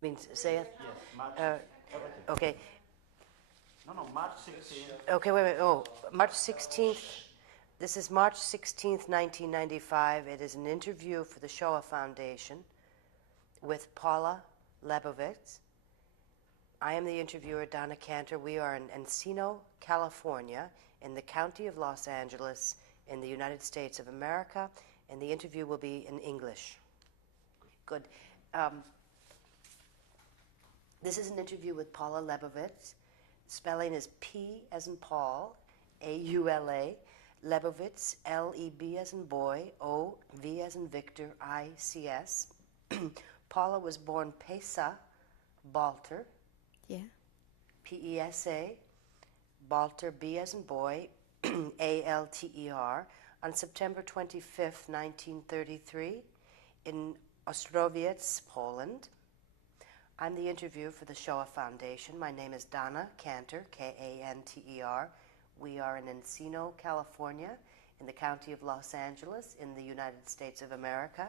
Means say it. Yes, March, Uh, everything. okay. No, March 16th. Okay. Wait. Oh, March 16th. This is March 16th, 1995. It is an interview for the Shoah Foundation with Paula Lebovics. I am the interviewer, Donna Cantor. We are in Encino, California, in the county of Los Angeles, in the United States of America, and the interview will be in English. Good. Um, this is an interview with Paula Lebovics. Spelling is P as in Paul, A-U-L-A, Lebovics, L-E-B as in boy, O-V as in Victor, I-C-S. Paula was born Pesa Balter, Yeah. P-E-S-A, Balter, B as in boy, A-L-T-E-R, on September 25th, 1933, in Ostrowiec, Poland. I'm the interviewer for the Shoah Foundation. My name is Donna Cantor, K-A-N-T-E-R. We are in Encino, California, in the county of Los Angeles, in the United States of America.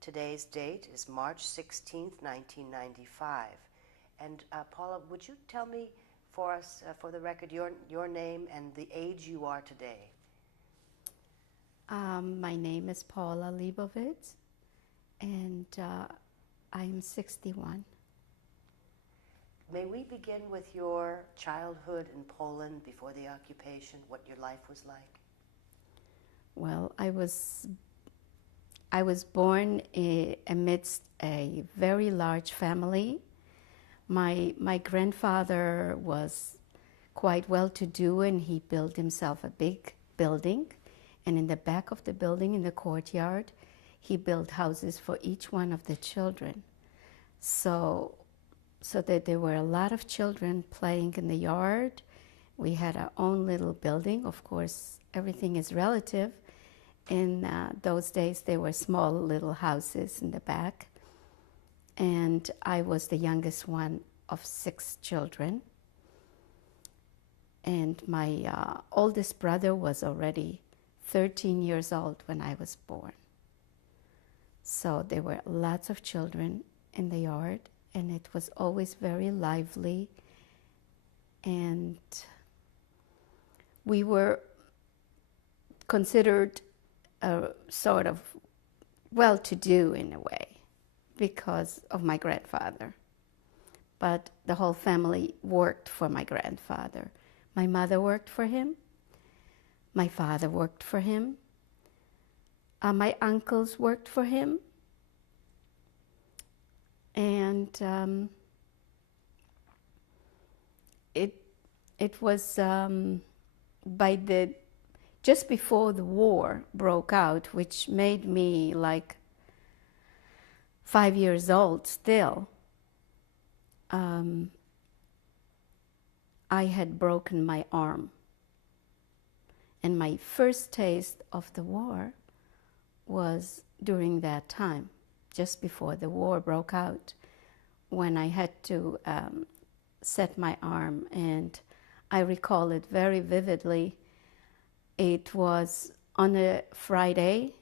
Today's date is March 16th, 1995. And Paula, would you tell me for us, for the record, your name and the age you are today? My name is Paula Lebovics, and I'm 61. May we begin with your childhood in Poland before the occupation, what your life was like? Well, I was born amidst a very large family. My grandfather was quite well-to-do, and he built himself a big building. And in the back of the building, in the courtyard, he built houses for each one of the children. So that there were a lot of children playing in the yard. We had our own little building. Of course, everything is relative. In those days, there were small little houses in the back. And I was the youngest one of 6 children. And my oldest brother was already 13 years old when I was born. So there were lots of children in the yard, and it was always very lively. And we were considered sort of well-to-do in a way because of my grandfather. But the whole family worked for my grandfather. My mother worked for him. My father worked for him. My uncles worked for him. And it was just before the war broke out, which made me like 5 years old still. I had broken my arm. And my first taste of the war was during that time, just before the war broke out, when I had to set my arm. And I recall it very vividly. It was on a Friday,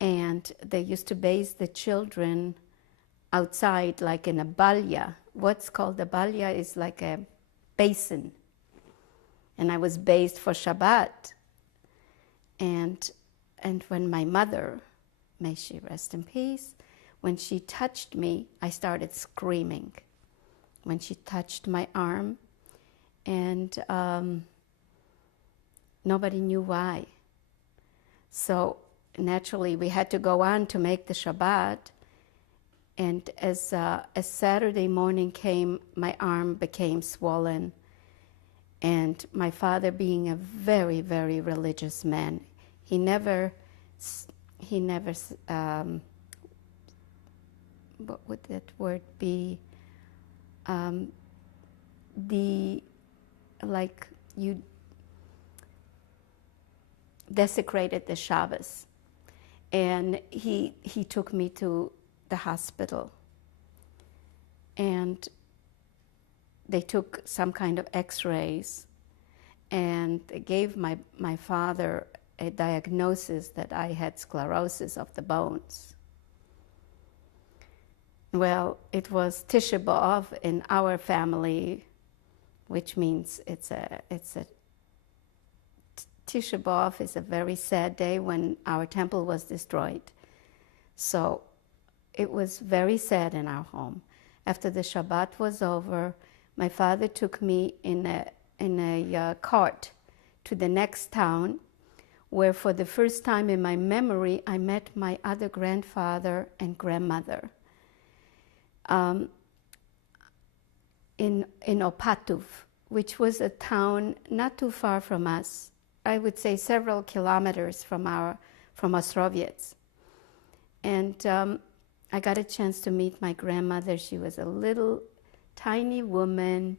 and they used to bathe the children outside, like in a balya. What's called a balya is like a basin. And I was bathed for Shabbat. And when my mother, may she rest in peace, when she touched me, I started screaming. When she touched my arm, and nobody knew why. So naturally, we had to go on to make the Shabbat. And as Saturday morning came, my arm became swollen. And my father, being a very, very religious man, he never, what would that word be? You desecrated the Shabbos. And he took me to the hospital. And they took some kind of x-rays, and they gave my father a diagnosis that I had sclerosis of the bones. Well, it was Tisha B'Av in our family, which means Tisha B'Av is a very sad day when our temple was destroyed. So it was very sad in our home. After the Shabbat was over, my father took me in a cart to the next town, where for the first time in my memory I met my other grandfather and grandmother. In Opatuv, which was a town not too far from us, I would say several kilometers from Ostrovets. And I got a chance to meet my grandmother. She was a little tiny woman,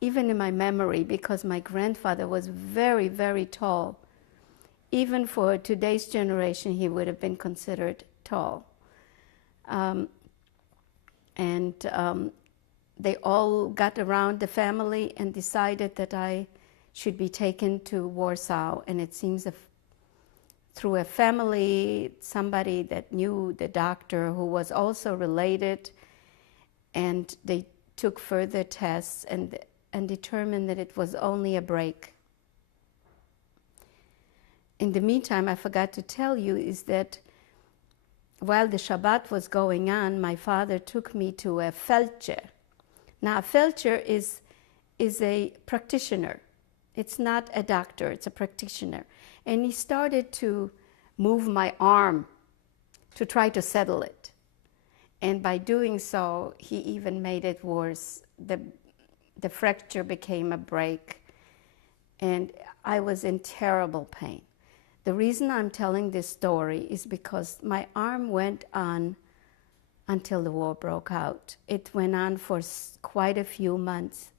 even in my memory, because my grandfather was very, very tall. Even for today's generation, he would have been considered tall. They all got around the family and decided that I should be taken to Warsaw. And it seems through a family, somebody that knew the doctor who was also related, and they took further tests and determined that it was only a break. In the meantime, I forgot to tell you is that while the Shabbat was going on, my father took me to a feldsher. Now, a feldsher is a practitioner. It's not a doctor, it's a practitioner. And he started to move my arm to try to settle it. And by doing so, he even made it worse. The fracture became a break, and I was in terrible pain. The reason I'm telling this story is because my arm went on until the war broke out. It went on for quite a few months.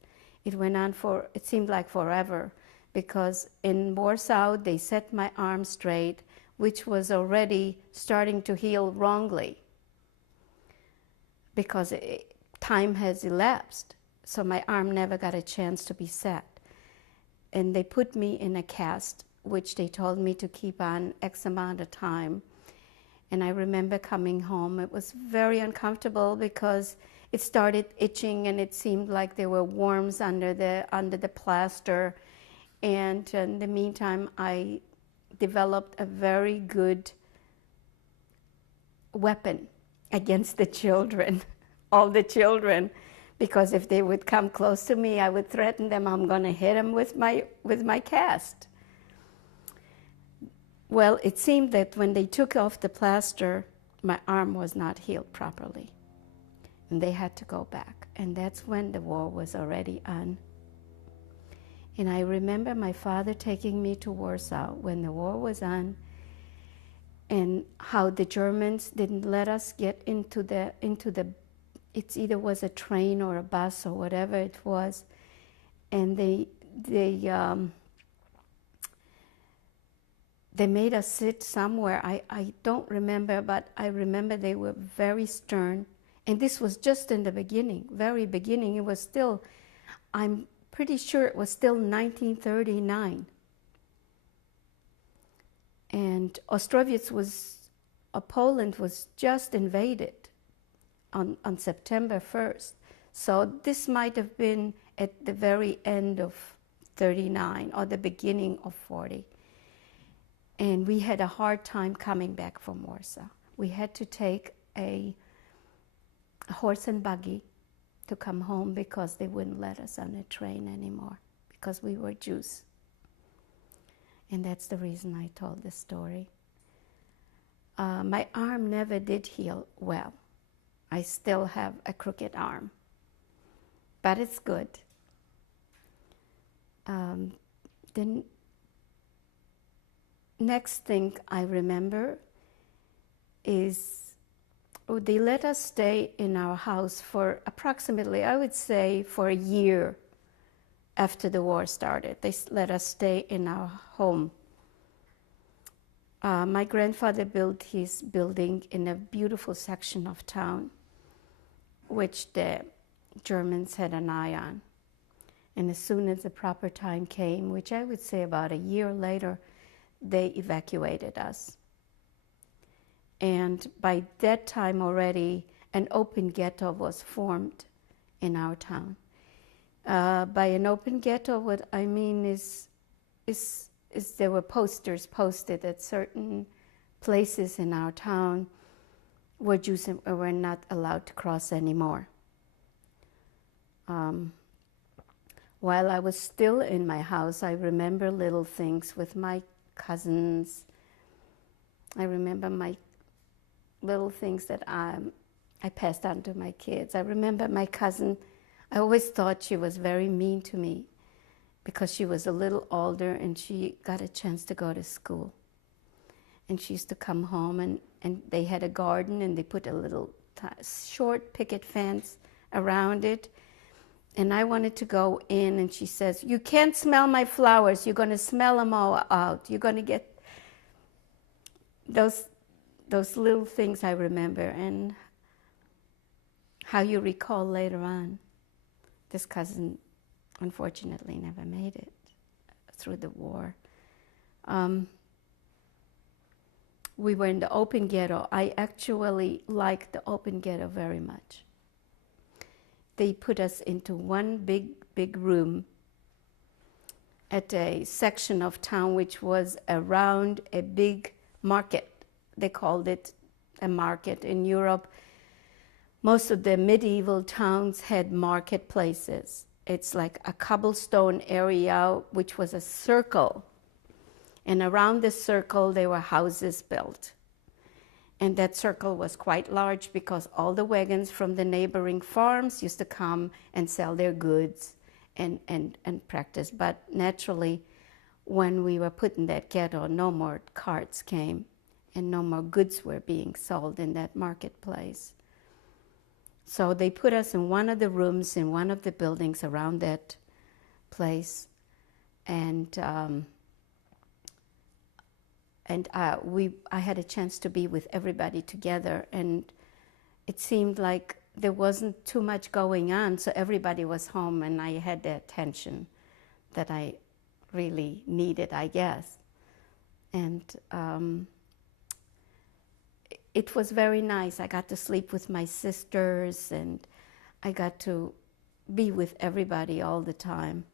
It went on for, it seemed like forever, because in Warsaw they set my arm straight, which was already starting to heal wrongly, because time has elapsed. So my arm never got a chance to be set. And they put me in a cast, which they told me to keep on X amount of time. And I remember coming home. It was very uncomfortable because it started itching, and it seemed like there were worms under the plaster. And in the meantime, I developed a very good weapon against the children, all the children, because if they would come close to me, I would threaten them, I'm going to hit them with my cast. Well, it seemed that when they took off the plaster, my arm was not healed properly. And they had to go back. And that's when the war was already on. And I remember my father taking me to Warsaw when the war was on, and how the Germans didn't let us get into the it either was a train or a bus or whatever it was. And they made us sit somewhere. I don't remember, but I remember they were very stern. And this was just in the beginning, very beginning. It was still, I'm pretty sure it was still 1939. And Poland was just invaded on September 1st. So this might have been at the very end of 39 or the beginning of 40. And we had a hard time coming back from Warsaw. We had to take a horse and buggy to come home because they wouldn't let us on a train anymore because we were Jews. And that's the reason I told this story. My arm never did heal well. I still have a crooked arm, but it's good. The next thing I remember is they let us stay in our house for approximately, I would say, for a year after the war started. They let us stay in our home. My grandfather built his building in a beautiful section of town, which the Germans had an eye on. And as soon as the proper time came, which I would say about a year later, they evacuated us. And by that time already, an open ghetto was formed in our town. By an open ghetto, what I mean is there were posters posted at certain places in our town where Jews were not allowed to cross anymore. While I was still in my house, I remember little things with my cousins. I remember my little things that I passed on to my kids. I remember my cousin, I always thought she was very mean to me because she was a little older and she got a chance to go to school. And she used to come home and they had a garden and they put a little short picket fence around it. And I wanted to go in and she says, "You can't smell my flowers. You're going to smell them all out. You're going to get..." Those little things I remember, and how you recall later on. This cousin, unfortunately, never made it through the war. We were in the open ghetto. I actually liked the open ghetto very much. They put us into one big room at a section of town which was around a big market. They called it a market. In Europe, most of the medieval towns had marketplaces. It's like a cobblestone area which was a circle. And around the circle there were houses built. And that circle was quite large because all the wagons from the neighboring farms used to come and sell their goods and practice. But naturally, when we were put in that ghetto, no more carts came and no more goods were being sold in that marketplace. So they put us in one of the rooms in one of the buildings around that place. I had a chance to be with everybody together, and it seemed like there wasn't too much going on, so everybody was home, and I had the attention that I really needed, I guess. And it was very nice. I got to sleep with my sisters, and I got to be with everybody all the time.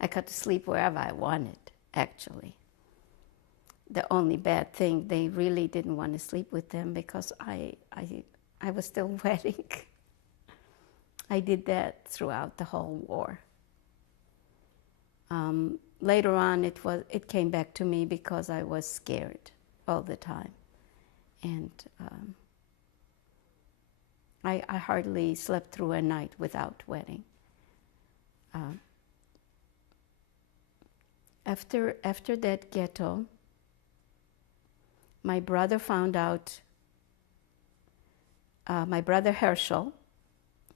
I got to sleep wherever I wanted, actually. The only bad thing, they really didn't want to sleep with them because I was still wetting. I did that throughout the whole war. Later on, it came back to me because I was scared all the time, and I hardly slept through a night without wetting. After that ghetto, my brother found out, my brother Herschel,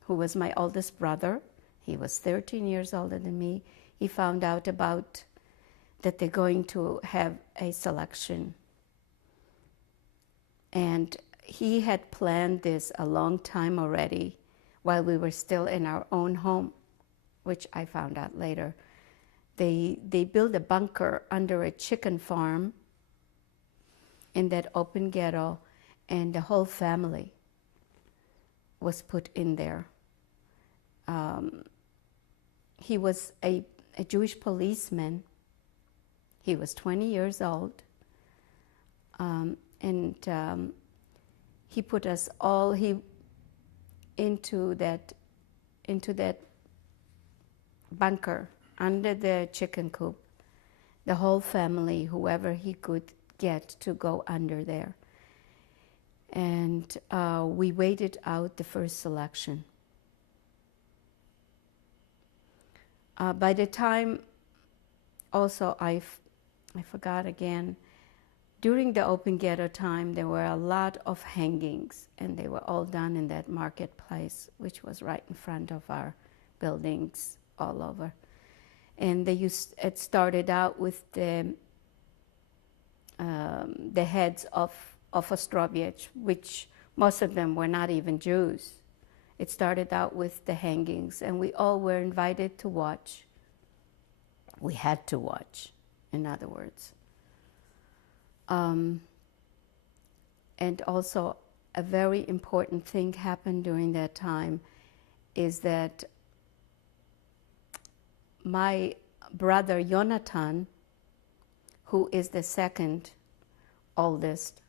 who was my oldest brother, he was 13 years older than me, he found out about that they're going to have a selection. And he had planned this a long time already while we were still in our own home, which I found out later. They built a bunker under a chicken farm in that open ghetto, and the whole family was put in there. He was a Jewish policeman. He was 20 years old, and he put us all into that bunker under the chicken coop. The whole family, whoever he could get to go under there. And we waited out the first selection. By the time, also I forgot again, during the open ghetto time there were a lot of hangings, and they were all done in that marketplace, which was right in front of our buildings all over. And it started out with the heads of Ostrowiec, which most of them were not even Jews. It started out with the hangings, and we all were invited to watch. We had to watch, in other words. And also, a very important thing happened during that time is that my brother Jonathan, who is the second oldest,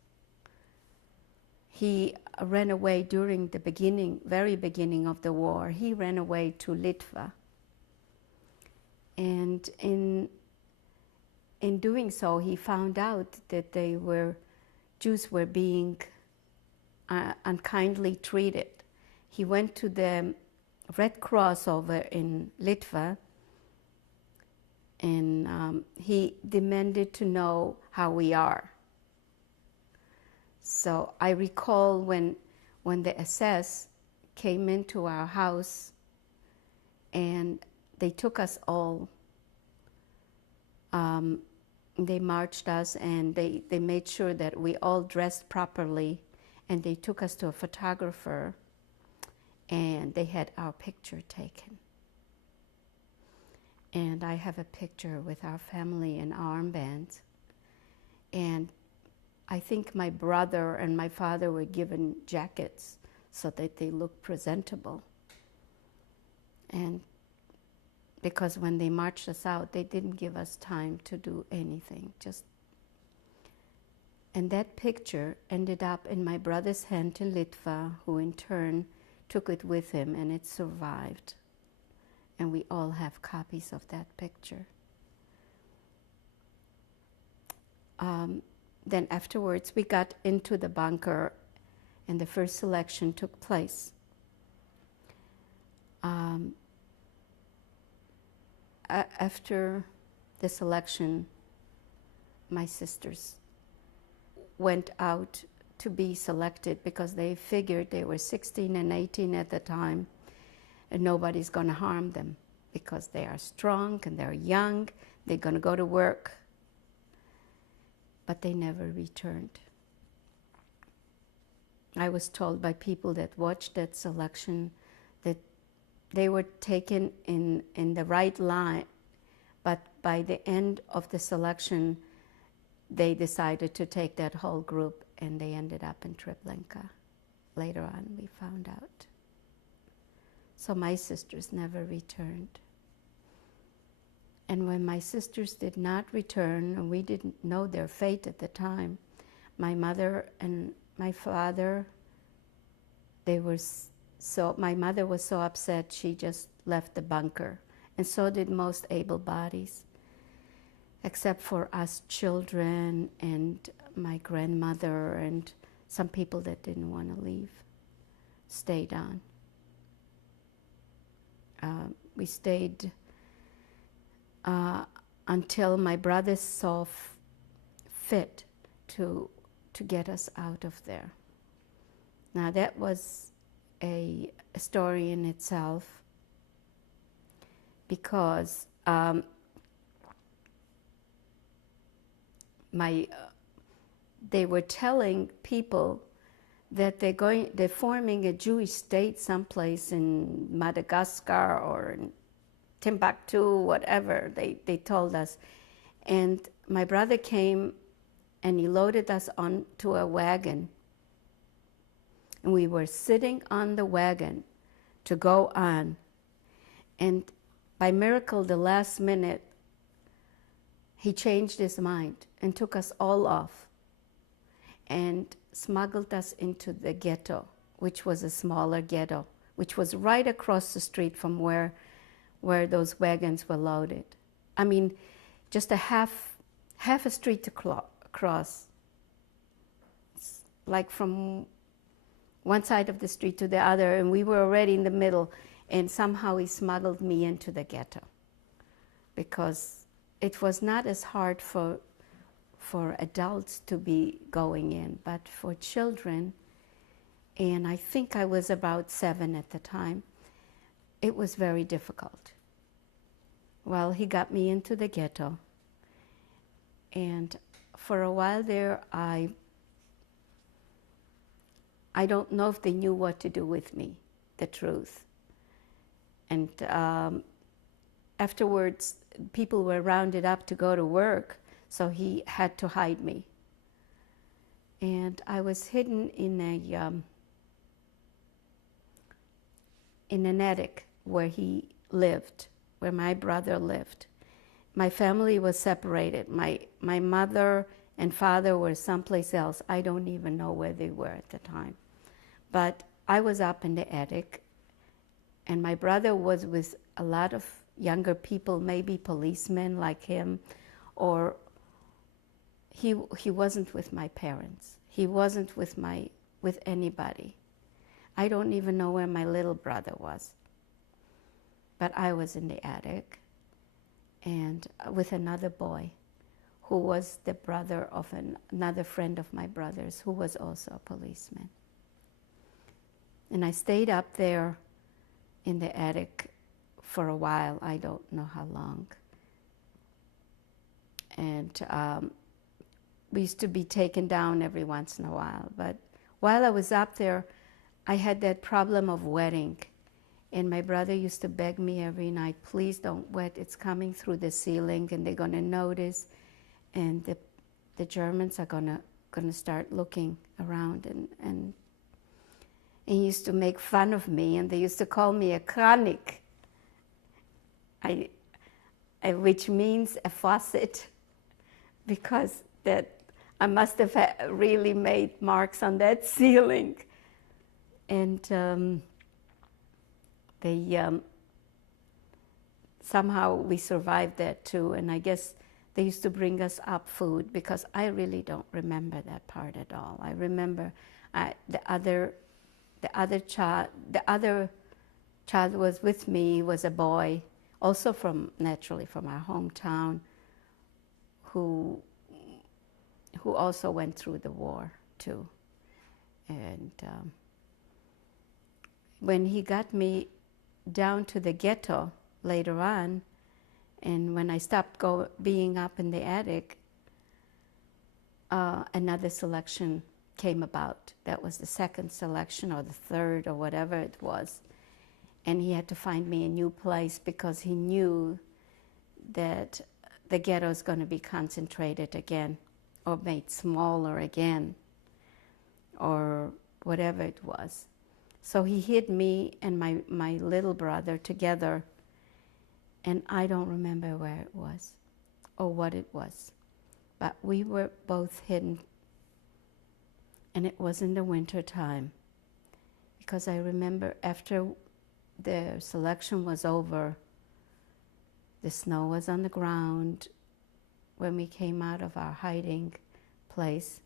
he ran away during the very beginning of the war. He ran away to Litva. And in doing so, he found out that Jews were being unkindly treated. He went to the Red Cross over in Litva, and he demanded to know how we are. So I recall when the SS came into our house and they took us all, they marched us and they made sure that we all dressed properly, and they took us to a photographer and they had our picture taken. And I have a picture with our family in armbands. And I think my brother and my father were given jackets so that they looked presentable. And because when they marched us out, they didn't give us time to do anything. And that picture ended up in my brother's hand in Litva, who in turn took it with him, and it survived. And we all have copies of that picture. Then afterwards, we got into the bunker, and the first selection took place. After the selection, my sisters went out to be selected because they figured they were 16 and 18 at the time, and nobody's going to harm them because they are strong and they're young, they're going to go to work. But they never returned. I was told by people that watched that selection that they were taken in the right line, but by the end of the selection, they decided to take that whole group, and they ended up in Treblinka. Later on, we found out. So my sisters never returned. And when my sisters did not return, and we didn't know their fate at the time, my mother and my father, my mother was so upset she just left the bunker. And so did most able bodies, except for us children and my grandmother and some people that didn't want to leave, stayed on. We stayed until my brother saw fit to get us out of there. Now that was a story in itself, because they were telling people that they're forming a Jewish state someplace in Madagascar or in Timbuktu, whatever, they told us. And my brother came and he loaded us onto a wagon. And we were sitting on the wagon to go on. And by miracle, the last minute, he changed his mind and took us all off and smuggled us into the ghetto, which was a smaller ghetto, which was right across the street from where those wagons were loaded. I mean, just a half a street to cross. It's like from one side of the street to the other, and we were already in the middle, and somehow he smuggled me into the ghetto because it was not as hard for adults to be going in, but for children, and I think I was about 7 at the time, it was very difficult. Well, he got me into the ghetto, and for a while there, I don't know if they knew what to do with me, the truth. And afterwards, people were rounded up to go to work, so he had to hide me. And I was hidden in an attic where he lived, where my brother lived. My family was separated. My mother and father were someplace else. I don't even know where they were at the time. But I was up in the attic, and my brother was with a lot of younger people, maybe policemen like him, or he wasn't with my parents. He wasn't with anybody. I don't even know where my little brother was. But I was in the attic, and with another boy who was the brother of another friend of my brother's who was also a policeman. And I stayed up there in the attic for a while. I don't know how long. And we used to be taken down every once in a while. But while I was up there, I had that problem of wetting. And my brother used to beg me every night, please don't wet, it's coming through the ceiling and they're going to notice. And the Germans are going to start looking around. And he used to make fun of me, and they used to call me a Kranik, which means a faucet, because that I must have really made marks on that ceiling. And somehow we survived that too, and I guess they used to bring us up food, because I really don't remember that part at all. I remember the other child who was with me was a boy, also naturally from our hometown, who also went through the war too. And when he got me down to the ghetto later on, and when I stopped being up in the attic, another selection came about. That was the second selection or the third or whatever it was. And he had to find me a new place, because he knew that the ghetto is going to be concentrated again, or made smaller again, or whatever it was. So he hid me and my little brother together, and I don't remember where it was or what it was. But we were both hidden, and it was in the winter time, because I remember after the selection was over, the snow was on the ground when we came out of our hiding place,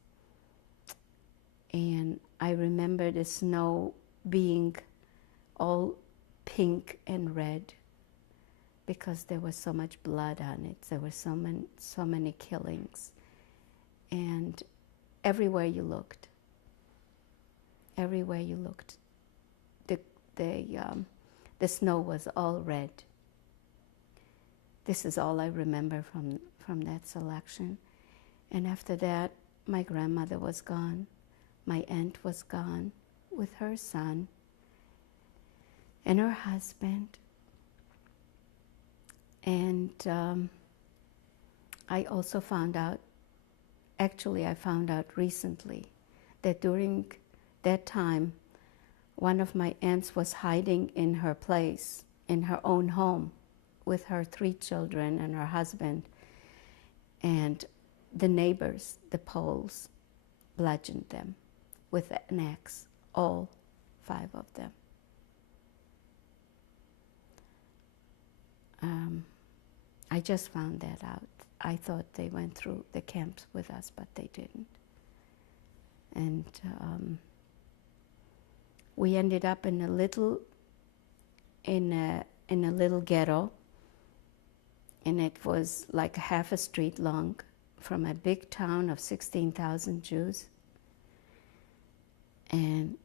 and I remember the snow being all pink and red, because there was so much blood on it. There were so many killings, and everywhere you looked, the snow was all red. This is all I remember from that selection. And after that, my grandmother was gone. My aunt was gone with her son and her husband. And I also found out, actually I found out recently, that during that time, one of my aunts was hiding in her place, in her own home, with her 3 children and her husband. And the neighbors, the Poles, bludgeoned them with an axe, all 5 of them. I just found that out. I thought they went through the camps with us, but they didn't. And we ended up in a little ghetto, and it was like half a street long, from a big town of 16,000 Jews. And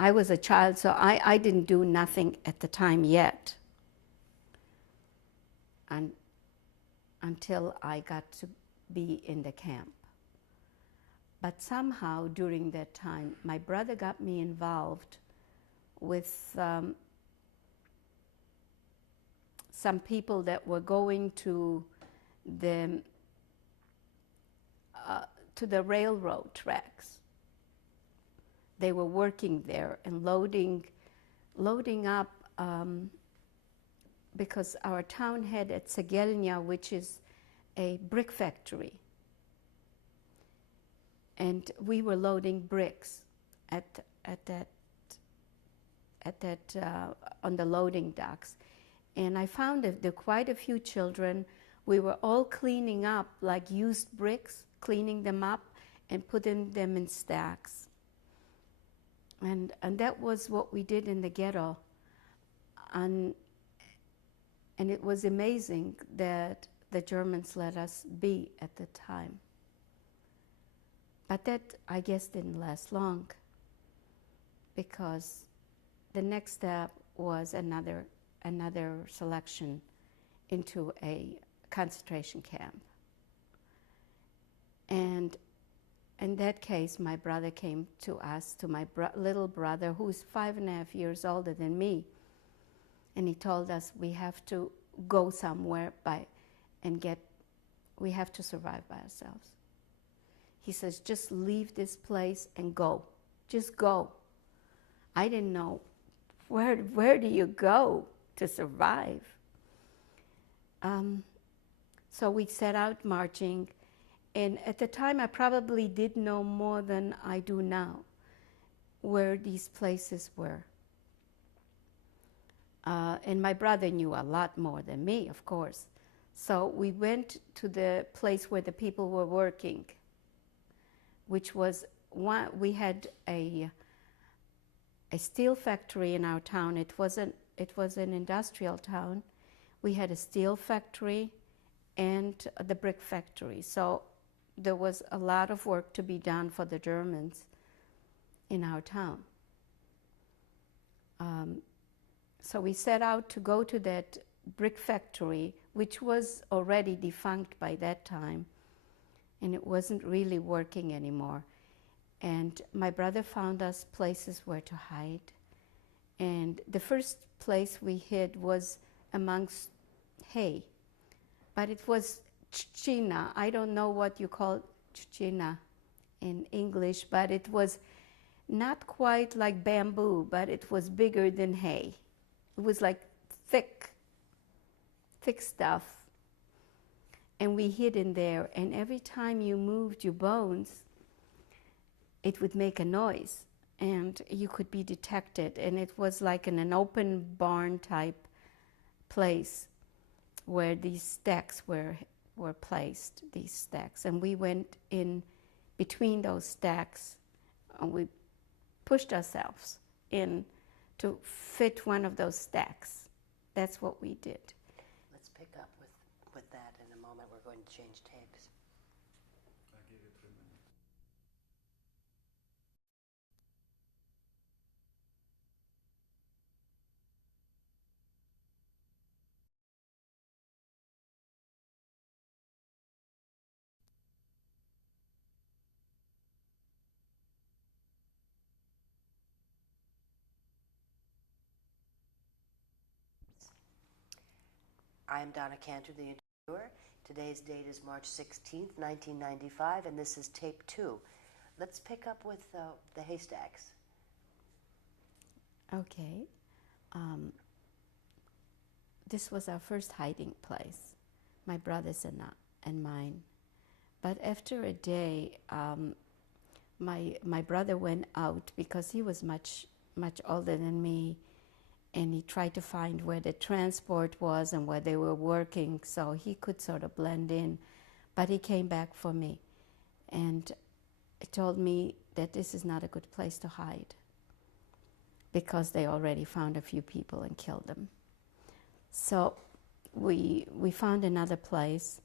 I was a child, so I didn't do nothing at the time yet, until I got to be in the camp. But somehow during that time, my brother got me involved with some people that were going the to the railroad tracks. They were working there and loading up, because our town had at Cegielnia, which is a brick factory, and we were loading bricks at that on the loading docks. And I found that there were quite a few children. We were all cleaning up like used bricks, cleaning them up and putting them in stacks. And that was what we did in the ghetto. And it was amazing that the Germans let us be at the time. But that, I guess, didn't last long, because the next step was another selection into a concentration camp. And in that case, my brother came to us, to my little brother, who's 5.5 years older than me, and he told us we have to go somewhere we have to survive by ourselves. He says, just leave this place and go. Just go. I didn't know, where do you go to survive? So we set out marching, and at the time I probably did know more than I do now where these places were. And my brother knew a lot more than me, of course. So we went to the place where the people were working, which was we had a steel factory in our town. It was an industrial town. We had a steel factory and the brick factory. So there was a lot of work to be done for the Germans in our town. So we set out to go to that brick factory, which was already defunct by that time, and it wasn't really working anymore. And my brother found us places where to hide. And the first place we hid was amongst hay, but it was china. I don't know what you call china in English, but it was not quite like bamboo, but it was bigger than hay. It was like thick stuff. And we hid in there, and every time you moved your bones, it would make a noise, and you could be detected. And it was like in an open barn type place where these stacks were placed, these stacks. And we went in between those stacks, and we pushed ourselves in to fit one of those stacks. That's what we did. Let's pick up with that in a moment. We're going to change tapes. I'll give you 3 minutes. I'm Donna Cantor, the interviewer. Today's date is March 16th, 1995, and this is tape 2. Let's pick up with the haystacks. Okay. This was our first hiding place, my brother's and mine. But after a day, my brother went out because he was much older than me, and he tried to find where the transport was and where they were working so he could sort of blend in. But he came back for me and told me that this is not a good place to hide because they already found a few people and killed them. So we found another place,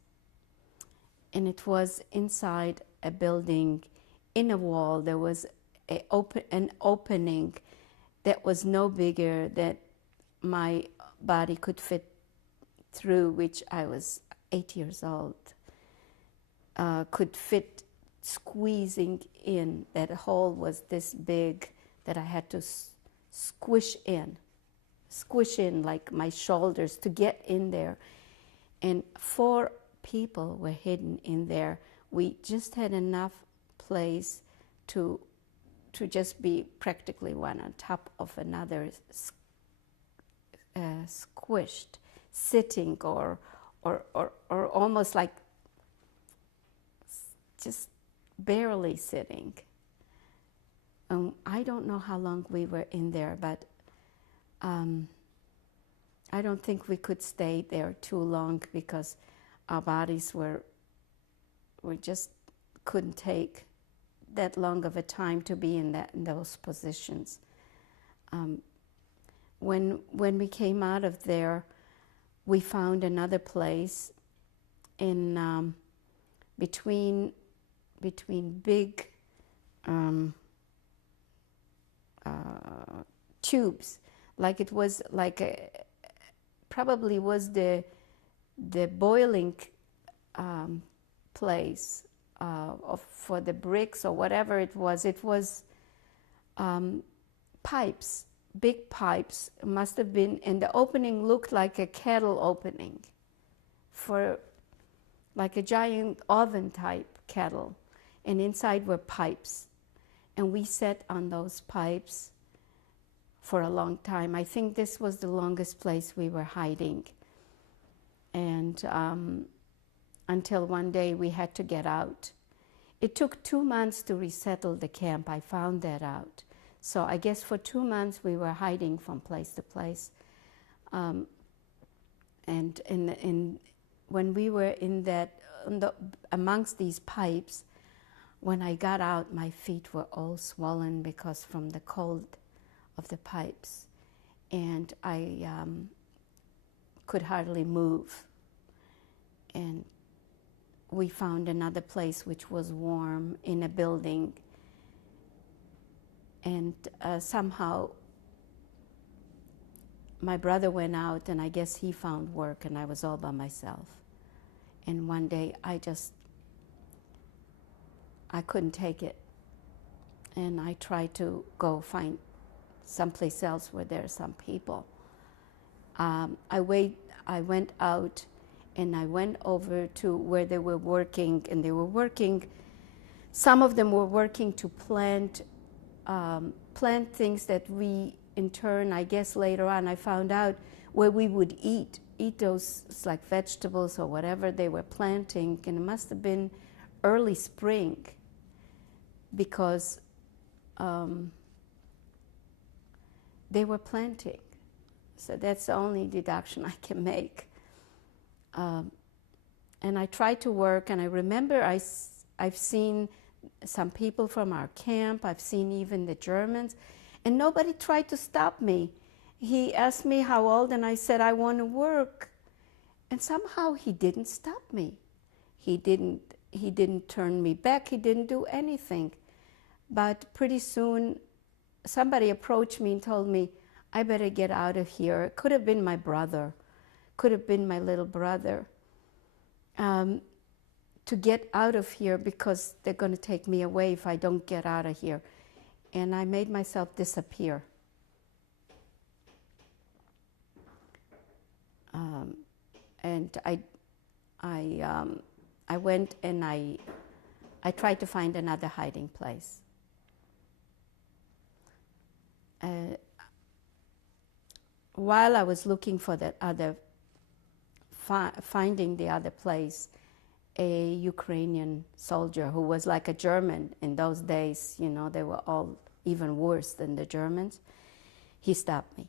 and it was inside a building. In a wall there was an opening that was no bigger that my body could fit through, which I was 8 years old, could fit squeezing in. That hole was this big that I had to squish in squish in like my shoulders to get in there. And 4 people were hidden in there. We just had enough place to just be practically one on top of another, squished, sitting or almost like just barely sitting. I don't know how long we were in there, but I don't think we could stay there too long because our bodies we just couldn't take that long of a time to be in those positions. When we came out of there, we found another place in between big tubes, like it was like probably was the boiling place for the bricks or whatever it was. It was pipes, big pipes. It must have been, and the opening looked like a kettle opening, for like a giant oven type kettle, and inside were pipes. And we sat on those pipes for a long time. I think this was the longest place we were hiding. And until one day we had to get out. It took 2 months to resettle the camp. I found that out. So I guess for 2 months we were hiding from place to place. And when we were amongst these pipes, when I got out, my feet were all swollen because from the cold of the pipes, and I could hardly move. And we found another place which was warm in a building, and somehow my brother went out, and I guess he found work, and I was all by myself. And one day I couldn't take it, and I tried to go find someplace else where there are some people. I went out, and I went over to where they were working, and they were working. Some of them were working to plant things that we, in turn, I guess later on, I found out where we would eat those like vegetables or whatever they were planting, and it must have been early spring, because they were planting. So that's the only deduction I can make. And I tried to work, and I remember I've seen some people from our camp, I've seen even the Germans, and nobody tried to stop me. He asked me how old, and I said, I want to work. And somehow he didn't stop me. He didn't turn me back, he didn't do anything. But pretty soon, somebody approached me and told me, I better get out of here. It could have been my brother, could have been my little brother, to get out of here because they're going to take me away if I don't get out of here. And I made myself disappear. And I went and I tried to find another hiding place. While I was looking for that other, finding the other place, a Ukrainian soldier who was like a German in those days, you know, they were all even worse than the Germans, he stopped me.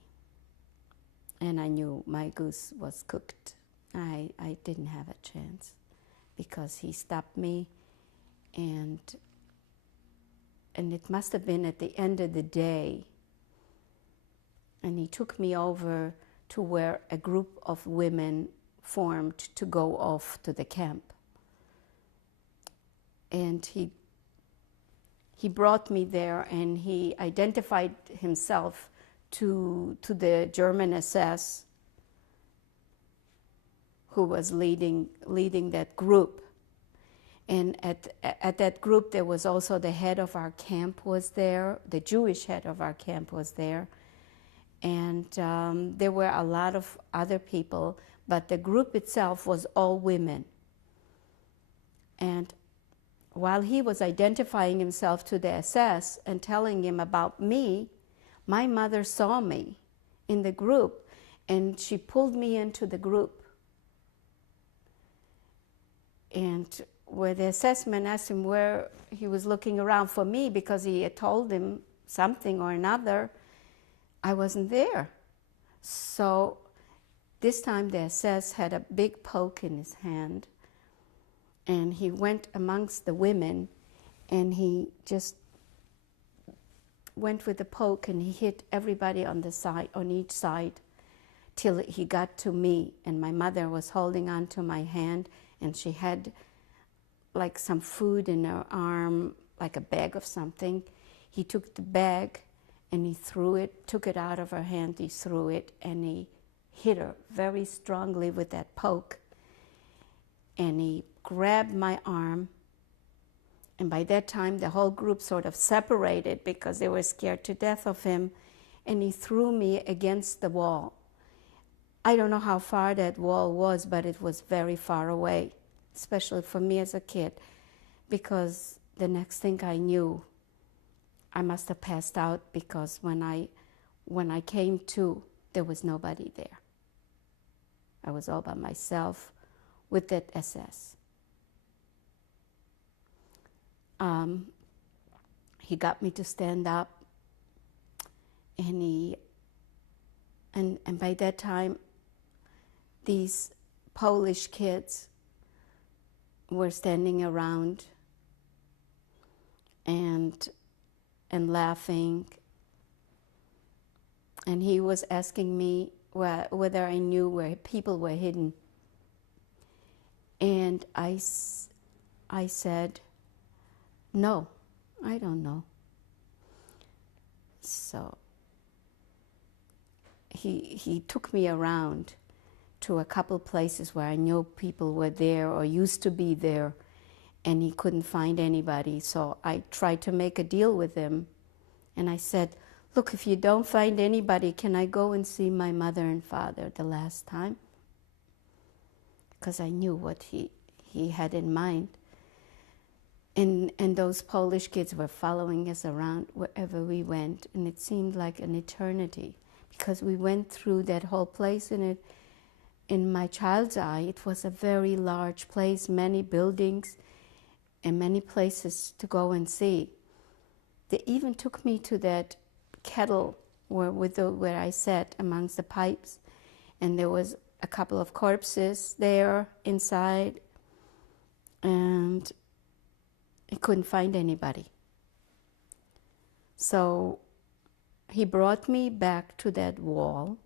And I knew my goose was cooked. I didn't have a chance because he stopped me, and it must have been at the end of the day. And he took me over to where a group of women formed to go off to the camp. And he brought me there, and he identified himself to the German SS who was leading that group. And at that group there was also the head of our camp was there, the Jewish head of our camp was there. And and there were a lot of other people, but the group itself was all women. And while he was identifying himself to the SS and telling him about me, my mother saw me in the group, and she pulled me into the group. And where the assessment asked him where he was looking around for me because he had told him something or another, I wasn't there. So this time the SS had a big poke in his hand, and he went amongst the women, and he just went with the poke, and he hit everybody on the side, on each side, till he got to me. And my mother was holding on to my hand, and she had like some food in her arm, like a bag of something. He took the bag and he threw it, took it out of her hand, he threw it, and he hit her very strongly with that poke. And he grabbed my arm, and by that time the whole group sort of separated because they were scared to death of him, and he threw me against the wall. I don't know how far that wall was, but it was very far away, especially for me as a kid, because the next thing I knew, I must have passed out, because when I came to, there was nobody there. I was all by myself with that SS. He got me to stand up, and and by that time, these Polish kids were standing around and laughing, and he was asking me whether I knew where people were hidden. And I said, no, I don't know. So he took me around to a couple places where I knew people were there or used to be there, and he couldn't find anybody. So I tried to make a deal with him, and I said, look, if you don't find anybody, can I go and see my mother and father the last time? Because I knew what he had in mind. And those Polish kids were following us around wherever we went, and it seemed like an eternity, because we went through that whole place, and in my child's eye, it was a very large place, many buildings, and many places to go and see. They even took me to that kettle where I sat amongst the pipes, and there was a couple of corpses there inside, and I couldn't find anybody. So he brought me back to that wall,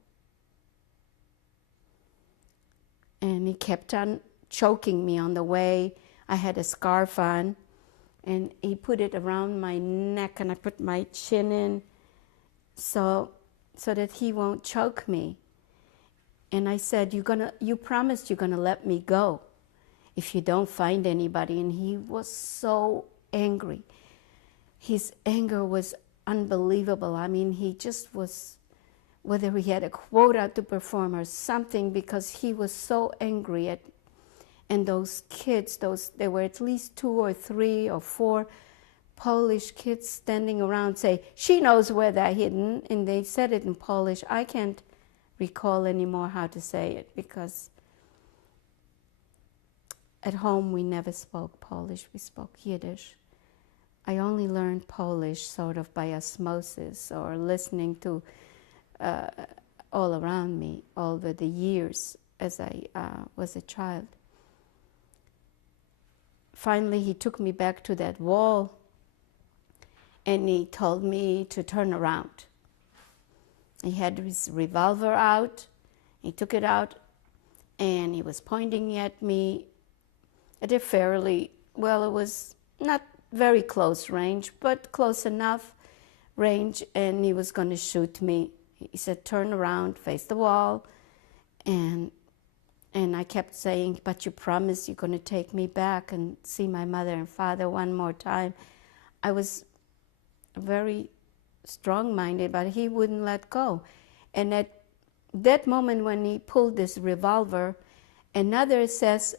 and he kept on choking me on the way. I had a scarf on, and he put it around my neck, and I put my chin in so that he won't choke me. And I said, you promised you're gonna let me go if you don't find anybody. And he was so angry. His anger was unbelievable. I mean, he just was, whether he had a quota to perform or something, because he was so angry at. And those kids, there were at least 2 or 3 or 4 Polish kids standing around say, she knows where they're hidden. And they said it in Polish. I can't recall anymore how to say it, because at home we never spoke Polish, we spoke Yiddish. I only learned Polish sort of by osmosis or listening to all around me over the years as I was a child. Finally, he took me back to that wall, and he told me to turn around. He had his revolver out. He took it out, and he was pointing at me at a fairly, well, it was not very close range, but close enough range, and he was going to shoot me. He said, turn around, face the wall, and I kept saying, but you promised you're going to take me back and see my mother and father one more time. I was very strong-minded, but he wouldn't let go. And at that moment when he pulled this revolver, another SS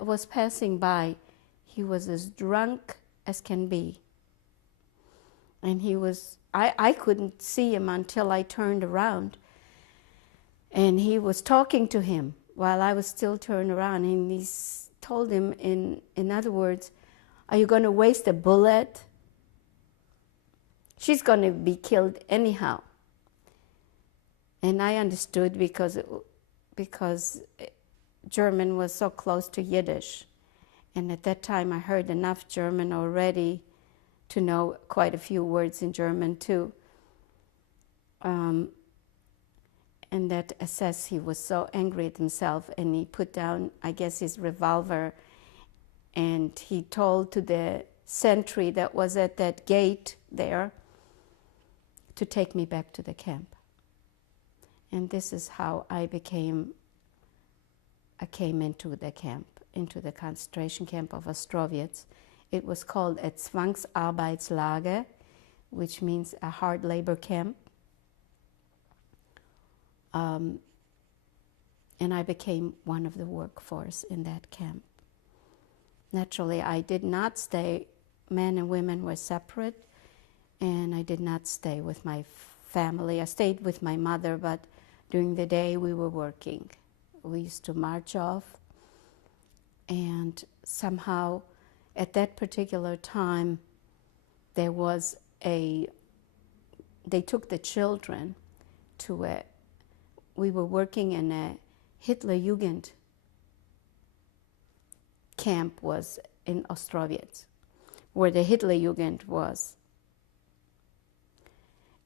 was passing by. He was as drunk as can be. And he was, I couldn't see him until I turned around. And he was talking to him while I was still turned around. And he told him, in other words, are you going to waste a bullet? She's going to be killed anyhow. And I understood because German was so close to Yiddish. And at that time I heard enough German already to know quite a few words in German too. And that SS, he was so angry at himself, and he put down, I guess, his revolver, and he told to the sentry that was at that gate there to take me back to the camp. And this is how I came into the camp, into the concentration camp of Ostrowitz. It was called a Zwangsarbeitslager, which means a hard labor camp. And I became one of the workforce in that camp. Naturally, I did not stay. Men and women were separate, and I did not stay with my family. I stayed with my mother, but during the day we were working. We used to march off, and somehow at that particular time they took the children to we were working in a Hitlerjugend camp, was in Ostrowitz, where the Hitlerjugend was.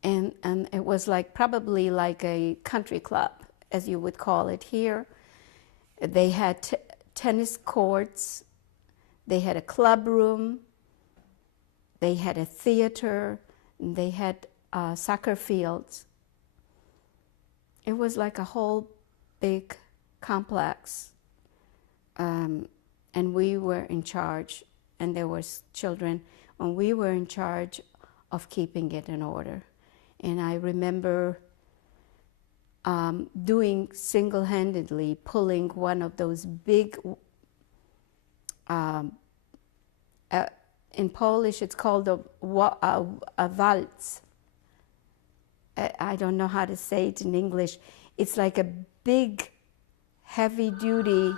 And it was probably like a country club, as you would call it here. They had tennis courts, they had a club room, they had a theater, they had soccer fields. It was like a whole big complex, and we were in charge, and there were children, and we were in charge of keeping it in order. And I remember doing single-handedly, pulling one of those big, in Polish it's called a waltz. I don't know how to say it in English. It's like a big, heavy-duty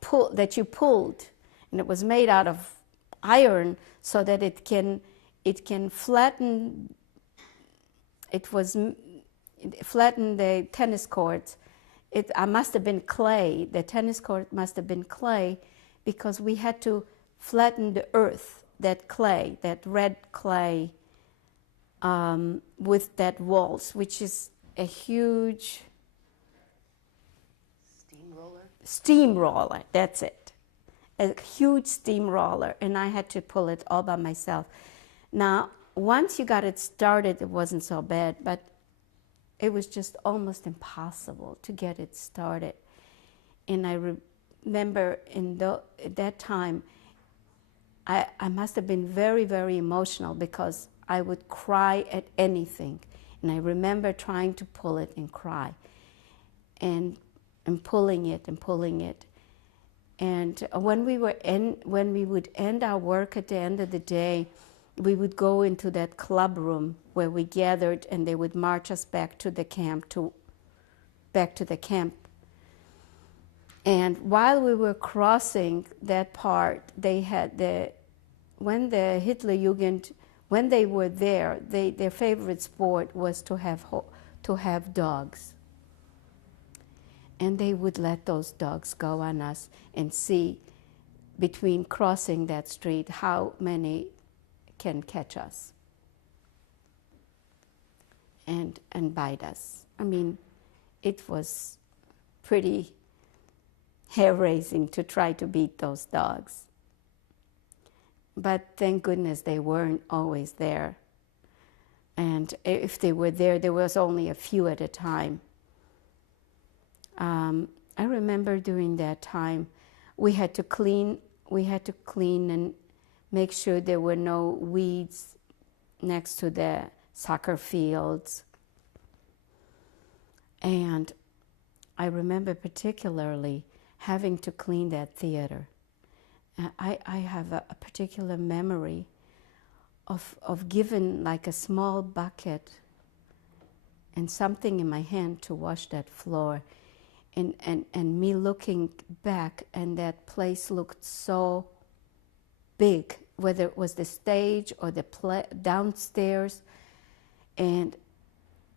pull that you pulled, and it was made out of iron so that it can flatten. It flattened the tennis court. It must have been clay. The tennis court must have been clay, because we had to flatten the earth, that clay, that red clay, with that waltz, which is a huge steamroller, that's it. A huge steamroller, and I had to pull it all by myself. Now, once you got it started, it wasn't so bad, but it was just almost impossible to get it started. And I remember at that time, I must have been very, very emotional, because I would cry at anything. And I remember trying to pull it and cry, and pulling it and pulling it. And when we would end our work at the end of the day, we would go into that club room where we gathered, and they would march us back to the camp. And while we were crossing that part, they had when the Hitlerjugend, when they were there, their favorite sport was to have dogs. And they would let those dogs go on us and see, between crossing that street, how many can catch us and bite us. I mean, it was pretty hair-raising to try to beat those dogs. But thank goodness they weren't always there. And if they were there was only a few at a time. I remember during that time, we had to clean we had to clean and make sure there were no weeds next to the soccer fields. And I remember particularly having to clean that theater. I have a particular memory of giving like a small bucket and something in my hand to wash that floor, and me looking back, and that place looked so big, whether it was the stage or the downstairs, and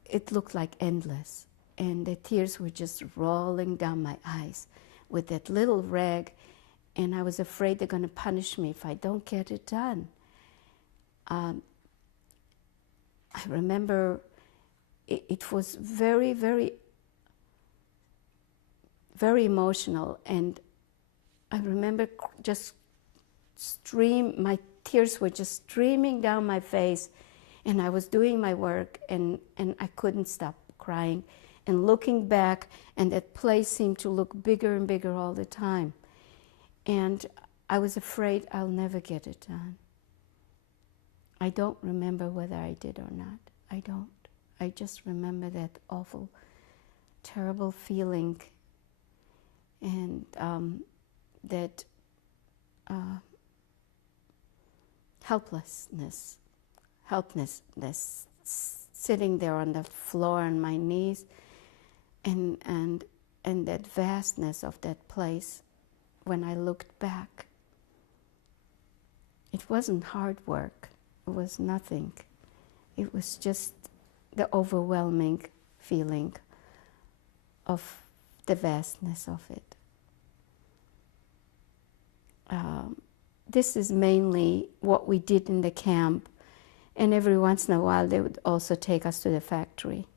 it looked like endless. And the tears were just rolling down my eyes with that little rag, and I was afraid they're going to punish me if I don't get it done. I remember it was very, very, very emotional, and I remember just my tears were just streaming down my face, and I was doing my work, and I couldn't stop crying and looking back, and that place seemed to look bigger and bigger all the time. And I was afraid I'll never get it done. I don't remember whether I did or not. I don't. I just remember that awful, terrible feeling, and that helplessness, sitting there on the floor on my knees, and that vastness of that place. When I looked back, it wasn't hard work. It was nothing. It was just the overwhelming feeling of the vastness of it. This is mainly what we did in the camp, and every once in a while they would also take us to the factory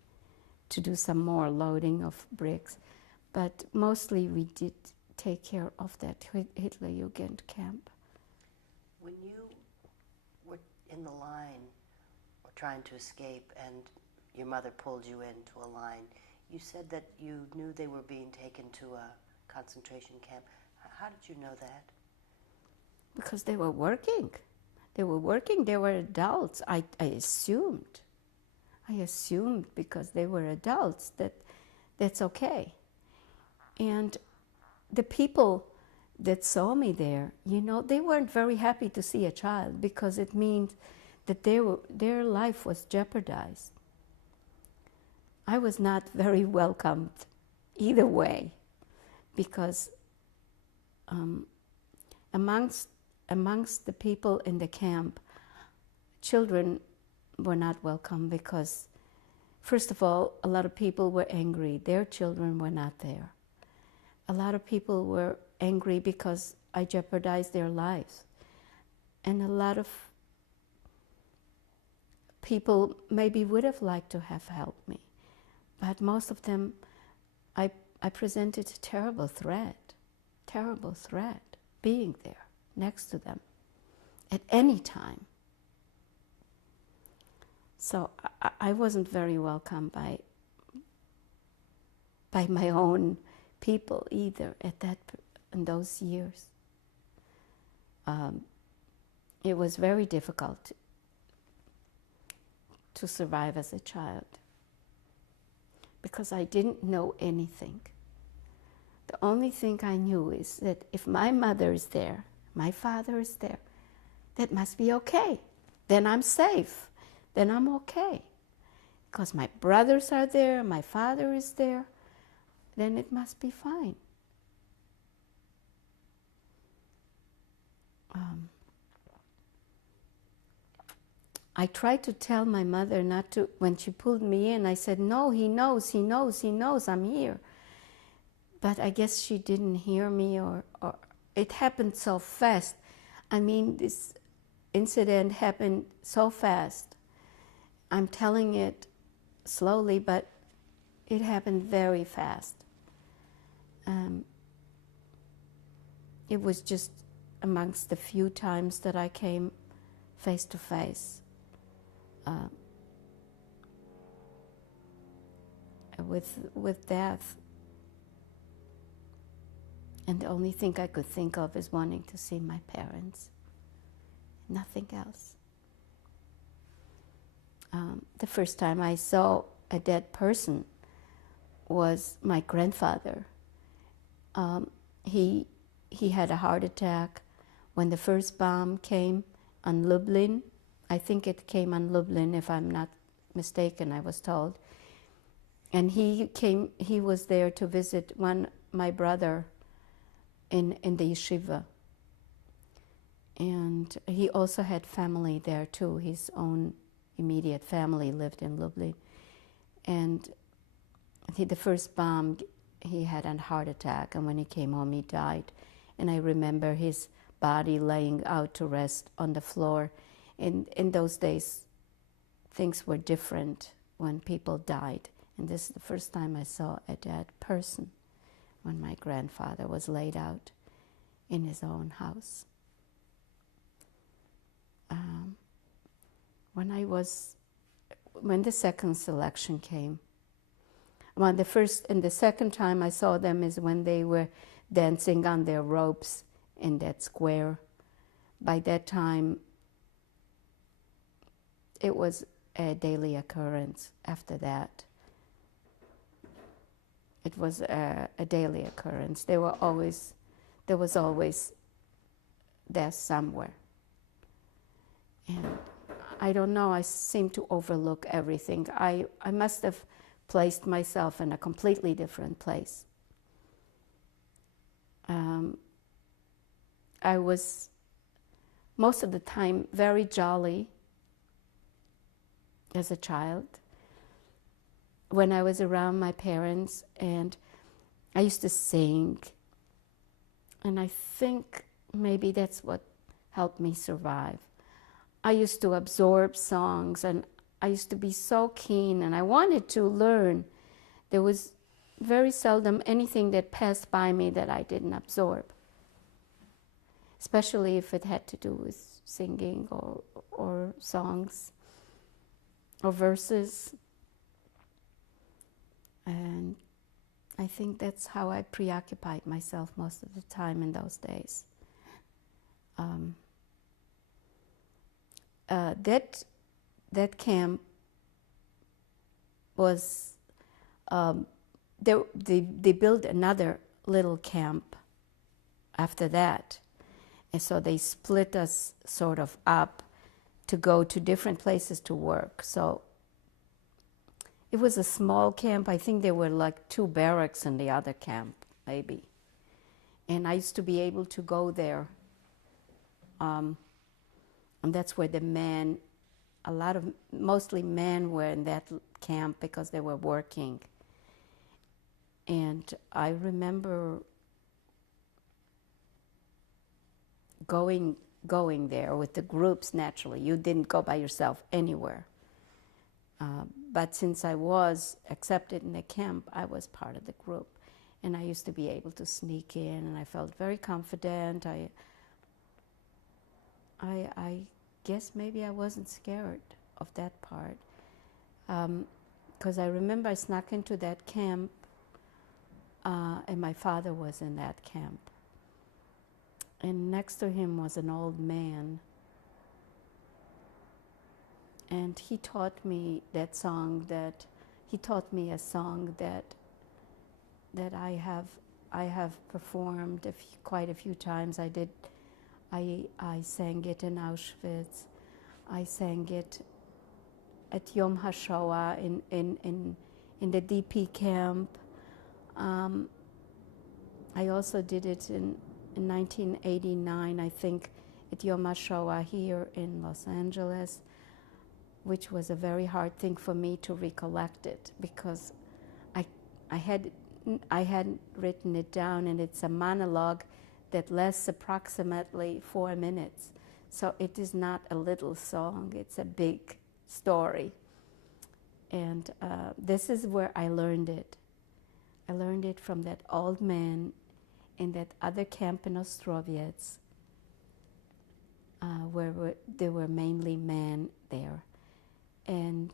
to do some more loading of bricks. But mostly we did take care of that Hitlerjugend camp. When you were in the line or trying to escape and your mother pulled you into a line, you said that you knew they were being taken to a concentration camp. How did you know that? Because they were working. They were adults. I assumed because they were adults that's okay. And the people that saw me there, they weren't very happy to see a child, because it means that their life was jeopardized. I was not very welcomed either way, because amongst the people in the camp, children were not welcome, because, first of all, a lot of people were angry. Their children were not there. A lot of people were angry because I jeopardized their lives. And a lot of people maybe would have liked to have helped me. But most of them, I presented a terrible threat being there next to them at any time. So I wasn't very welcome by my own people either in those years. It was very difficult to survive as a child, because I didn't know anything. The only thing I knew is that if my mother is there, my father is there, that must be okay. Then I'm safe. Then I'm okay. Because my brothers are there, my father is there, then it must be fine. I tried to tell my mother not to, when she pulled me in, I said, no, he knows, I'm here. But I guess she didn't hear me, or it happened so fast. I mean, this incident happened so fast. I'm telling it slowly, but it happened very fast. It was just amongst the few times that I came face to face with death. And the only thing I could think of is wanting to see my parents. Nothing else. The first time I saw a dead person was my grandfather. He had a heart attack when the first bomb came on Lublin. I think it came on Lublin, if I'm not mistaken, I was told. And he was there to visit my brother in the yeshiva. And he also had family there too. His own immediate family lived in Lublin. And the first bomb, he had a heart attack, and when he came home, he died. And I remember his body laying out to rest on the floor. In those days, things were different when people died. And this is the first time I saw a dead person, when my grandfather was laid out in his own house. When the second selection came, the first and the second time I saw them is when they were dancing on their ropes in that square. By that time, it was a daily occurrence. After that, it was a daily occurrence. There was always death somewhere. And I don't know, I seem to overlook everything. I must have placed myself in a completely different place. I was most of the time very jolly as a child when I was around my parents, and I used to sing, and I think maybe that's what helped me survive. I used to absorb songs, and I used to be so keen, and I wanted to learn. There was very seldom anything that passed by me that I didn't absorb, especially if it had to do with singing or songs or verses. And I think that's how I preoccupied myself most of the time in those days. That camp was, they built another little camp after that. And so they split us sort of up to go to different places to work. So it was a small camp. I think there were like 2 barracks in the other camp, maybe. And I used to be able to go there. And that's where mostly men were in that camp because they were working. And I remember going there with the groups. Naturally, you didn't go by yourself anywhere. But since I was accepted in the camp, I was part of the group. And I used to be able to sneak in, and I felt very confident. I guess maybe I wasn't scared of that part. Because I remember I snuck into that camp, and my father was in that camp. And next to him was an old man. And he taught me a song that I have performed quite a few times. I sang it in Auschwitz. I sang it at Yom HaShoah in the DP camp. I also did it in 1989, I think, at Yom HaShoah here in Los Angeles, which was a very hard thing for me to recollect it because I had written it down, and it's a monologue that lasts approximately 4 minutes. So it is not a little song, it's a big story. And this is where I learned it. I learned it from that old man in that other camp in Ostrovets, where there were mainly men there. And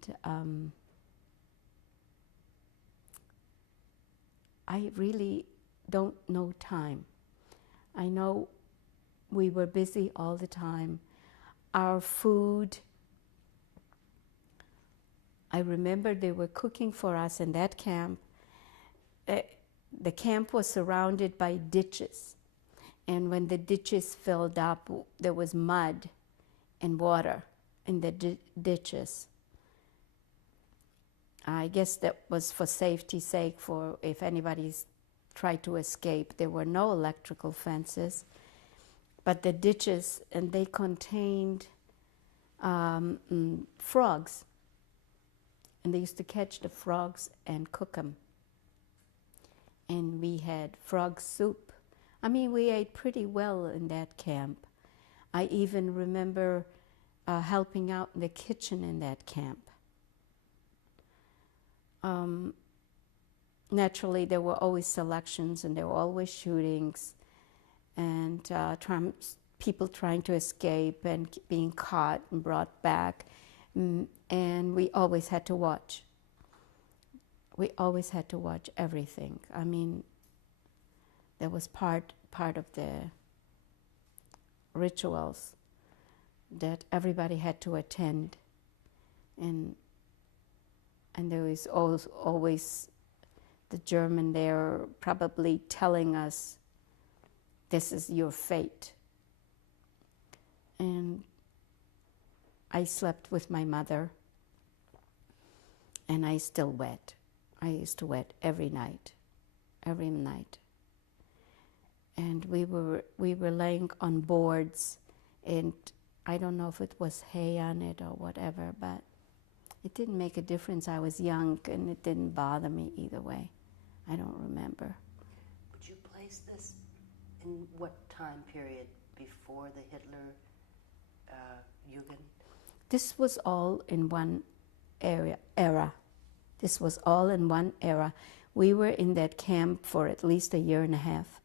I really don't know time. I know we were busy all the time. Our food, I remember they were cooking for us in that camp. The camp was surrounded by ditches. And when the ditches filled up, there was mud and water in the ditches. I guess that was for safety's sake, for if anybody tried to escape. There were no electrical fences, but the ditches, and they contained frogs. And they used to catch the frogs and cook them. And we had frog soup. I mean, we ate pretty well in that camp. I even remember helping out in the kitchen in that camp. Naturally, there were always selections and there were always shootings and people trying to escape and being caught and brought back. And we always had to watch. We always had to watch everything. I mean, that was part of the rituals that everybody had to attend. And there was always the German there probably telling us, this is your fate. And I slept with my mother, and I still wet. I used to wet every night. And we were laying on boards, and I don't know if it was hay on it or whatever, but it didn't make a difference. I was young, and it didn't bother me either way. I don't remember. Would you place this in what time period before the Hitler Jugend? This was all in one era. This was all in one era. We were in that camp for at least a year and a half.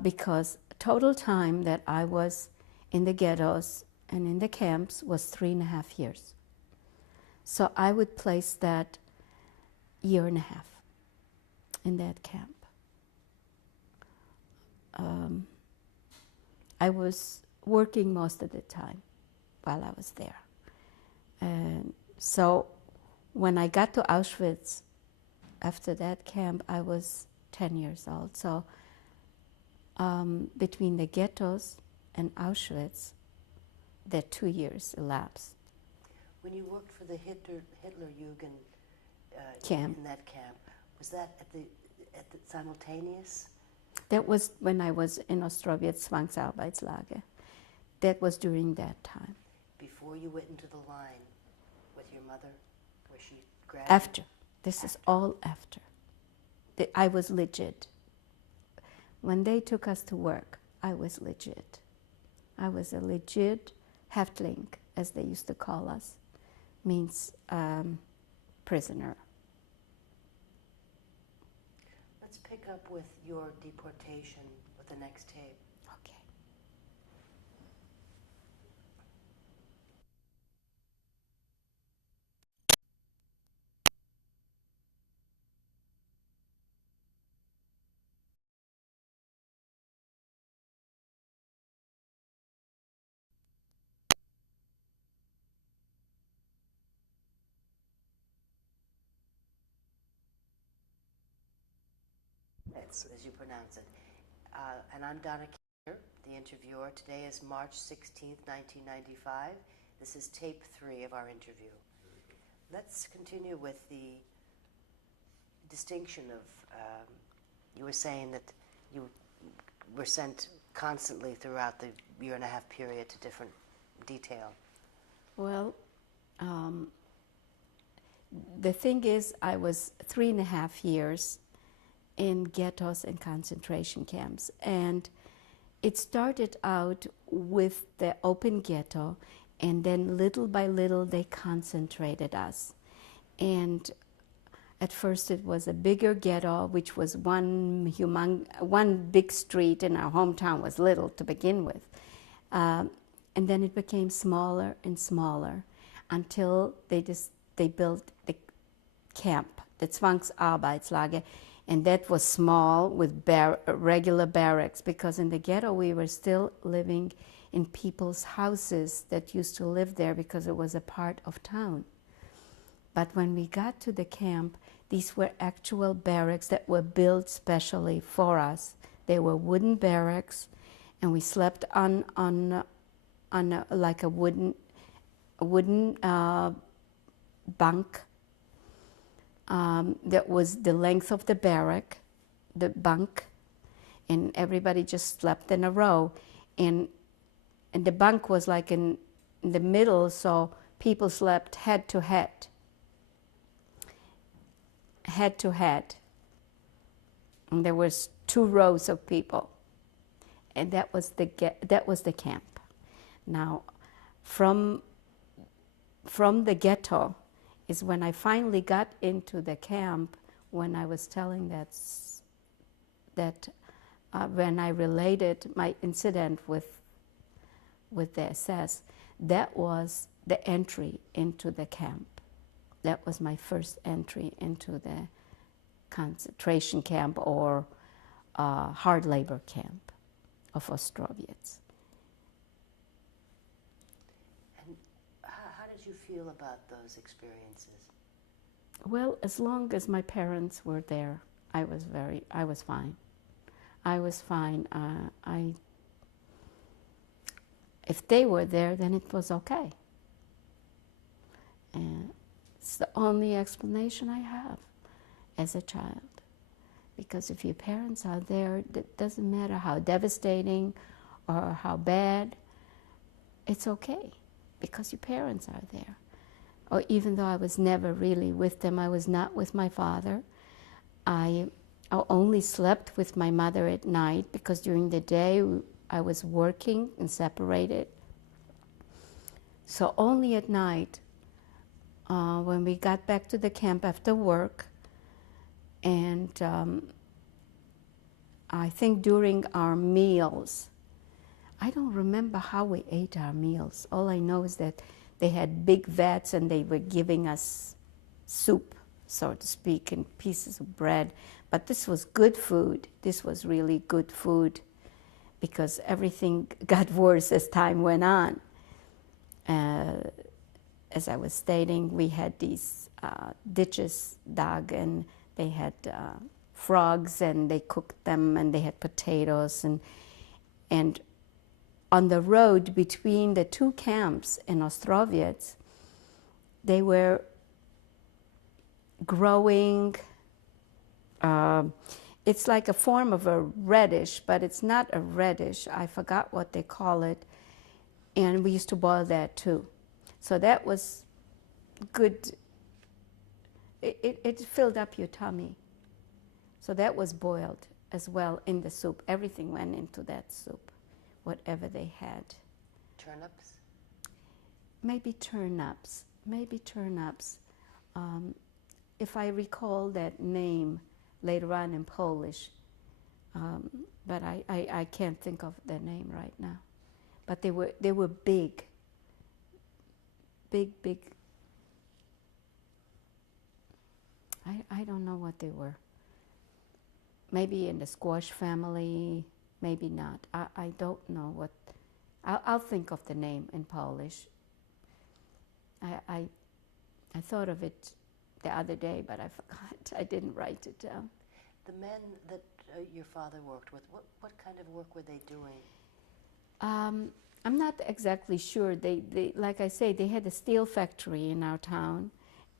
Because total time that I was in the ghettos and in the camps was 3.5 years. So I would place that year and a half in that camp. I was working most of the time while I was there. And so when I got to Auschwitz, after that camp, I was 10 years old. So between the ghettos and Auschwitz, that 2 years elapsed. When you worked for the Hitler Jugend Camp. in that camp, was that at the simultaneous? That was when I was in Ostrowitz Zwangsarbeitslager. That was during that time. Before you went into the line with your mother, where she grabbed After. you? This is all after. I was legit. When they took us to work, I was legit. I was a legit Häftling, as they used to call us, means prisoner. Let's pick up with your deportation with the next tape. Okay. It's as you pronounce it. And I'm Donna Kier, the interviewer. Today is March 16th, 1995. This is tape 3 of our interview. Let's continue with the distinction of, you were saying that you were sent constantly throughout the year and a half period to different detail. Well, the thing is, I was 3.5 years in ghettos and concentration camps. And it started out with the open ghetto, and then little by little they concentrated us. And at first it was a bigger ghetto, which was one big street in our hometown, was little to begin with. And then it became smaller and smaller until they built the camp, the Zwangsarbeitslager, And that was small with regular barracks, because in the ghetto we were still living in people's houses that used to live there because it was a part of town. But when we got to the camp, these were actual barracks that were built specially for us. They were wooden barracks, and we slept on like a wooden bunk that was the length of the barrack, the bunk, and everybody just slept in a row. And the bunk was like in the middle, so people slept head to head. Head to head. And there was 2 rows of people. And that was the camp. Now, from the ghetto is when I finally got into the camp, when I was telling that when I related my incident with the SS, that was the entry into the camp. That was my first entry into the concentration camp or hard labor camp of Ostrovets. And how did you feel about those experiences? Well, as long as my parents were there, I was fine. I was fine. If they were there, then it was okay. And it's the only explanation I have as a child. Because if your parents are there, it doesn't matter how devastating or how bad, it's okay because your parents are there. Or even though I was never really with them, I was not with my father. I only slept with my mother at night because during the day I was working and separated. So only at night, when we got back to the camp after work, and I think during our meals, I don't remember how we ate our meals. All I know is that they had big vats and they were giving us soup, so to speak, and pieces of bread. But this was good food. This was really good food because everything got worse as time went on. As I was stating, we had these ditches dug, and they had frogs, and they cooked them, and they had potatoes, and on the road between the 2 camps in Ostrovets, they were growing. It's like a form of a radish, but it's not a radish. I forgot what they call it, and we used to boil that too. So that was good. It filled up your tummy. So that was boiled as well in the soup. Everything went into that soup, whatever they had. Turnips? Maybe turnips. If I recall that name later on in Polish, but I can't think of the name right now. But they were big. I don't know what they were. Maybe in the squash family, maybe not. I don't know what. I'll think of the name in Polish. I thought of it the other day, but I forgot. I didn't write it down. The men that your father worked with, what kind of work were they doing? I'm not exactly sure. They like I say, they had a steel factory in our town,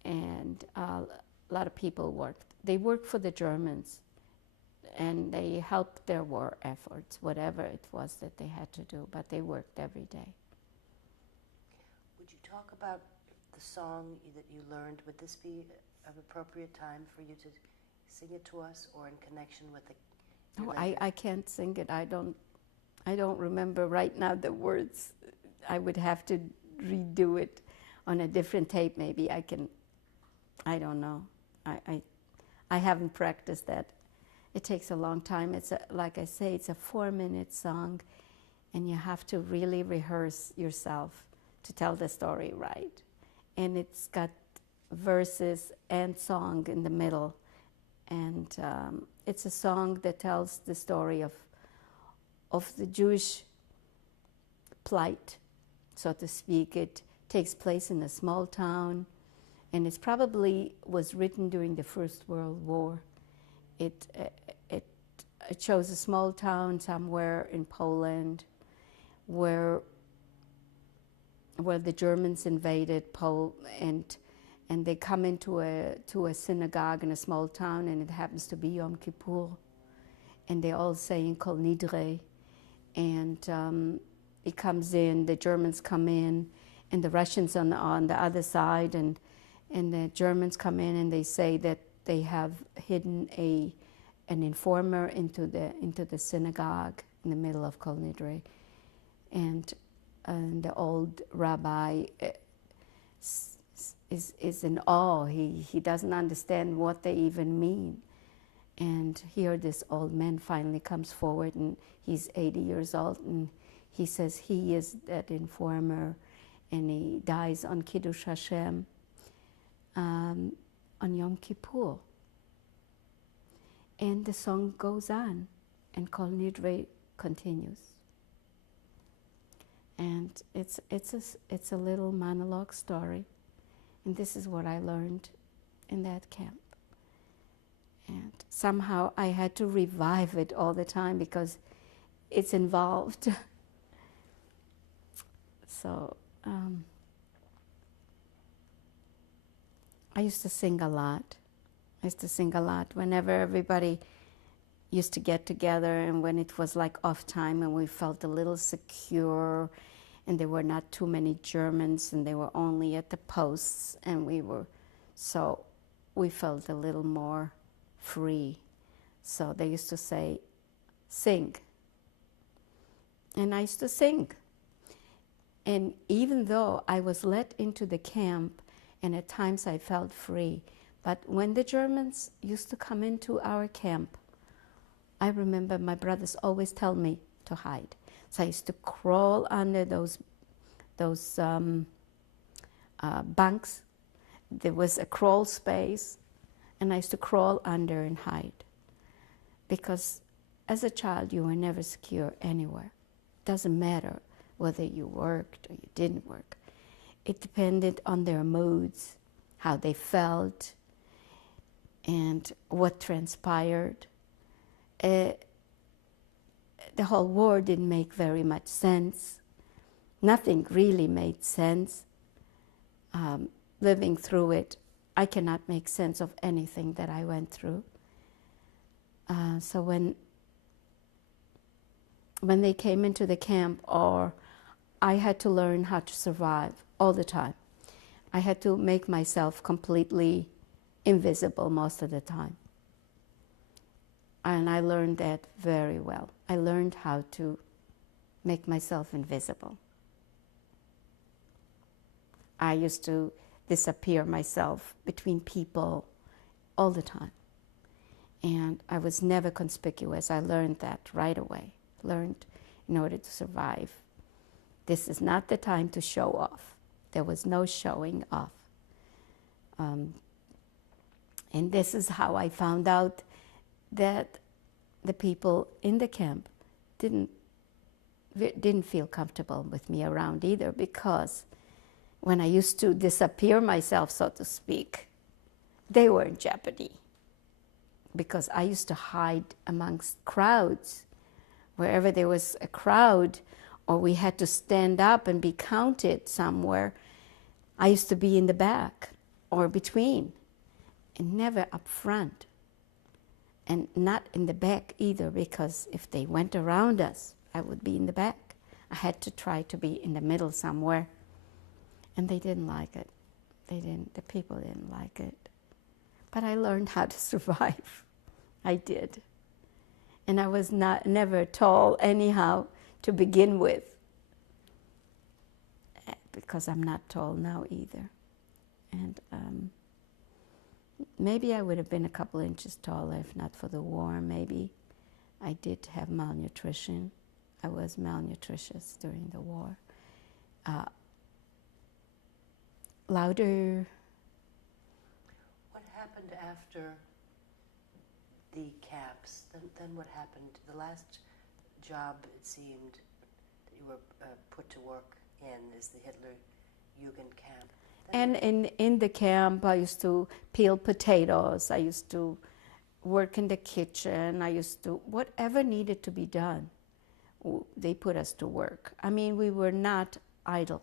and a lot of people worked. They worked for the Germans, and they helped their war efforts, whatever it was that they had to do, but they worked every day. Would you talk about the song that you learned? Would this be an appropriate time for you to sing it to us, or in connection with the... No, I can't sing it. I don't remember right now the words. I would have to redo it on a different tape. Maybe I can. I don't know. I haven't practiced that. It takes a long time. It's like I say, it's a 4-minute song, and you have to really rehearse yourself to tell the story right. And it's got verses and song in the middle, And it's a song that tells the story of the Jewish plight, so to speak. It takes place in a small town, and it probably was written during the First World War. It shows a small town somewhere in Poland where the Germans invaded and they come into a synagogue in a small town, and it happens to be Yom Kippur, and they all saying Kol Nidre, and it comes in, the Germans come in, and the Russians on the other side, and the Germans come in, and they say that they have hidden an informer into the synagogue in the middle of Kol Nidre, and the old rabbi is in awe. He doesn't understand what they even mean. And here this old man finally comes forward, and he's 80 years old, and he says he is that informer, and he dies on Kiddush Hashem on Yom Kippur. And the song goes on, and Kol Nidre continues. And it's a little monologue story, and this is what I learned in that camp. And somehow I had to revive it all the time because it's involved. So I used to sing a lot. Whenever everybody used to get together, and when it was like off time and we felt a little secure, and there were not too many Germans, and they were only at the posts, and we felt a little more free. So they used to say, sing. And I used to sing. And even though I was let into the camp, and at times I felt free, but when the Germans used to come into our camp, I remember my brothers always tell me to hide. So I used to crawl under those bunks. There was a crawl space, and I used to crawl under and hide. Because as a child, you were never secure anywhere. Doesn't matter whether you worked or you didn't work. It depended on their moods, how they felt, and what transpired. The whole war didn't make very much sense. Nothing really made sense. Living through it, I cannot make sense of anything that I went through. So when they came into the camp, or I had to learn how to survive all the time. I had to make myself completely invisible most of the time. And I learned that very well. I learned how to make myself invisible. I used to disappear myself between people all the time. And I was never conspicuous. I learned that right away. Learned in order to survive. This is not the time to show off. There was no showing off. And this is how I found out that the people in the camp didn't feel comfortable with me around either, because when I used to disappear myself, so to speak, they were in jeopardy. Because I used to hide amongst crowds. Wherever there was a crowd, or we had to stand up and be counted somewhere, I used to be in the back or between, and never up front. And not in the back either, because if they went around us, I would be in the back. I had to try to be in the middle somewhere. And they didn't like it. The people didn't like it. But I learned how to survive. I did. And I was never tall anyhow to begin with, because I'm not tall now either. And maybe I would have been a couple inches taller if not for the war. Maybe I did have malnutrition. I was malnutritious during the war. Louder. What happened after the camps, then what happened? The last job, it seemed, that you were put to work in is the Hitler Jugend camp. And in the camp, I used to peel potatoes. I used to work in the kitchen. I used to, whatever needed to be done, they put us to work. I mean, we were not idle.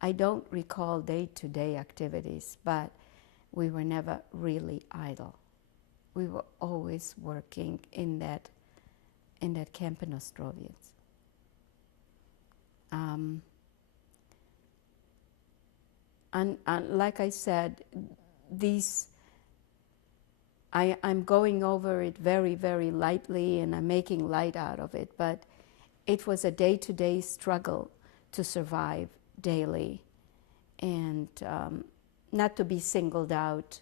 I don't recall day-to-day activities, but we were never really idle. We were always working in that camp in Ostrowiec. And like I said, I'm going over it very, very lightly, and I'm making light out of it, but it was a day-to-day struggle to survive daily, and not to be singled out,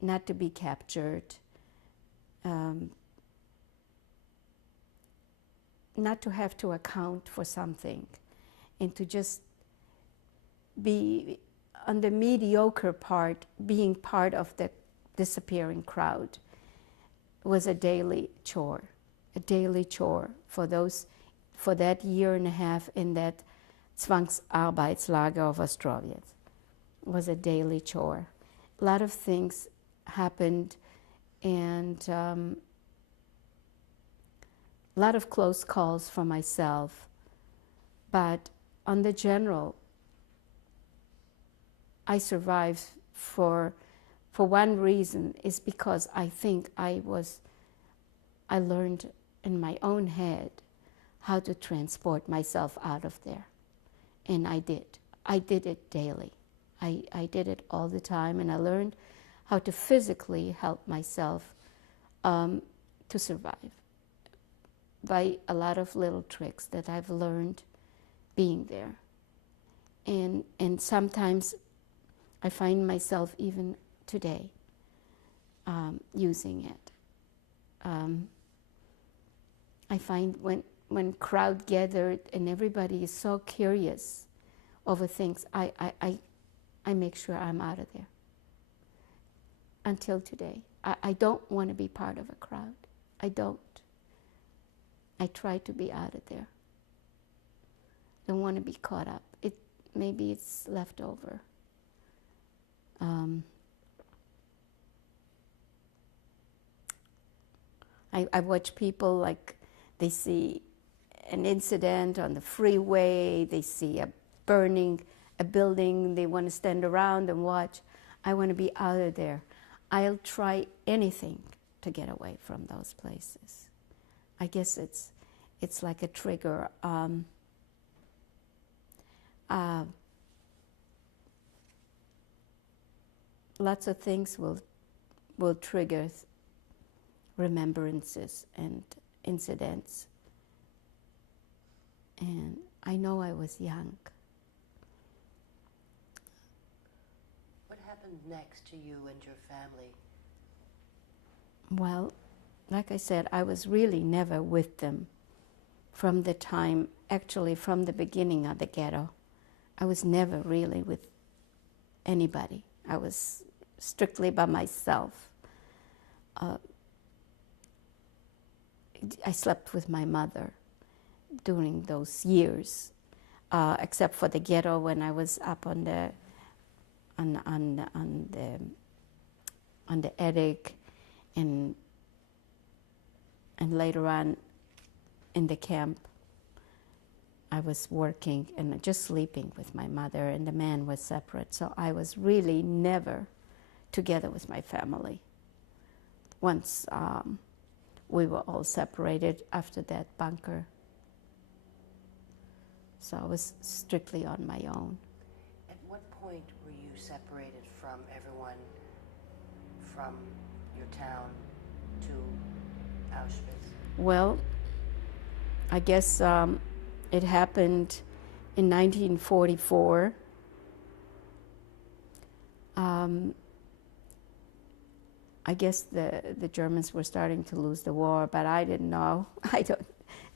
not to be captured, not to have to account for something, and to just be on the mediocre part, being part of the disappearing crowd was a daily chore for that year and a half in that Zwangsarbeitslager of Ostrowiec. It was a daily chore. A lot of things happened, and a lot of close calls for myself, but on the general, I survived for one reason, is because I think I learned in my own head how to transport myself out of there. And I did. I did it daily. I did it all the time, and I learned how to physically help myself to survive by a lot of little tricks that I've learned being there. And sometimes I find myself even today using it. I find when crowd gathered and everybody is so curious over things, I make sure I'm out of there. Until today. I don't want to be part of a crowd. I don't. I try to be out of there. Don't want to be caught up. Maybe it's left over. I watch people, like, they see an incident on the freeway, they see a building, they want to stand around and watch. I want to be out of there. I'll try anything to get away from those places. I guess it's like a trigger. Lots of things will trigger remembrances and incidents. And I know I was young. What happened next to you and your family? Well, like I said, I was really never with them from the time, actually from the beginning of the ghetto. I was never really with anybody. I was strictly by myself. I slept with my mother during those years, except for the ghetto when I was up on the attic, and later on in the camp, I was working and just sleeping with my mother, and the man was separate. So I was really never together with my family. Once we were all separated after that bunker. So I was strictly on my own. At what point were you separated from everyone, from your town to Auschwitz? Well, I guess it happened in 1944. I guess the Germans were starting to lose the war, but I didn't know.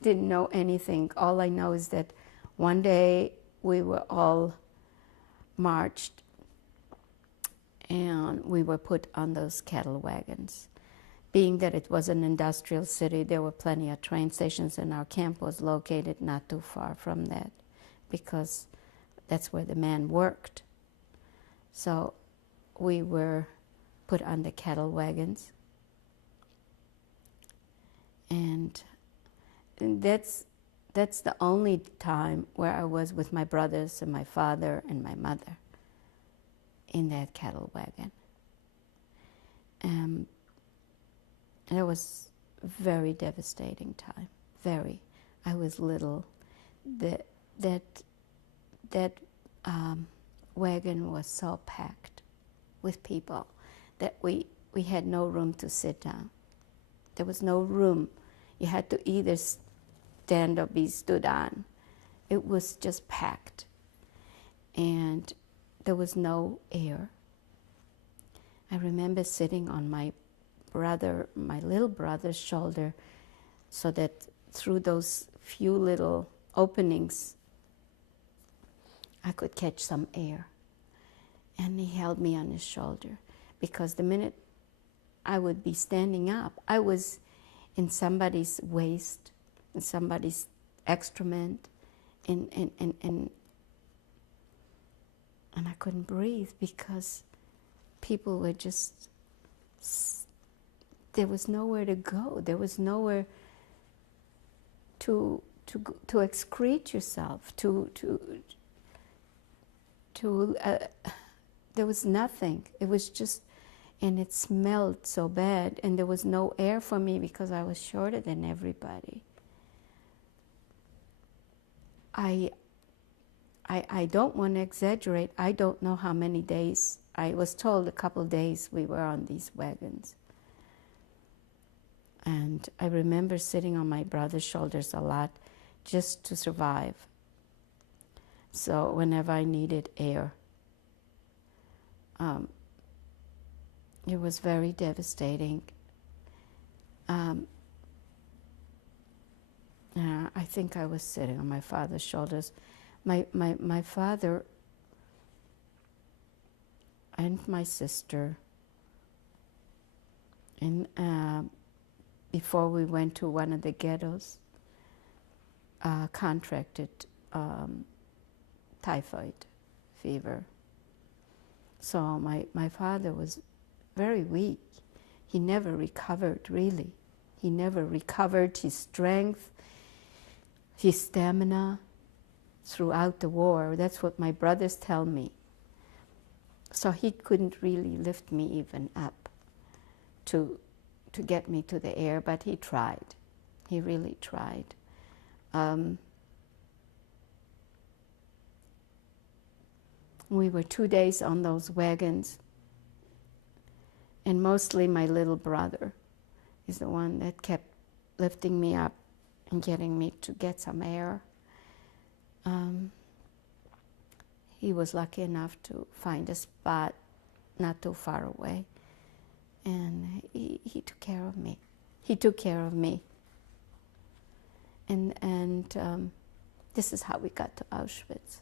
Didn't know anything. All I know is that one day we were all marched, and we were put on those cattle wagons. being that it was an industrial city, there were plenty of train stations, and our camp was located not too far from that, because that's where the men worked. So we were put on the cattle wagons, and that's the only time where I was with my brothers and my father and my mother in that cattle wagon. And it was a very devastating time, very. I was little. That wagon was so packed with people that we had no room to sit down. There was no room. You had to either stand or be stood on. It was just packed. And there was no air. I remember sitting on my little brother's shoulder, so that through those few little openings, I could catch some air. And he held me on his shoulder, because the minute I would be standing up, I was in somebody's waist, in somebody's excrement, and I couldn't breathe, because people were just, there was nowhere to go. There was nowhere to excrete yourself, there was nothing. It was just, and it smelled so bad, and there was no air for me because I was shorter than everybody. I don't want to exaggerate. I don't know how many days. I was told a couple days we were on these wagons. And I remember sitting on my brother's shoulders a lot just to survive. So whenever I needed air, it was very devastating. I think I was sitting on my father's shoulders. My father and my sister, and before we went to one of the ghettos, contracted typhoid fever. So my father was very weak. He never recovered, really. He never recovered his strength, his stamina throughout the war. That's what my brothers tell me. So he couldn't really lift me even up to get me to the air, but he tried. He really tried. We were 2 days on those wagons, and mostly my little brother is the one that kept lifting me up and getting me to get some air. He was lucky enough to find a spot not too far away, and he took care of me. He took care of me. And this is how we got to Auschwitz.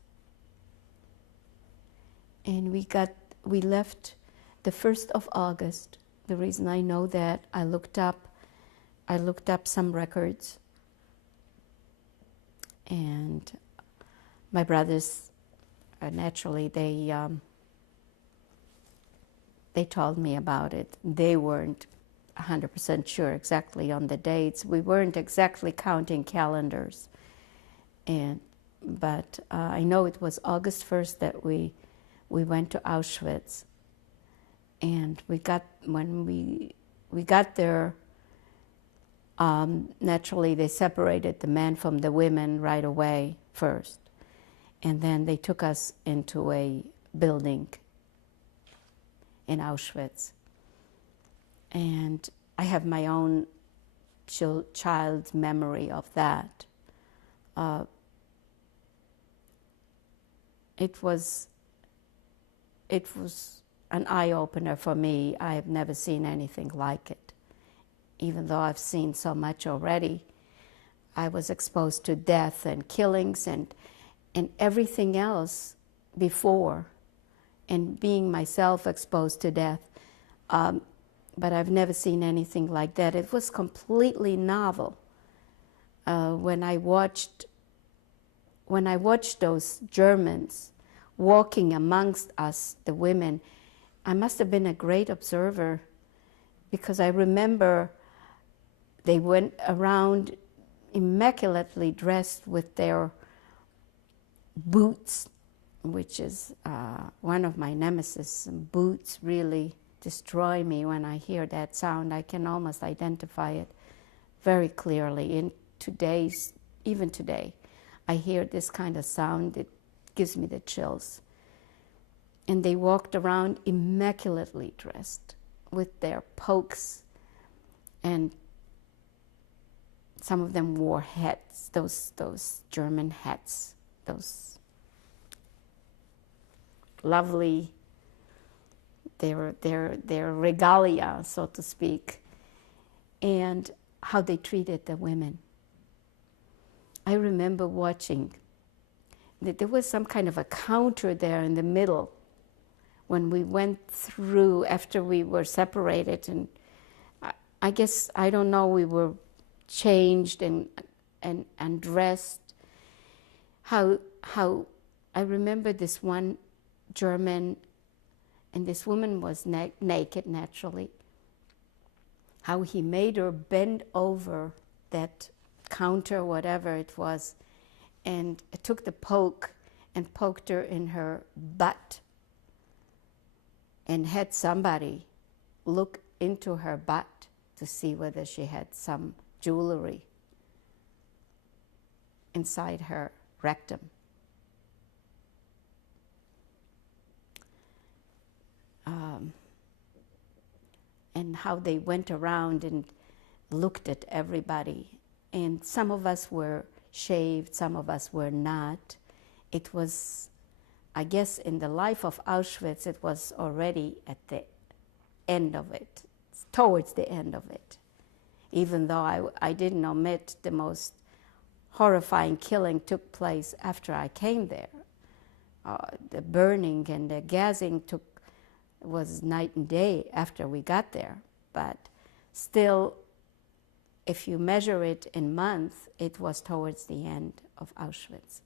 And we left the 1st of August. The reason I know that, I looked up some records, and my brothers, naturally, they told me about it. They weren't 100% sure exactly on the dates. We weren't exactly counting calendars, but I know it was August 1st that we went to Auschwitz, and when we got there. Naturally, they separated the men from the women right away first, and then they took us into a building in Auschwitz. And I have my own child's memory of that. It was an eye-opener for me. I have never seen anything like it. Even though I've seen so much already, I was exposed to death and killings and everything else before, and being myself exposed to death, but I've never seen anything like that. It was completely novel. When I watched those Germans walking amongst us, the women, I must have been a great observer, because I remember they went around immaculately dressed with their boots, which is one of my nemesis. Boots really destroy me when I hear that sound. I can almost identify it very clearly. Even today, I hear this kind of sound, it gives me the chills. And they walked around immaculately dressed with their pokes, and some of them wore hats, those German hats, those lovely, their regalia, so to speak, and how they treated the women. I remember watching that there was some kind of a counter there in the middle when we went through after we were separated, and I guess, I don't know, we were changed and dressed. How I remember this one German, and this woman was naked naturally, how he made her bend over that counter, whatever it was, and took the poke and poked her in her butt, and had somebody look into her butt to see whether she had some jewelry inside her rectum. And how they went around and looked at everybody. And some of us were shaved, some of us were not. It was, I guess, in the life of Auschwitz, it was already at the end of it, towards the end of it. Even though I didn't omit, the most horrifying killing took place after I came there. The burning and the gassing was night and day after we got there. But still, if you measure it in months, it was towards the end of Auschwitz.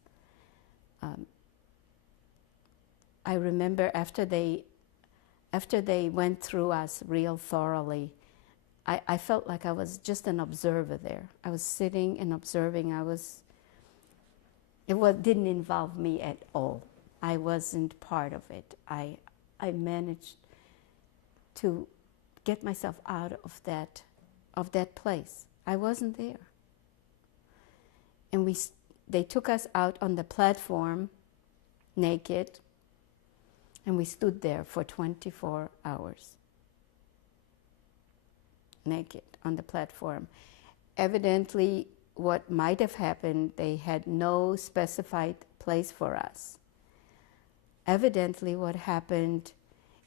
I remember after they went through us real thoroughly, I felt like I was just an observer there. I was sitting and observing. Didn't involve me at all. I wasn't part of it. I managed to get myself out of that place. I wasn't there. And they took us out on the platform, naked, and we stood there for 24 hours. Naked on the platform. Evidently, what might have happened, they had no specified place for us. Evidently, what happened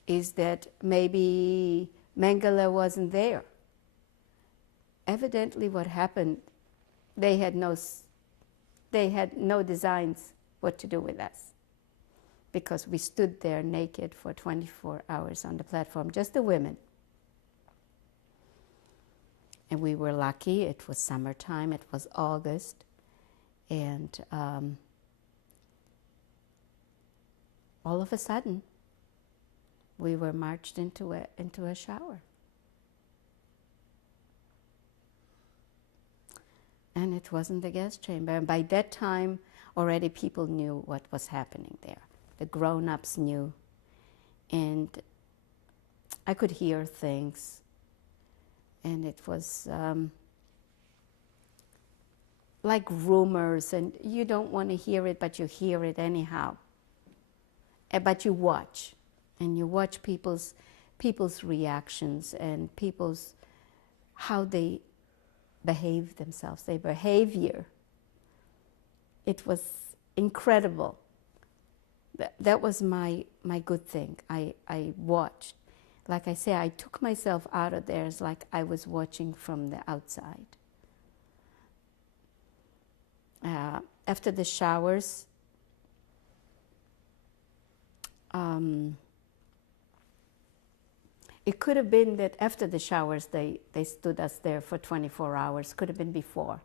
is that maybe Mengele wasn't there. Evidently, what happened, they had no designs what to do with us, because we stood there naked for 24 hours on the platform, just the women. And we were lucky. It was summertime. It was August. And all of a sudden, we were marched into a shower. And it wasn't the gas chamber. And by that time, already people knew what was happening there. The grown-ups knew. And I could hear things. And it was like rumors, and you don't want to hear it, but you hear it anyhow. But you watch, and you watch people's reactions and how they behave themselves, their behavior. It was incredible. That was my good thing. I watched. Like I say, I took myself out of there. It's like I was watching from the outside. After the showers, It could have been that after the showers they stood us there for 24 hours. Could have been before.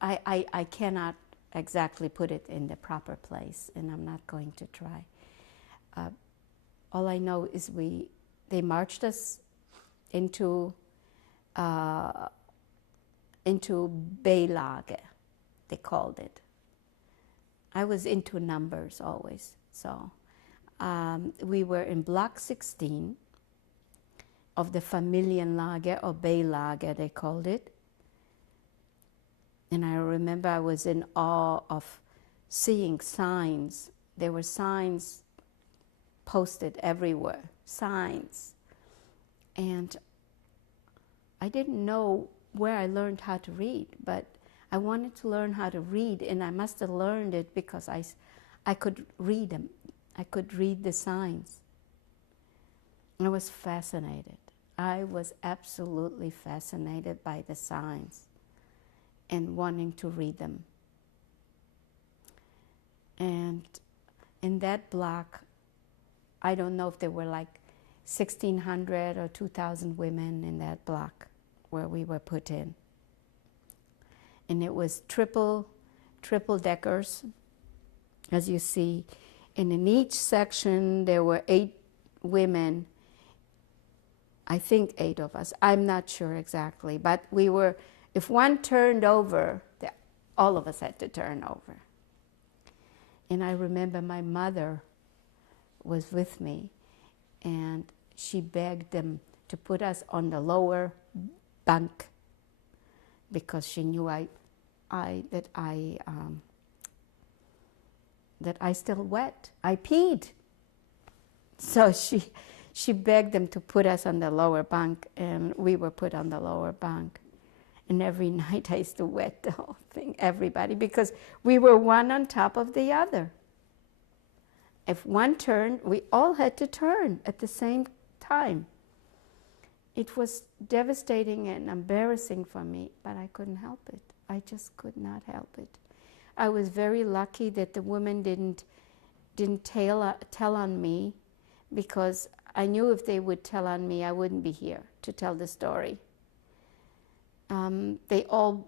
I cannot exactly put it in the proper place, and I'm not going to try. All I know is they marched us into Beilage, they called it. I was into numbers always, so we were in block 16 of the Familienlager or Beilage, they called it. And I remember I was in awe of seeing signs. There were signs posted everywhere, signs. And I didn't know where I learned how to read, but I wanted to learn how to read, and I must have learned it because I could read them. I could read the signs. I was fascinated. I was absolutely fascinated by the signs and wanting to read them. And in that block, I don't know if there were like 1,600 or 2,000 women in that block where we were put in. And it was triple deckers, as you see. And in each section, there were 8 women. I think 8 of us. I'm not sure exactly. But we were, if one turned over, all of us had to turn over. And I remember my mother was with me, and she begged them to put us on the lower bunk because she knew that I still wet. I peed. So she begged them to put us on the lower bunk, and we were put on the lower bunk. And every night I used to wet the whole thing, everybody, because we were one on top of the other. If one turned, we all had to turn at the same time. It was devastating and embarrassing for me, but I couldn't help it. I just could not help it. I was very lucky that the women didn't tell on me, because I knew if they would tell on me, I wouldn't be here to tell the story. They all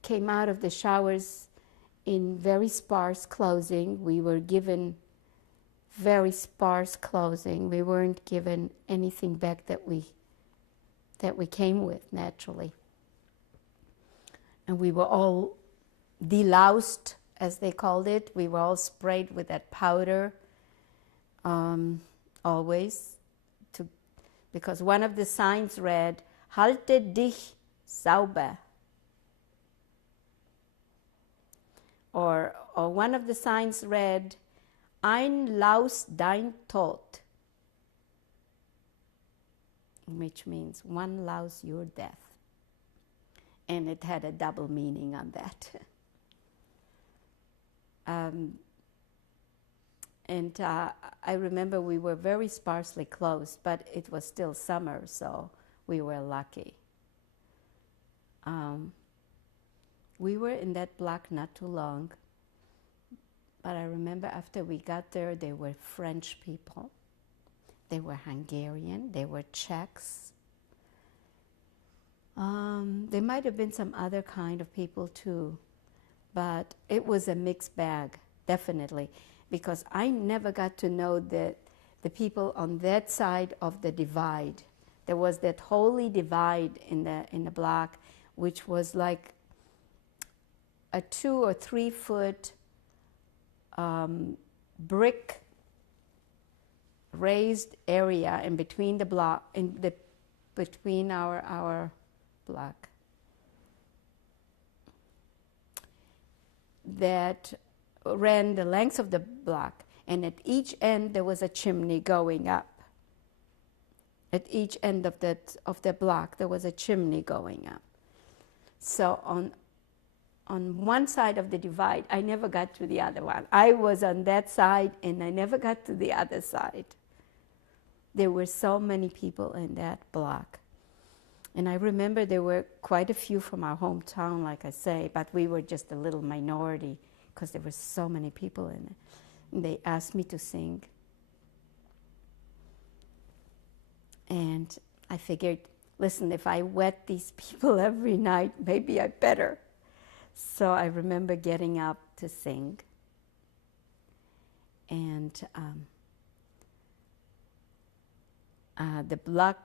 came out of the showers in very sparse clothing. We were given very sparse clothing. We weren't given anything back that we came with naturally. And we were all deloused, as they called it. We were all sprayed with that powder, always, because one of the signs read, "Halte dich sauber." Or one of the signs read, "Einlaus dein Tod," which means one louse your death. And it had a double meaning on that. I remember we were very sparsely clothed, but it was still summer, so we were lucky. We were in that block not too long, but I remember after we got there, they were French people, they were Hungarian, they were Czechs. There might have been some other kind of people too, but it was a mixed bag, definitely, because I never got to know the people on that side of the divide. There was that holy divide in the block, which was like a 2 or 3 foot brick raised area in between the block, between our block, that ran the length of the block, and at each end there was a chimney going up. At each end of the block there was a chimney going up. So on one side of the divide, I never got to the other one. I was on that side, and I never got to the other side. There were so many people in that block. And I remember there were quite a few from our hometown, like I say, but we were just a little minority because there were so many people in it. And they asked me to sing. And I figured, listen, if I wet these people every night, maybe I better. So I remember getting up to sing. And the block,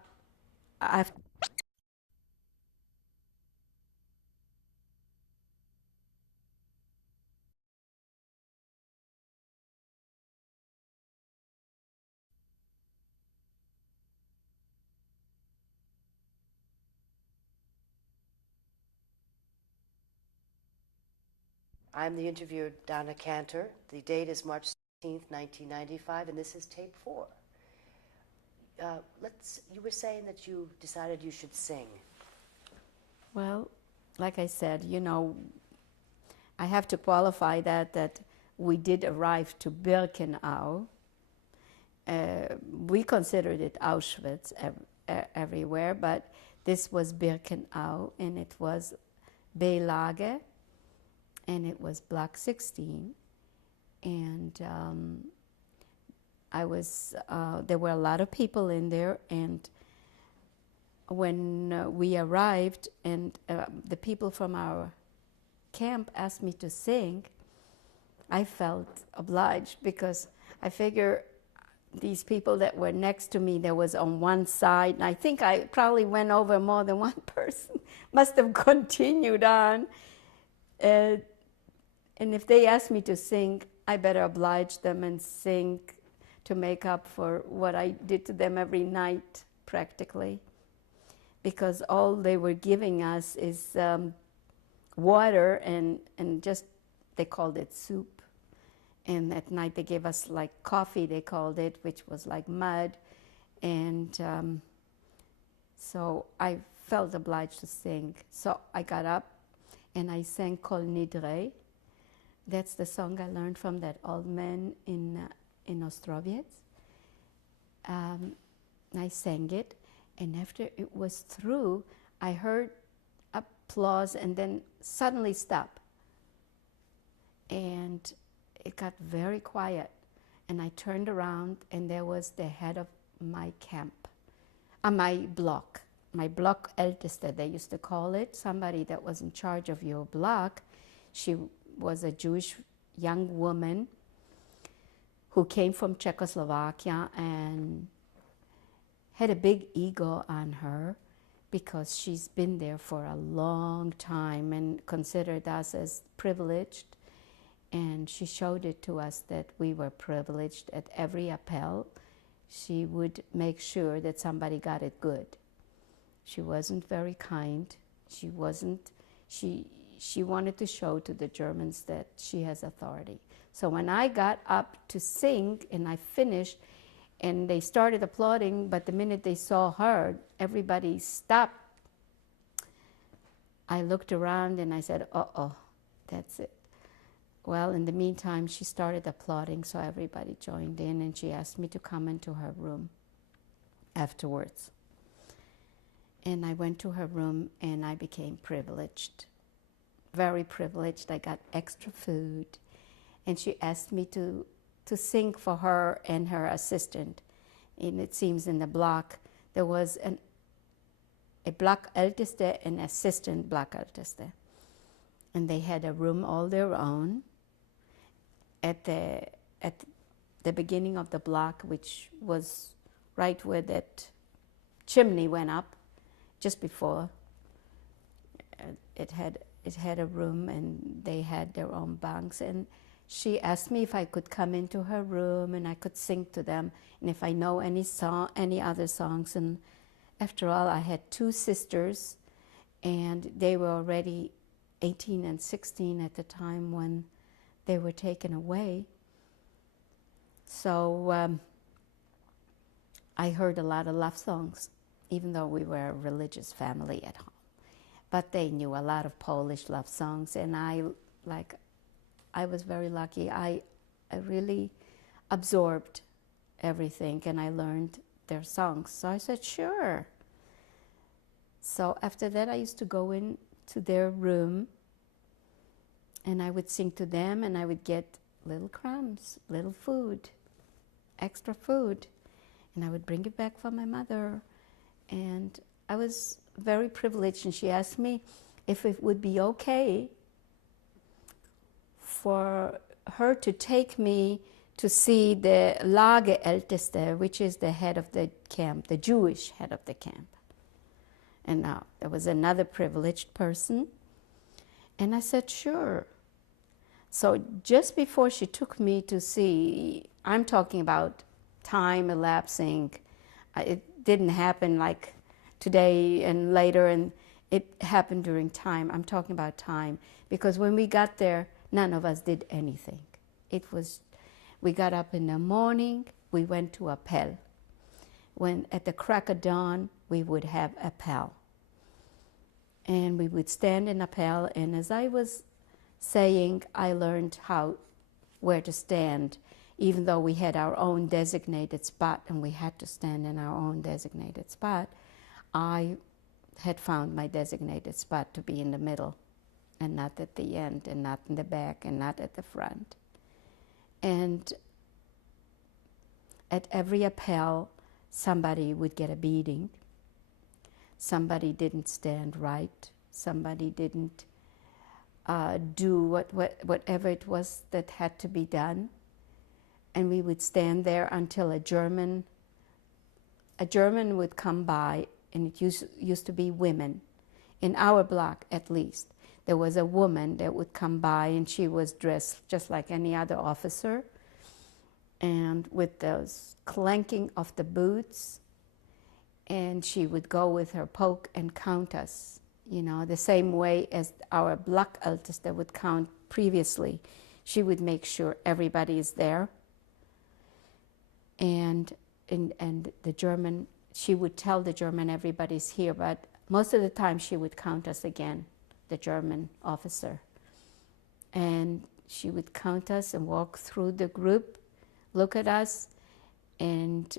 I'm the interviewer, Donna Cantor. The date is March 16th, 1995, and this is tape 4. You were saying that you decided you should sing. well, like I said, you know, I have to qualify that we did arrive to Birkenau. We considered it Auschwitz everywhere, but this was Birkenau, and it was B-Lage, and it was Block 16. And there were a lot of people in there, and when we arrived and the people from our camp asked me to sing, I felt obliged because I figure these people that were next to me, there was on one side, and I think I probably went over more than one person, must have continued on. And if they asked me to sing, I better oblige them and sing to make up for what I did to them every night, practically. Because all they were giving us is water and just, they called it soup. And at night they gave us like coffee, they called it, which was like mud. And so I felt obliged to sing. So I got up and I sang Kol Nidre. That's the song I learned from that old man in Ostrowiec. I sang it, and after it was through, I heard applause and then suddenly stop. And it got very quiet, and I turned around, and there was the head of my camp, my block Älteste, they used to call it, somebody that was in charge of your block. She was a Jewish young woman who came from Czechoslovakia and had a big ego on her because she's been there for a long time and considered us as privileged. And she showed it to us that we were privileged. At every appel, she would make sure that somebody got it good. She wasn't very kind. She wanted to show to the Germans that she has authority. So when I got up to sing and I finished, and they started applauding, but the minute they saw her, everybody stopped. I looked around and I said, uh-oh, that's it. Well, in the meantime, she started applauding, so everybody joined in, and she asked me to come into her room afterwards. And I went to her room, and I became privileged, very privileged. I got extra food, and she asked me to sing for her and her assistant. And it seems in the block, there was a Block Älteste and assistant Block Älteste. And they had a room all their own at the beginning of the block, which was right where that chimney went up, just before. It had a room, and they had their own bunks. And she asked me if I could come into her room and I could sing to them, and if I know any other songs. And after all, I had 2 sisters, and they were already 18 and 16 at the time when they were taken away. So I heard a lot of love songs, even though we were a religious family at home. But they knew a lot of Polish love songs, and I was very lucky. I really absorbed everything, and I learned their songs. So I said, sure. So after that, I used to go into their room, and I would sing to them, and I would get little crumbs, little food, extra food, and I would bring it back for my mother. And I was very privileged, and she asked me if it would be okay for her to take me to see the Lagerälteste, which is the head of the camp, the Jewish head of the camp. And now there was another privileged person, and I said, sure. So just before she took me to see, I'm talking about time elapsing. It didn't happen like today and later, and it happened during time. I'm talking about time, because when we got there, none of us did anything. We got up in the morning, we went to appel. When at the crack of dawn, we would have appel. And we would stand in appel, and as I was saying, I learned where to stand, even though we had our own designated spot and we had to stand in our own designated spot. I had found my designated spot to be in the middle and not at the end and not in the back and not at the front. And at every appel, somebody would get a beating. Somebody didn't stand right. Somebody didn't do whatever it was that had to be done. And we would stand there until a German would come by, and it used to be women. In our block, at least, there was a woman that would come by, and she was dressed just like any other officer, and with those clanking of the boots, and she would go with her poke and count us, the same way as our block Älteste would count previously. She would make sure everybody is there. And the German, she would tell the German everybody's here, but most of the time she would count us again, the German officer. And she would count us and walk through the group, look at us, and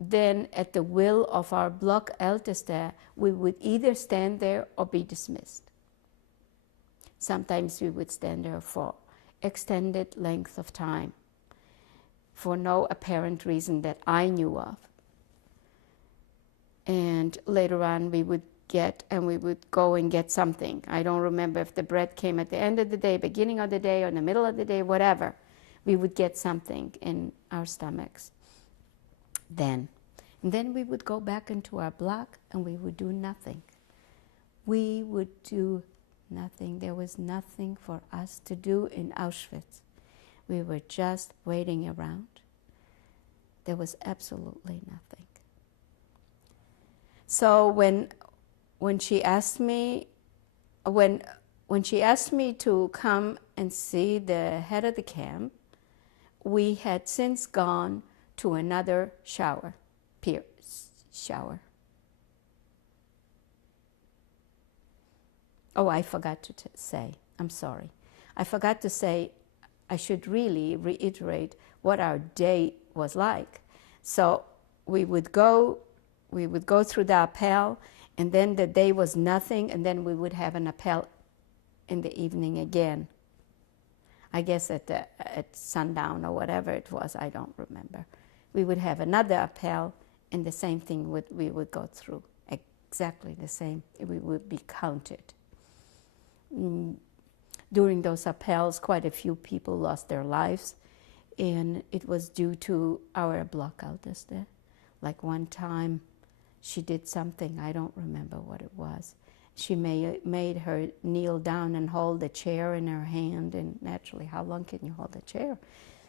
then at the will of our block Älteste, we would either stand there or be dismissed. Sometimes we would stand there for extended length of time, for no apparent reason that I knew of. And later on we would go and get something. I don't remember if the bread came at the end of the day, beginning of the day, or in the middle of the day, whatever. We would get something in our stomachs then. And then we would go back into our block and we would do nothing. We would do nothing. There was nothing for us to do in Auschwitz. We were just waiting around. There was absolutely nothing. So when she asked me to come and see the head of the camp, we had since gone to another shower. Oh, I forgot to say. I'm sorry. I forgot to say. I should really reiterate what our day was like. So we would go through the appel, and then the day was nothing, and then we would have an appel in the evening again. I guess at sundown or whatever it was, I don't remember. We would have another appel, and the same thing we would go through. Exactly the same. We would be counted. During those appels, quite a few people lost their lives, and it was due to our block Älteste. Like one time, she did something, I don't remember what it was. She made her kneel down and hold a chair in her hand, and naturally, how long can you hold a chair?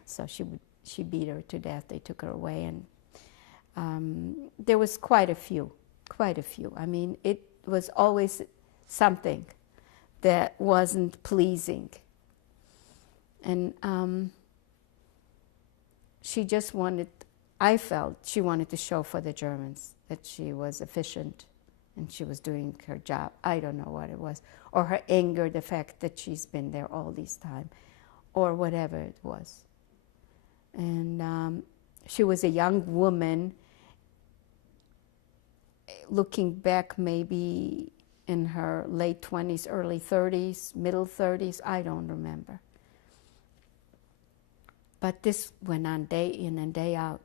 So she beat her to death. They took her away, and there was quite a few. I mean, it was always something that wasn't pleasing. And I felt she wanted to show for the Germans that she was efficient and she was doing her job. I don't know what it was. Or her anger, the fact that she's been there all this time, or whatever it was. And she was a young woman, looking back maybe in her late 20s, early 30s, middle 30s, I don't remember. But this went on day in and day out.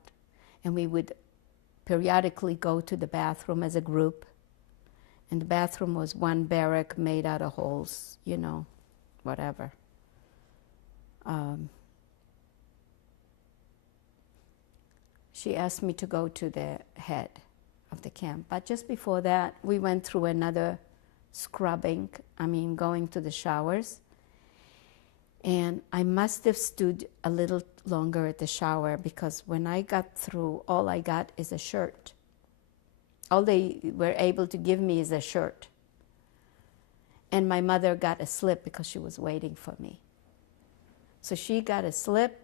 And we would periodically go to the bathroom as a group. And the bathroom was one barrack made out of holes, you know, whatever. She asked me to go to the head of the camp. But just before that, we went through another scrubbing, going to the showers. And I must have stood a little longer at the shower because when I got through, all I got is a shirt. All they were able to give me is a shirt. And my mother got a slip because she was waiting for me. So she got a slip,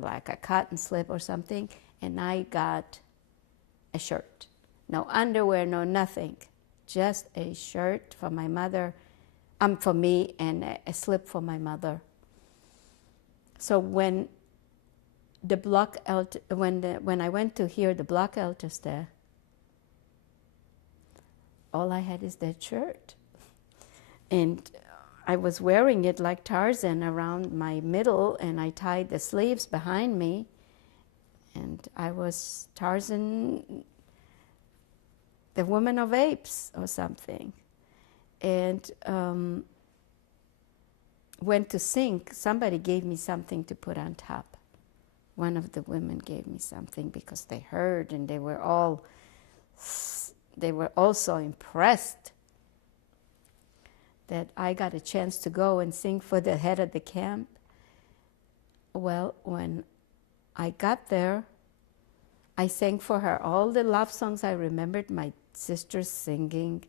like a cotton slip or something, and I got a shirt. No underwear, no nothing. Just a shirt for my mother, for me, and a slip for my mother. So when when I went to hear the block elders there, all I had is that shirt. And I was wearing it like Tarzan around my middle, and I tied the sleeves behind me, and I was Tarzan, the woman of apes or something. And went to sink, somebody gave me something to put on top. One of the women gave me something because they heard, and they were all so impressed that I got a chance to go and sing for the head of the camp. Well, when I got there, I sang for her all the love songs I remembered my sisters singing,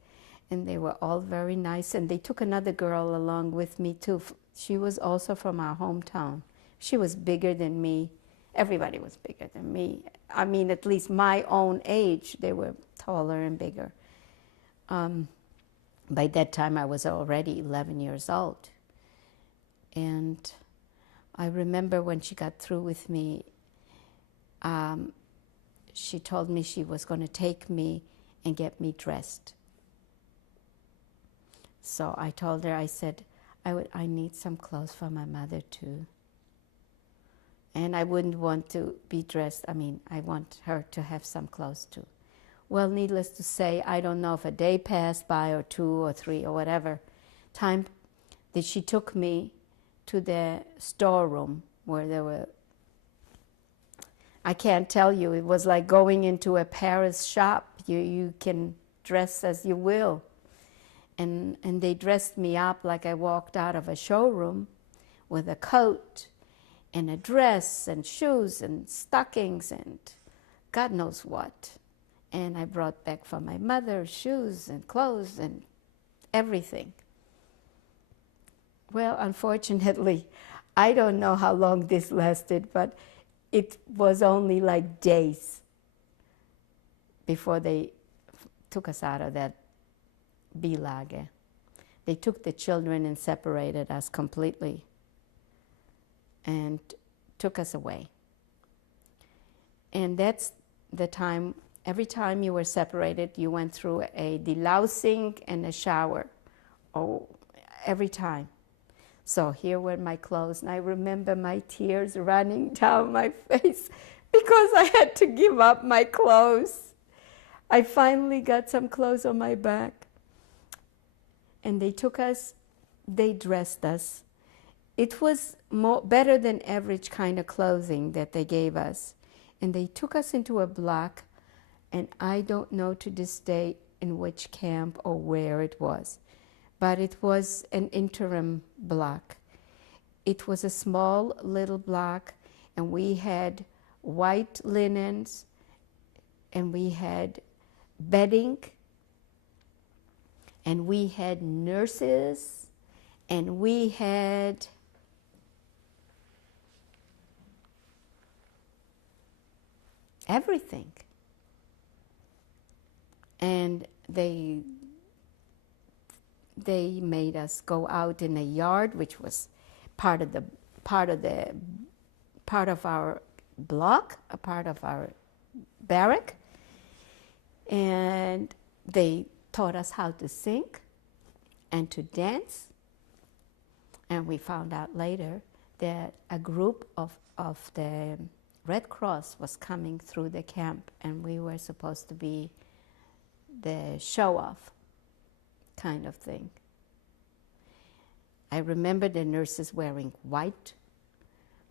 and they were all very nice. And they took another girl along with me too. She was also from our hometown. She was bigger than me. Everybody was bigger than me. At least my own age, they were taller and bigger. By that time, I was already 11 years old. And I remember when she got through with me, she told me she was going to take me and get me dressed. So I told her, I said, I need some clothes for my mother too. And I wouldn't want to be dressed. I want her to have some clothes too. Well, needless to say, I don't know if a day passed by or 2 or 3 or whatever time that she took me to the storeroom where there were, I can't tell you, it was like going into a Paris shop. You can dress as you will. And they dressed me up like I walked out of a showroom with a coat and a dress and shoes and stockings and God knows what. And I brought back for my mother shoes and clothes and everything. Well, unfortunately, I don't know how long this lasted, but it was only like days before they took us out of that Bilage. They took the children and separated us completely and took us away. And that's the time, every time you were separated, you went through a delousing and a shower. Oh, every time. So here were my clothes, and I remember my tears running down my face because I had to give up my clothes. I finally got some clothes on my back. And they took us, they dressed us. It was better than average kind of clothing that they gave us. And they took us into a block, and I don't know to this day in which camp or where it was, but it was an interim block. It was a small little block, and we had white linens, and we had bedding, and we had nurses, and we had everything. And they made us go out in a yard, which was part of our block, a part of our barrack, and they taught us how to sing and to dance. And we found out later that a group of the Red Cross was coming through the camp, and we were supposed to be the show-off kind of thing. I remember the nurses wearing white.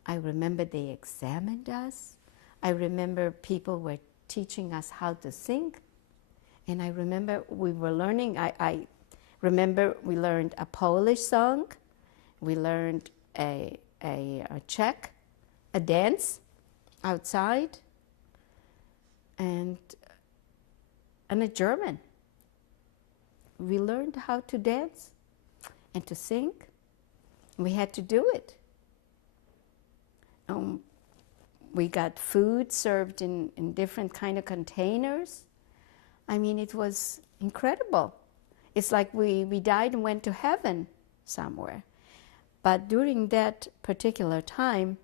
I remember they examined us. I remember people were teaching us how to sing. And I remember we were learning, I remember we learned a Polish song. We learned a Czech, a dance outside, and a German. We learned how to dance and to sing. We had to do it. We got food served in different kind of containers. I mean, it was incredible. It's like we died and went to heaven somewhere. But during that particular time,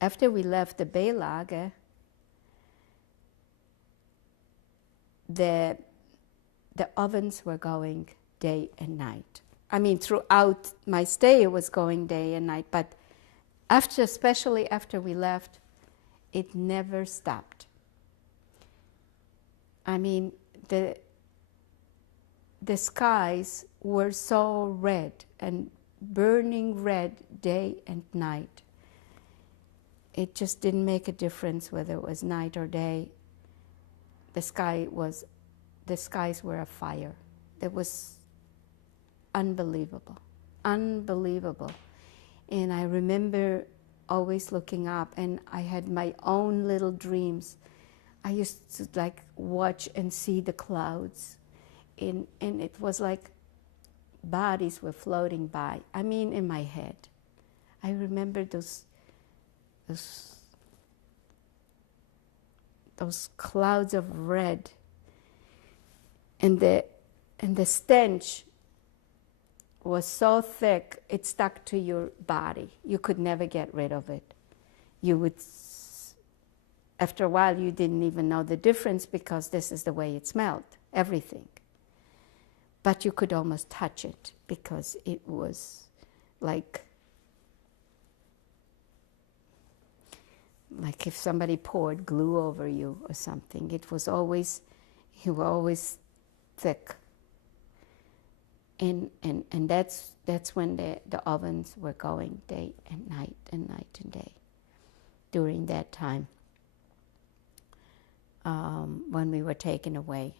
after we left the Beilage, the ovens were going day and night. I mean, throughout my stay, it was going day and night, but especially after we left, it never stopped. I mean, the skies were so red and burning red day and night. It just didn't make a difference whether it was night or day. The skies were afire. It was unbelievable, unbelievable. And I remember always looking up, and I had my own little dreams. I used to like watch and see the clouds, and it was like bodies were floating by. I mean, in my head. I remember those clouds of red, and the stench was so thick it stuck to your body. You could never get rid of it. You would, after a while, you didn't even know the difference because this is the way it smelled, everything. But you could almost touch it because it was like if somebody poured glue over you or something. You were always thick. And that's when the ovens were going day and night and night and day during that time when we were taken away.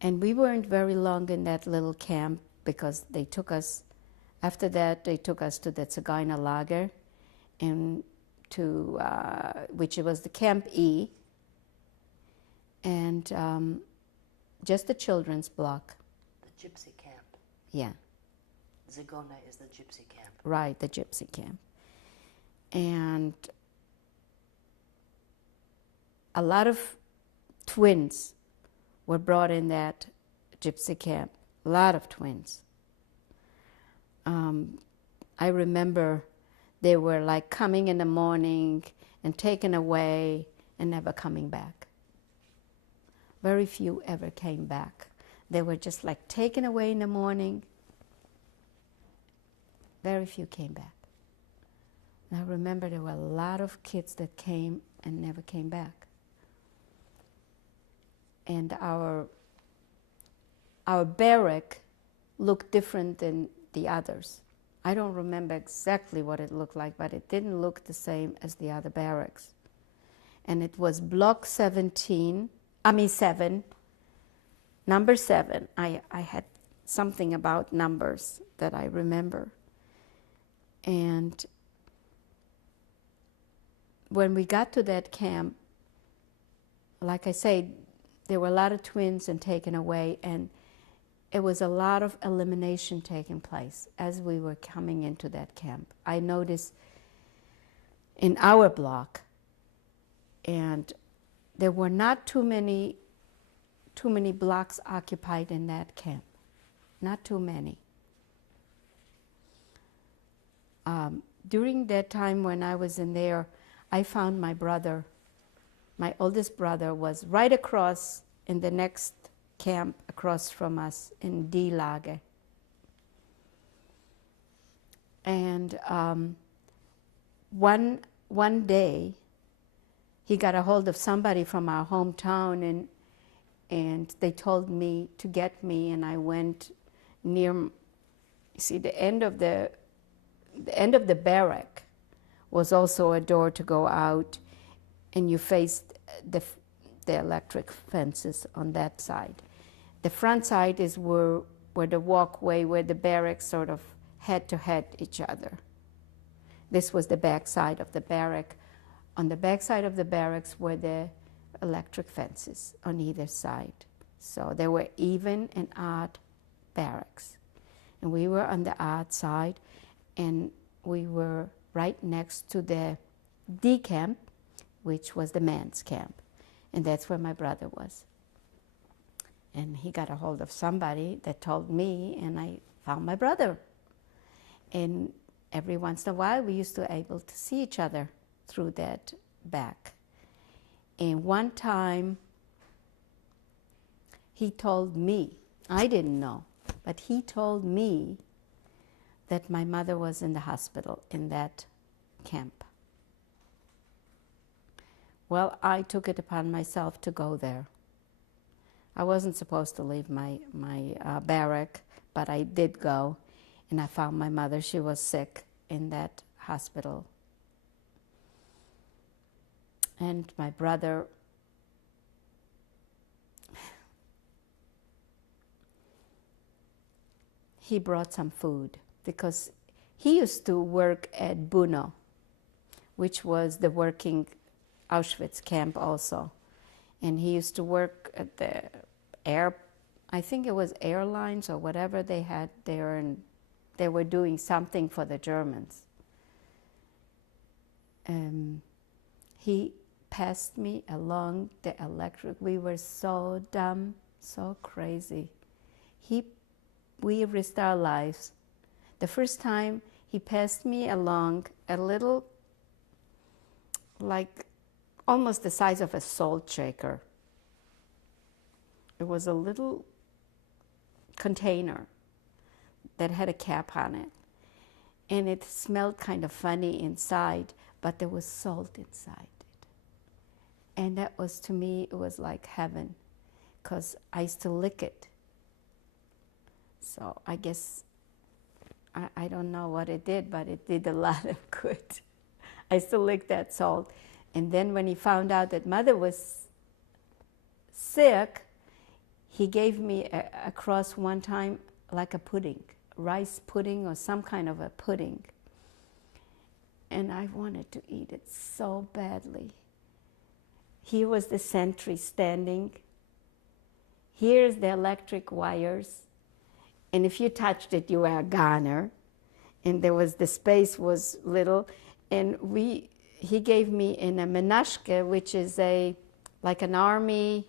And we weren't very long in that little camp because they took us, after that they took us to the Zigeuner Lager, and to, which was the Camp E, and just the children's block. The gypsy camp. Yeah. Zigeuner is the gypsy camp. Right, the gypsy camp. And a lot of twins were brought in that gypsy camp. A lot of twins. I remember they were like coming in the morning and taken away and never coming back. Very few ever came back. They were just like taken away in the morning. Very few came back. And I remember there were a lot of kids that came and never came back. And our barrack looked different than the others. I don't remember exactly what it looked like, but it didn't look the same as the other barracks. And it was block 7, number 7. I had something about numbers that I remember. And when we got to that camp, like I said, there were a lot of twins and taken away, and it was a lot of elimination taking place as we were coming into that camp. I noticed in our block, and there were not too many blocks occupied in that camp. Not too many. During that time when I was in there, I found my brother. My oldest brother was right across in the next camp across from us in D Lager. And one day, he got a hold of somebody from our hometown, and they told me to get me, and I went near, see, the end of the barrack was also a door to go out, and you faced the electric fences on that side. The front side is where the walkway, where the barracks sort of head to head each other. This was the back side of the barrack. On the back side of the barracks were the electric fences on either side. So there were even and odd barracks. And we were on the odd side, and we were right next to the D camp, which was the man's camp. And that's where my brother was. And he got a hold of somebody that told me, and I found my brother. And every once in a while, we used to be able to see each other through that back. And one time, he told me, I didn't know, but he told me that my mother was in the hospital in that camp. Well, I took it upon myself to go there. I wasn't supposed to leave my barrack, but I did go, and I found my mother. She was sick in that hospital. And my brother, he brought some food because he used to work at Buno, which was the working Auschwitz camp also. And he used to work at the I think it was airlines or whatever they had there, and they were doing something for the Germans. He passed me along the electric. We were so dumb, so crazy. We risked our lives. The first time he passed me along a little, like almost the size of a salt shaker. It was a little container that had a cap on it. And it smelled kind of funny inside, but there was salt inside it. And that was, to me, it was like heaven, because I used to lick it. So I guess, I don't know what it did, but it did a lot of good. I still licked that salt. And then when he found out that Mother was sick, he gave me a cross one time, like a pudding, rice pudding or some kind of a pudding. And I wanted to eat it so badly. Here was the sentry standing. Here's the electric wires. And if you touched it, you were a goner. And there was, the space was little. And he gave me in a menashke, which is like an army,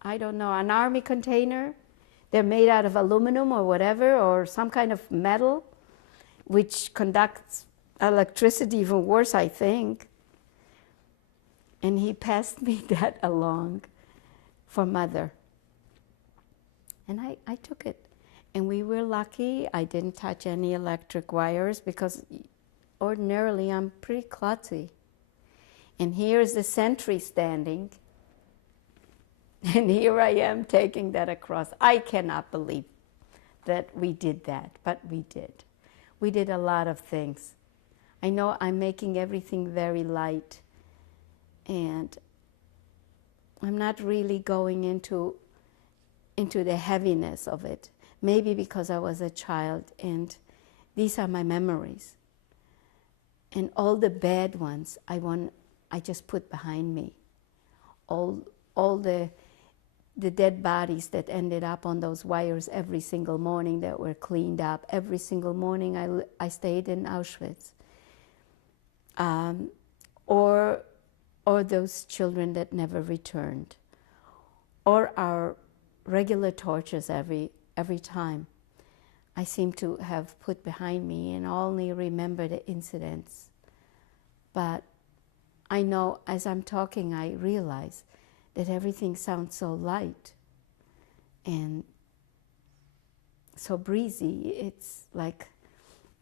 I don't know, an army container. They're made out of aluminum or whatever, or some kind of metal, which conducts electricity even worse, I think. And he passed me that along for Mother. And I took it. And we were lucky. I didn't touch any electric wires because ordinarily I'm pretty klutzy. And here's the sentry standing. And here I am taking that across. I cannot believe that we did that, but we did. We did a lot of things. I know I'm making everything very light, and I'm not really going into the heaviness of it. Maybe because I was a child, and these are my memories. And all the bad ones, I just put behind me. All the dead bodies that ended up on those wires every single morning that were cleaned up. Every single morning I stayed in Auschwitz. Or those children that never returned. Or our regular tortures every time. I seem to have put behind me and only remember the incidents. But I know as I'm talking, I realize that everything sounds so light and so breezy. It's like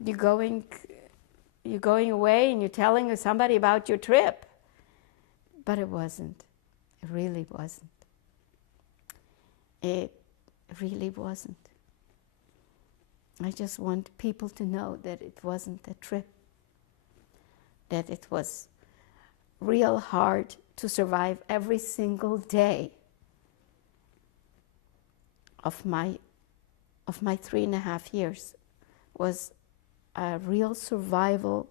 you're going you're going away and you're telling somebody about your trip. But it wasn't. It really wasn't. It really wasn't. I just want people to know that it wasn't a trip, that it was real hard to survive every single day of my 3.5 years. Was a real survival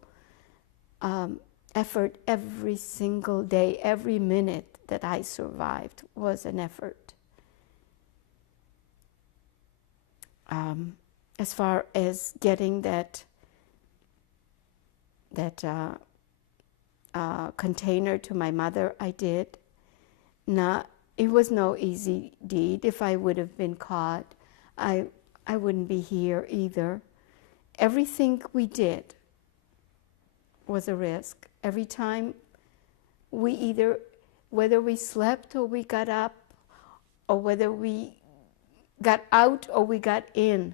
effort. Every single day, every minute that I survived was an effort. As far as getting that container to my mother, I did. It was no easy deed. If I would have been caught, I wouldn't be here either. Everything we did was a risk. Every time whether we slept or we got up, or whether we got out or we got in,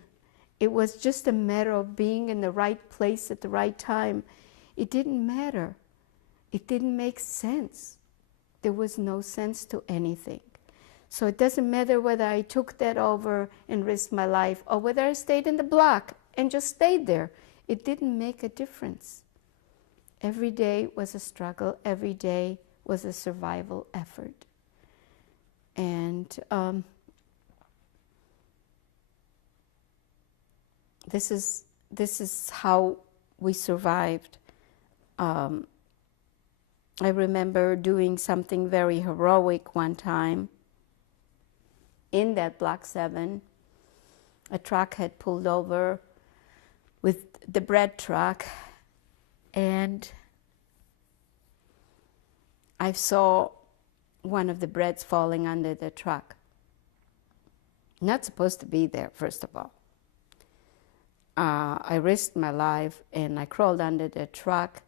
it was just a matter of being in the right place at the right time. It didn't matter. It didn't make sense. There was no sense to anything. So it doesn't matter whether I took that over and risked my life, or whether I stayed in the block and just stayed there. It didn't make a difference. Every day was a struggle. Every day was a survival effort. And this is how we survived. I remember doing something very heroic one time. In that Block 7, a truck had pulled over with the bread truck, and I saw one of the breads falling under the truck. Not supposed to be there, first of all. I risked my life, and I crawled under the truck,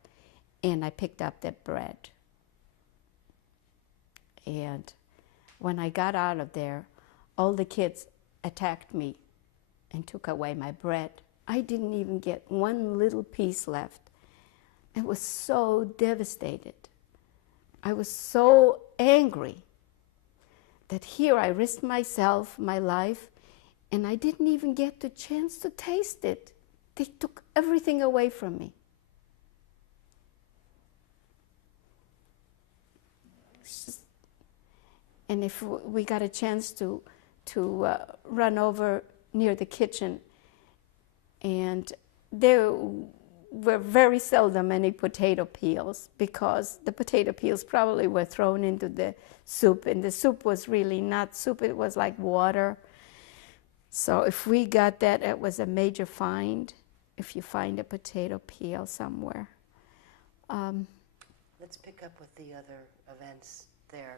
and I picked up that bread. And when I got out of there, all the kids attacked me and took away my bread. I didn't even get one little piece left. I was so devastated. I was so angry that here I risked myself, my life, and I didn't even get the chance to taste it. They took everything away from me. And if we got a chance to run over near the kitchen, and there were very seldom any potato peels, because the potato peels probably were thrown into the soup, and the soup was really not soup, it was like water. So if we got that, it was a major find, if you find a potato peel somewhere. Let's pick up with the other events there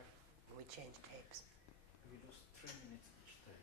when we change tapes. We lost 3 minutes each tape.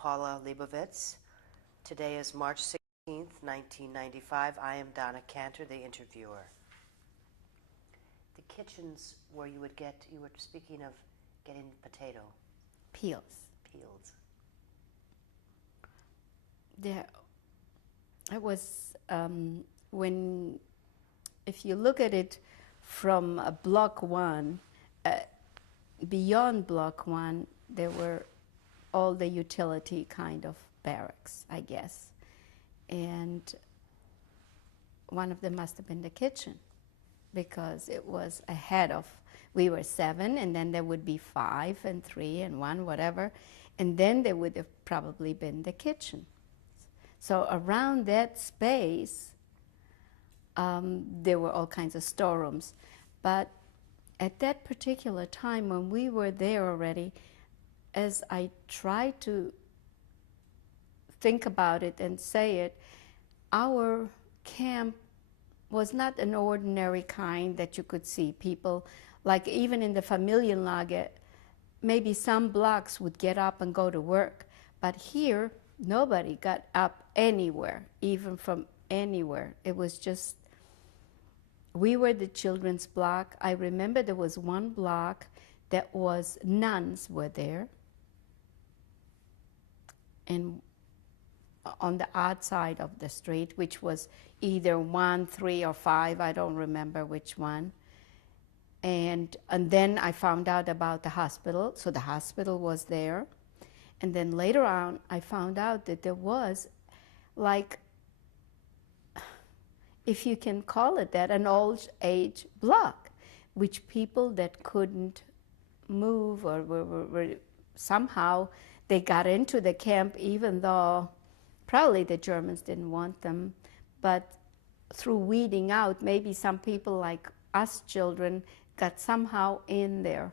Paula Lebovics. Today is March 16th, 1995. I am Donna Cantor, the interviewer. The kitchens where you were speaking of getting potato Peels. peels. There, I was, if you look at it from block one, beyond block one, there were all the utility kind of barracks, I guess. And one of them must have been the kitchen, because it was ahead of, we were 7, and then there would be 5 and 3 and 1, whatever, and then there would have probably been the kitchen. So around that space, there were all kinds of storerooms. But at that particular time, when we were there already, as I tried to think about it and say it, our camp was not an ordinary kind that you could see people, like even in the Familienlager, maybe some blocks would get up and go to work. But here, nobody got up anywhere, even from anywhere. It was just, we were the children's block. I remember there was one block that was nuns were there. And on the outside of the street, which was either 1, 3, or 5, I don't remember which one. And then I found out about the hospital, so the hospital was there. And then later on, I found out that there was, like, if you can call it that, an old age block, which people that couldn't move or were somehow, they got into the camp even though probably the Germans didn't want them, but through weeding out, maybe some people like us children got somehow in there.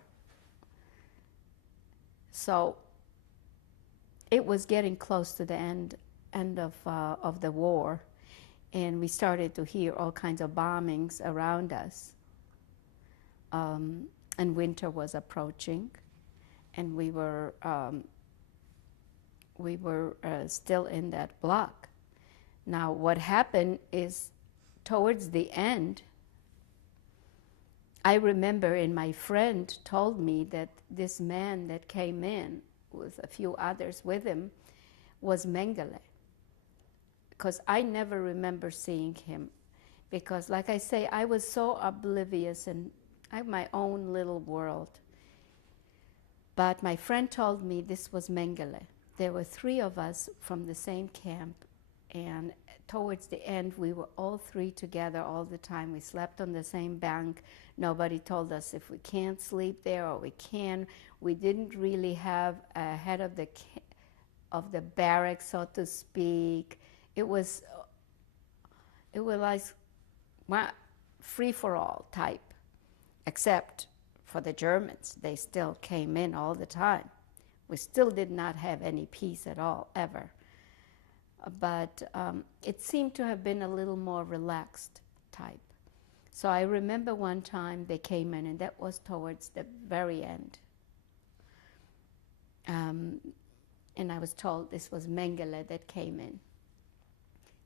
So it was getting close to the end of the war, and we started to hear all kinds of bombings around us. And winter was approaching, and we were still in that block. Now, what happened is, towards the end, I remember, and my friend told me that this man that came in with a few others with him was Mengele, because I never remember seeing him, because, like I say, I was so oblivious and I have my own little world. But my friend told me this was Mengele. There were 3 of us from the same camp, and towards the end, we were all 3 together all the time. We slept on the same bank. Nobody told us if we can't sleep there or we can. We didn't really have a head of the barracks, so to speak. It was like free for all type, except for the Germans. They still came in all the time. We still did not have any peace at all, ever. But it seemed to have been a little more relaxed type. So I remember one time they came in, and that was towards the very end. And I was told this was Mengele that came in.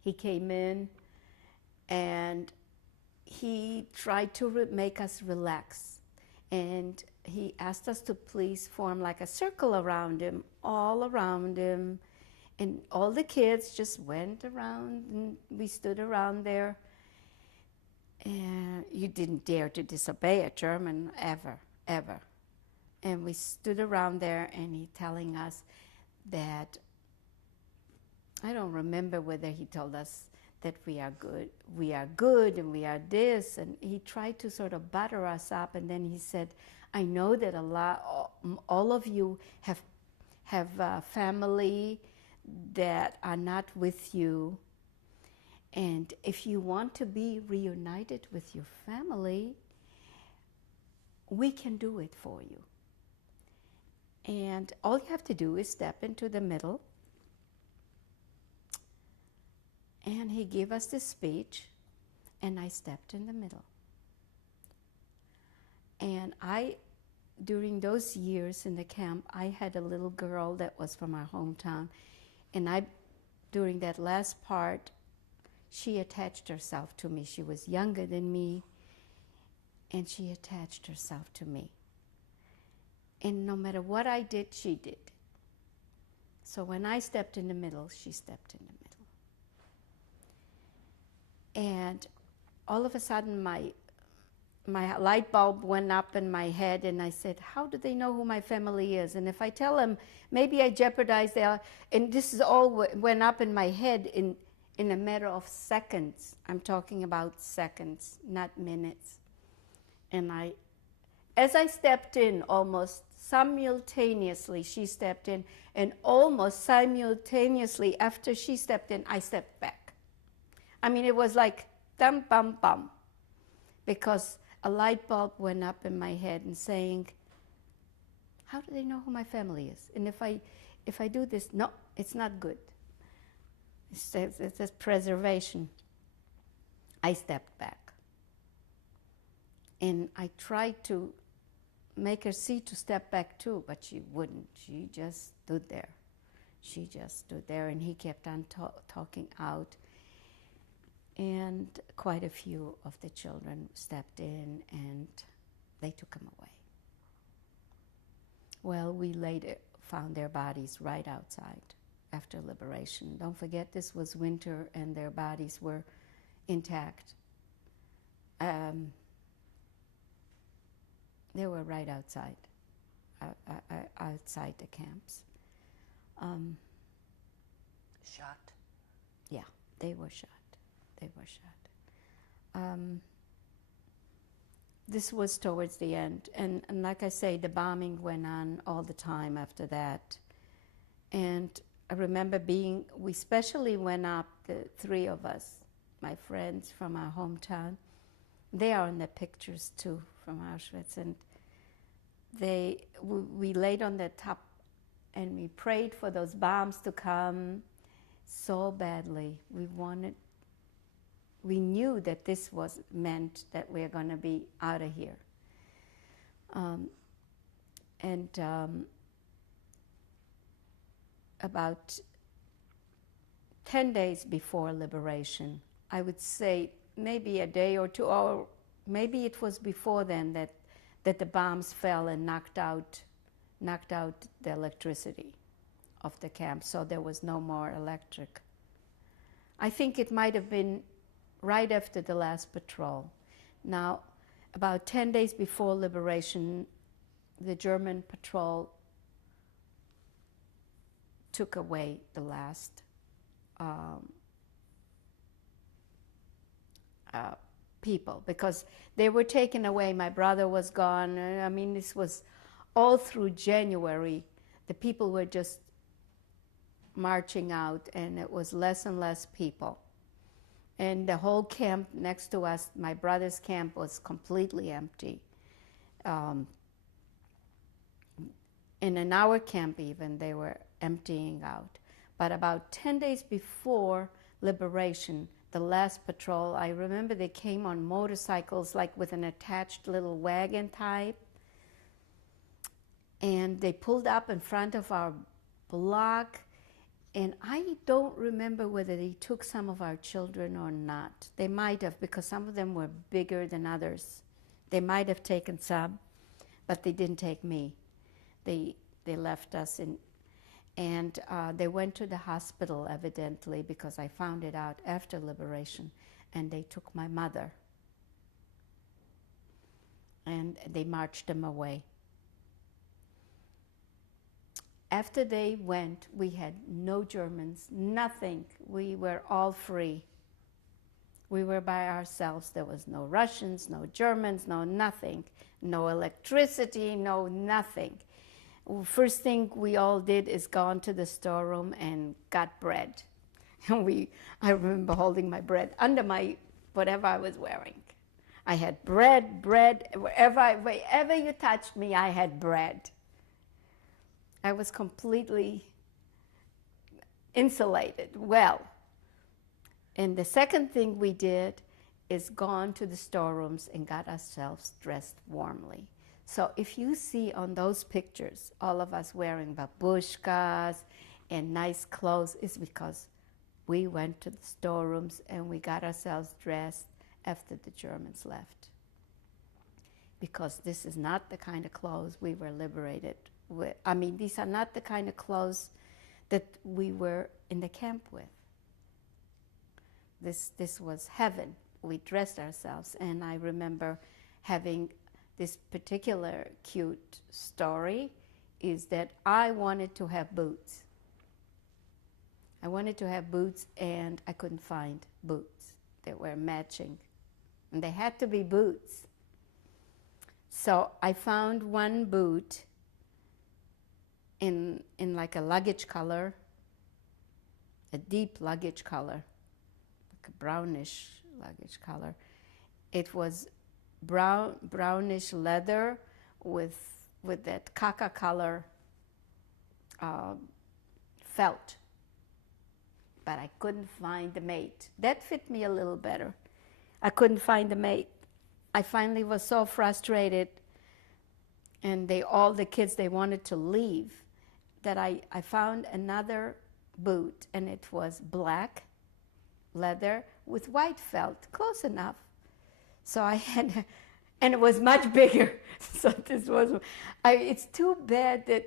He came in, and he tried to make us relax. And he asked us to please form like a circle around him, all around him. And all the kids just went around, and we stood around there. And you didn't dare to disobey a German, ever, ever. And we stood around there, and he telling us that, I don't remember whether he told us that we are good, and we are this, and he tried to sort of butter us up, and then he said, I know that all of you have family that are not with you, and if you want to be reunited with your family, we can do it for you. And all you have to do is step into the middle. And he gave us this speech, and I stepped in the middle. And I during those years in the camp, I had a little girl that was from our hometown, and during that last part, she attached herself to me. She was younger than me, and she attached herself to me. And no matter what I did, she did. So when I stepped in the middle, she stepped in the middle. And all of a sudden, my light bulb went up in my head, and I said, how do they know who my family is? And if I tell them, maybe I jeopardize their... And this is all went up in my head in a matter of seconds. I'm talking about seconds, not minutes. And as I stepped in, almost simultaneously, she stepped in, and almost simultaneously after she stepped in, I stepped back. I mean, it was like, dum, bum, bum, because a light bulb went up in my head and saying, how do they know who my family is? And if I do this, no, it's not good. It says preservation. I stepped back. And I tried to make her see to step back too, but she wouldn't. She just stood there. She just stood there, and he kept on talking out. And quite a few of the children stepped in, and they took him away. Well, we later found their bodies right outside after liberation. Don't forget, this was winter, and their bodies were intact. They were right outside, outside the camps. Shot? Yeah, they were shot. They were shot. This was towards the end. And like I say, the bombing went on all the time after that. And I remember we especially went up, the three of us, my friends from our hometown. They are in the pictures too from Auschwitz. And we laid on the top and we prayed for those bombs to come so badly. We knew that this meant that we're going to be out of here. About 10 days before liberation, I would say maybe a day or two, or maybe it was before then that the bombs fell and knocked out the electricity of the camp, so there was no more electric. I think it might have been right after the last patrol. Now, about 10 days before liberation, the German patrol took away the last people, because they were taken away. My brother was gone. I mean, this was all through January. The people were just marching out, and it was less and less people. And the whole camp next to us, my brother's camp, was completely empty. And in our camp even, they were emptying out. But about 10 days before liberation, the last patrol, I remember they came on motorcycles, like with an attached little wagon type. And they pulled up in front of our block. And I don't remember whether they took some of our children or not. They might have, because some of them were bigger than others. They might have taken some, but they didn't take me. They left us, and they went to the hospital, evidently, because I found it out after liberation, and they took my mother. And they marched them away. After they went, we had no Germans, nothing. We were all free. We were by ourselves. There was no Russians, no Germans, no nothing. No electricity, no nothing. First thing we all did is go into the storeroom and got bread. And I remember holding my bread under my, whatever I was wearing. I had bread, wherever you touched me, I had bread. I was completely insulated, well. And the second thing we did is gone to the storerooms and got ourselves dressed warmly. So if you see on those pictures all of us wearing babushkas and nice clothes, it's because we went to the storerooms and we got ourselves dressed after the Germans left. Because this is not the kind of clothes we were liberated with. I mean, these are not the kind of clothes that we were in the camp with. This was heaven. We dressed ourselves, and I remember having this particular cute story is that I wanted to have boots. I wanted to have boots, and I couldn't find boots that were matching. And they had to be boots. So I found one boot in like a luggage color, a deep luggage color, like a brownish luggage color. It was brownish leather with that caca color felt. But I couldn't find the mate. That fit me a little better. I couldn't find the mate. I finally was so frustrated, and all the kids, they wanted to leave, that I found another boot, and it was black leather with white felt, close enough. So I had, and it was much bigger. So this was, it's too bad that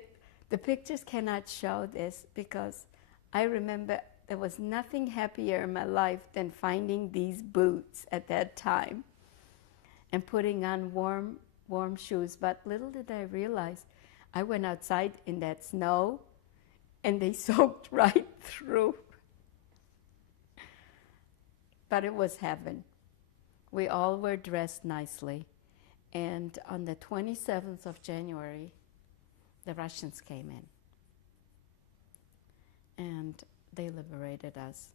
the pictures cannot show this, because I remember there was nothing happier in my life than finding these boots at that time and putting on warm shoes. But little did I realize, I went outside in that snow and they soaked right through. But it was heaven. We all were dressed nicely. And on the 27th of January, the Russians came in. And they liberated us.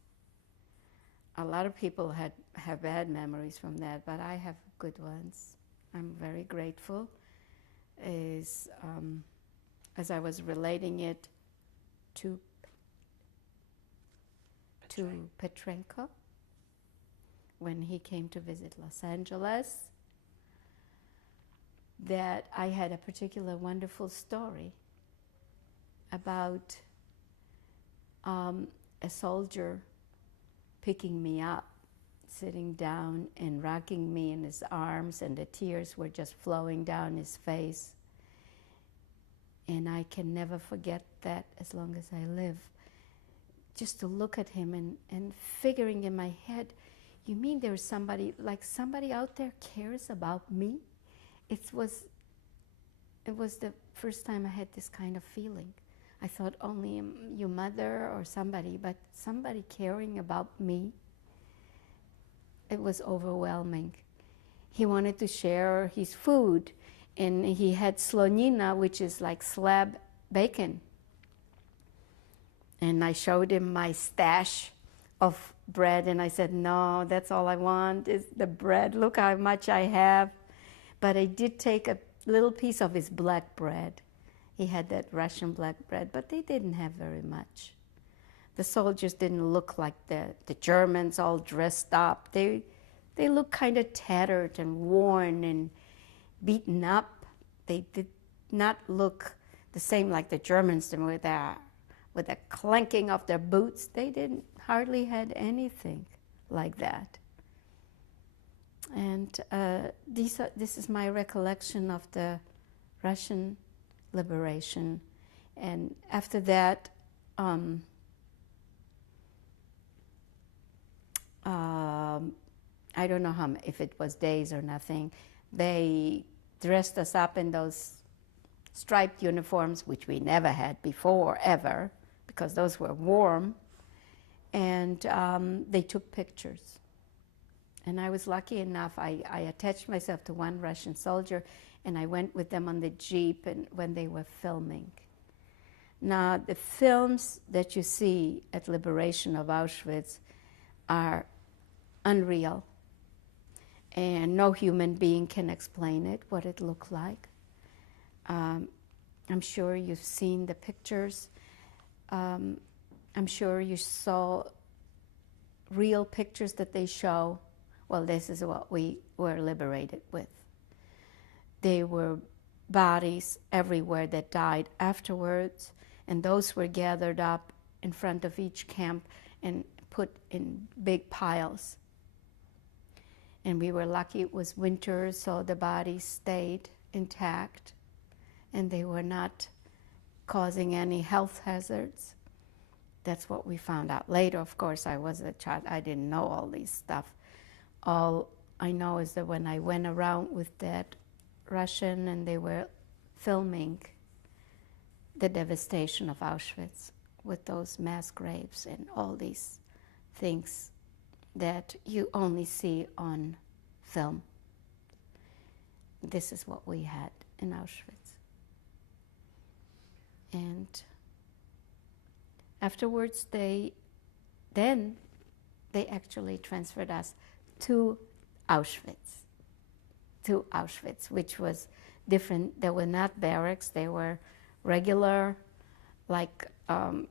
A lot of people have bad memories from that, but I have good ones. I'm very grateful. As I was relating it to Petrenko, when he came to visit Los Angeles, that I had a particular wonderful story about a soldier picking me up, sitting down and rocking me in his arms, and the tears were just flowing down his face. And I can never forget that as long as I live. Just to look at him and figuring in my head, you mean there's somebody out there cares about me? It was the first time I had this kind of feeling. I thought only your mother or somebody, but somebody caring about me. It was overwhelming. He wanted to share his food, and he had slonina, which is like slab bacon. And I showed him my stash of bread, and I said, no, that's all I want is the bread. Look how much I have. But I did take a little piece of his black bread. He had that Russian black bread, but they didn't have very much. The soldiers didn't look like the Germans all dressed up. They looked kind of tattered and worn and beaten up. They did not look the same like the Germans did with the clanking of their boots. They didn't hardly had anything like that. And this is my recollection of the Russian liberation. And after that, I don't know if it was days or nothing, they dressed us up in those striped uniforms, which we never had before, ever, because those were warm, and they took pictures. And I was lucky enough, I attached myself to one Russian soldier, and I went with them on the Jeep and when they were filming. Now, the films that you see at Liberation of Auschwitz are unreal, and no human being can explain it, what it looked like. I'm sure you've seen the pictures. I'm sure you saw real pictures that they show. Well, this is what we were liberated with. They were bodies everywhere that died afterwards, and those were gathered up in front of each camp and put in big piles. And we were lucky it was winter, so the bodies stayed intact, and they were not causing any health hazards. That's what we found out later. Of course, I was a child. I didn't know all these stuff. All I know is that when I went around with that Russian and they were filming the devastation of Auschwitz with those mass graves and all these things that you only see on film. This is what we had in Auschwitz. And afterwards, they actually transferred us to Auschwitz, which was different. They were not barracks. They were regular, like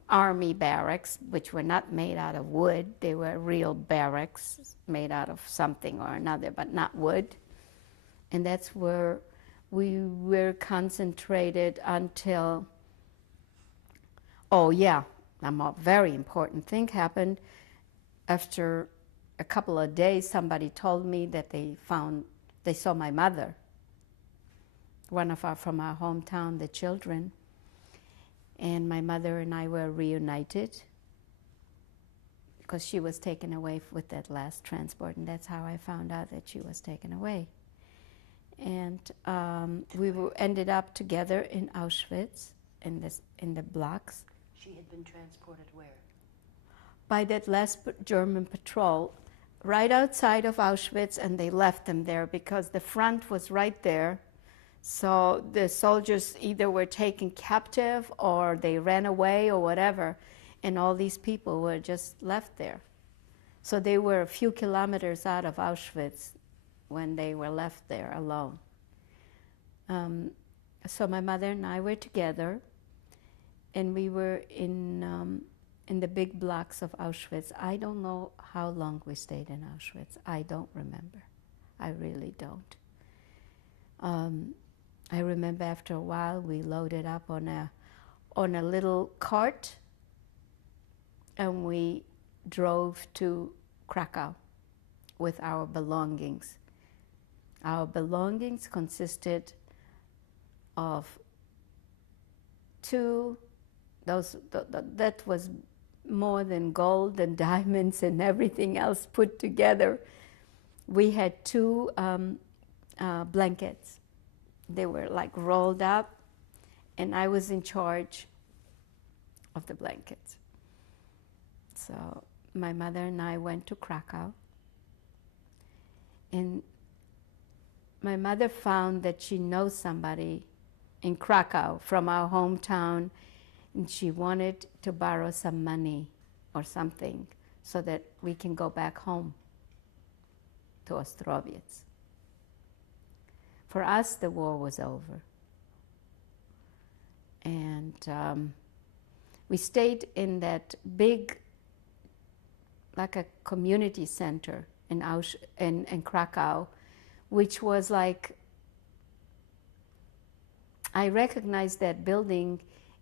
army barracks, which were not made out of wood. They were real barracks made out of something or another, but not wood. And that's where we were concentrated until, oh yeah, a very important thing happened. After a couple of days, somebody told me that they saw my mother, from our hometown, the children. And my mother and I were reunited because she was taken away with that last transport, and that's how I found out that she was taken away. And we ended up together in Auschwitz, in the blocks. She had been transported where? By that last German patrol, right outside of Auschwitz, and they left them there because the front was right there. So the soldiers either were taken captive or they ran away or whatever, and all these people were just left there. So they were a few kilometers out of Auschwitz when they were left there alone. So my mother and I were together, and we were in the big blocks of Auschwitz. I don't know how long we stayed in Auschwitz. I don't remember. I really don't. I remember after a while we loaded up on a little cart, and we drove to Krakow with our belongings. Our belongings consisted of that was more than gold and diamonds and everything else put together. We had 2 blankets. They were like rolled up, and I was in charge of the blankets. So my mother and I went to Krakow, and my mother found that she knows somebody in Krakow from our hometown, and she wanted to borrow some money or something so that we can go back home to Ostrowiec. For us, the war was over. And we stayed in that big, like a community center in Krakow, which was like, I recognized that building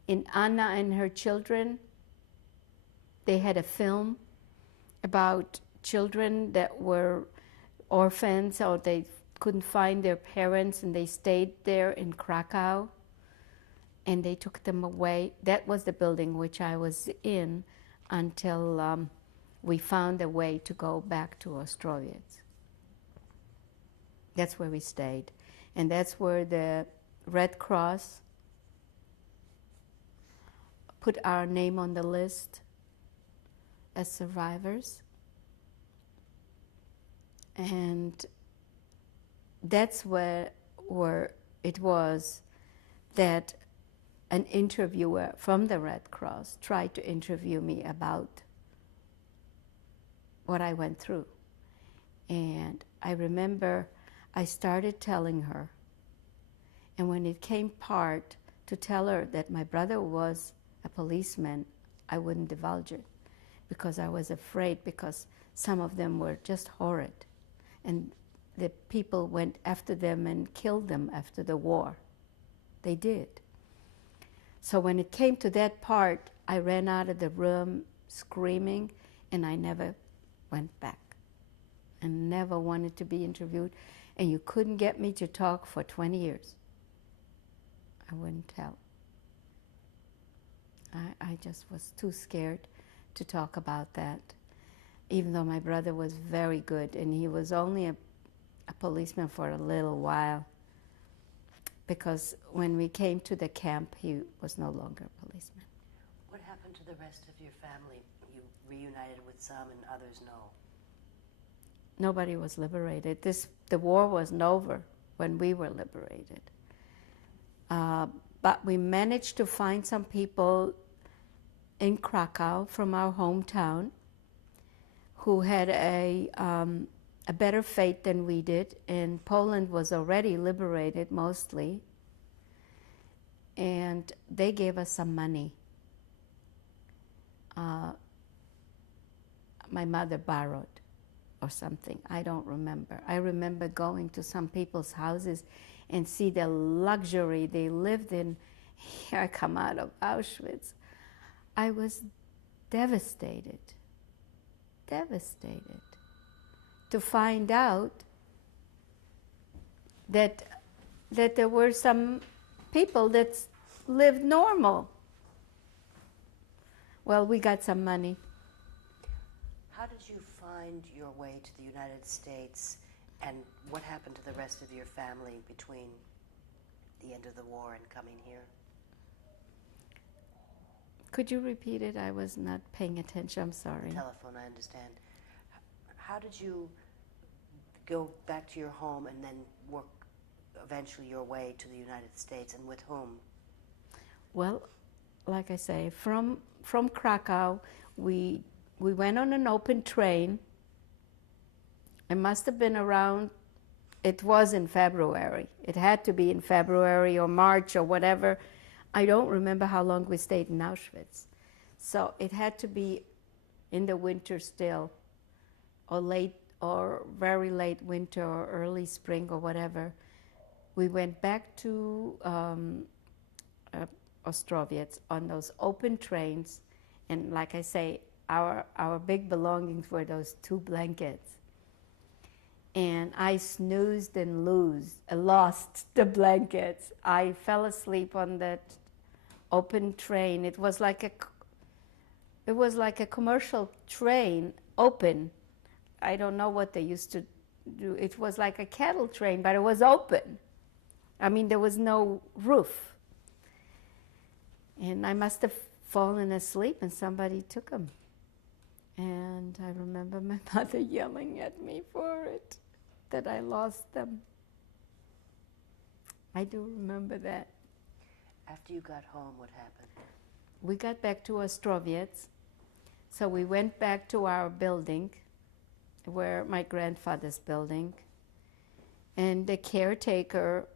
in Anna and Her Children. They had a film about children that were orphans, or they couldn't find their parents, and they stayed there in Krakow, and they took them away. That was the building which I was in until we found a way to go back to Ostrowiec. That's where we stayed. And that's where the Red Cross put our name on the list as survivors. And that's where it was that an interviewer from the Red Cross tried to interview me about what I went through. And I remember I started telling her, and when it came part to tell her that my brother was a policeman, I wouldn't divulge it because I was afraid, because some of them were just horrid. And the people went after them and killed them after the war. They did. So when it came to that part, I ran out of the room screaming, and I never went back and never wanted to be interviewed. And you couldn't get me to talk for 20 years. I wouldn't tell. I just was too scared to talk about that, even though my brother was very good, and he was only a policeman for a little while, because when we came to the camp, he was no longer a policeman. What happened to the rest of your family? You reunited with some and others no. Nobody was liberated. The war wasn't over when we were liberated. But we managed to find some people in Krakow from our hometown who had a better fate than we did, and Poland was already liberated mostly, and they gave us some money. My mother borrowed or something, I don't remember. I remember going to some people's houses and see the luxury they lived in. Here I come out of Auschwitz. I was devastated to find out that there were some people that lived normal. Well, we got some money. How did you find your way to the United States, and what happened to the rest of your family between the end of the war and coming here? Could you repeat it? I was not paying attention. I'm sorry. Telephone, I understand. How did you go back to your home and then work eventually your way to the United States, and with whom? Well, like I say, from Krakow, we went on an open train. It must have been around, it was in February. It had to be in February or March or whatever. I don't remember how long we stayed in Auschwitz. So it had to be in the winter still, or late, or very late winter, or early spring, or whatever. We went back to Ostrovets on those open trains, and like I say, our big belongings were those 2 blankets. And I snoozed and lost the blankets. I fell asleep on that open train. It was like a commercial train, open. I don't know what they used to do. It was like a cattle train, but it was open. I mean, there was no roof. And I must have fallen asleep, and somebody took them. And I remember my mother yelling at me for it, that I lost them. I do remember that. After you got home, what happened? We got back to Ostrovets, so we went back to our building, where my grandfather's building, and the caretaker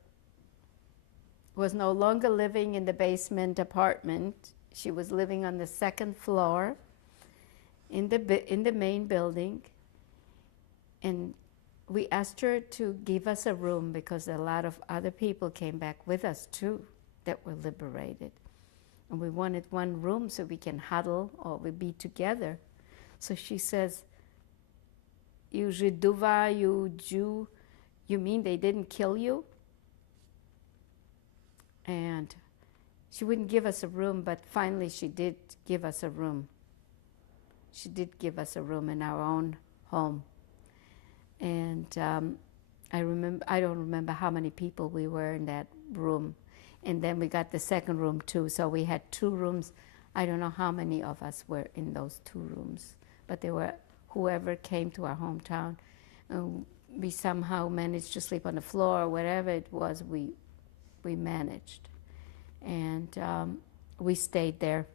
was no longer living in the basement apartment. She was living on the 2nd floor in the main building, and we asked her to give us a room because a lot of other people came back with us too that were liberated. And we wanted one room so we can huddle or we be together. So she says, "You Żydowa, you Jew, you mean they didn't kill you?" And she wouldn't give us a room, but finally she did give us a room. She did give us a room in our own home. And I don't remember how many people we were in that room. And then we got the 2nd room too, so we had 2 rooms. I don't know how many of us were in those 2 rooms, but they were whoever came to our hometown. We somehow managed to sleep on the floor, or whatever it was, we managed. And we stayed there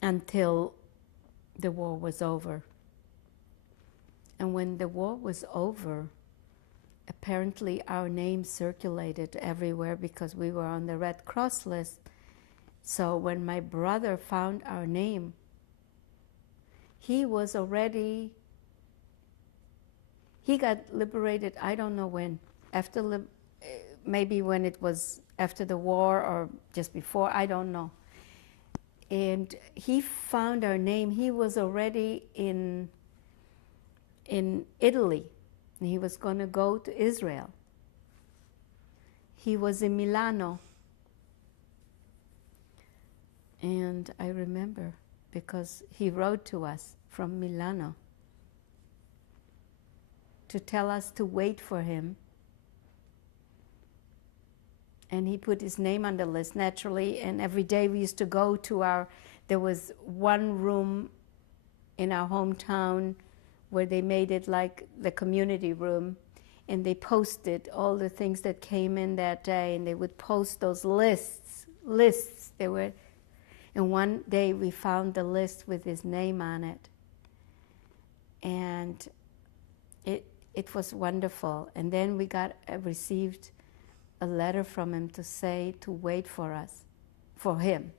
until the war was over. And when the war was over, apparently our name circulated everywhere because we were on the Red Cross list. So when my brother found our name, he got liberated, I don't know when. maybe when it was after the war or just before, I don't know. And he found our name. He was already in Italy, and he was going to go to Israel. He was in Milano. And I remember because he wrote to us from Milano to tell us to wait for him. And he put his name on the list naturally, and every day we used to go to there was one room in our hometown where they made it like the community room, and they posted all the things that came in that day, and they would post those lists. And one day we found the list with his name on it, and it was wonderful. And then we received a letter from him to say to wait for us, for him,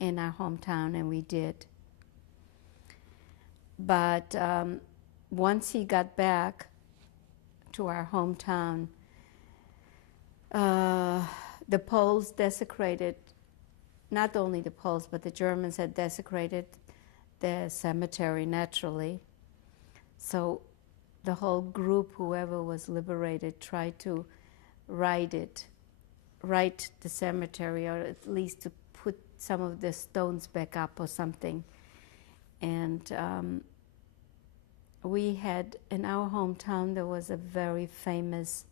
in our hometown, and we did. But once he got back to our hometown, the Poles desecrated, not only the Poles, but the Germans had desecrated the cemetery naturally. So the whole group, whoever was liberated, tried to right the cemetery, or at least to put some of the stones back up or something. And we had, in our hometown, there was a very famous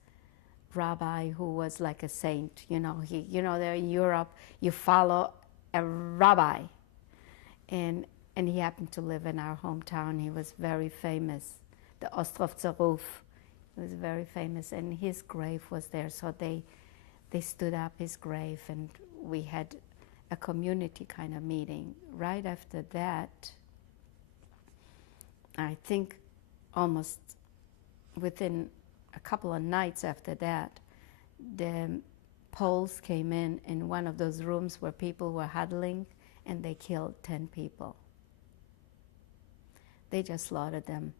rabbi who was like a saint. There in Europe, you follow a rabbi. And he happened to live in our hometown. He was very famous. The Ostrovzer Ruf. He was very famous, and his grave was there. So they stood up his grave, and we had a community kind of meeting. Right after that, I think almost within a couple of nights after that, the Poles came in one of those rooms where people were huddling, and they killed 10 people. They just slaughtered them.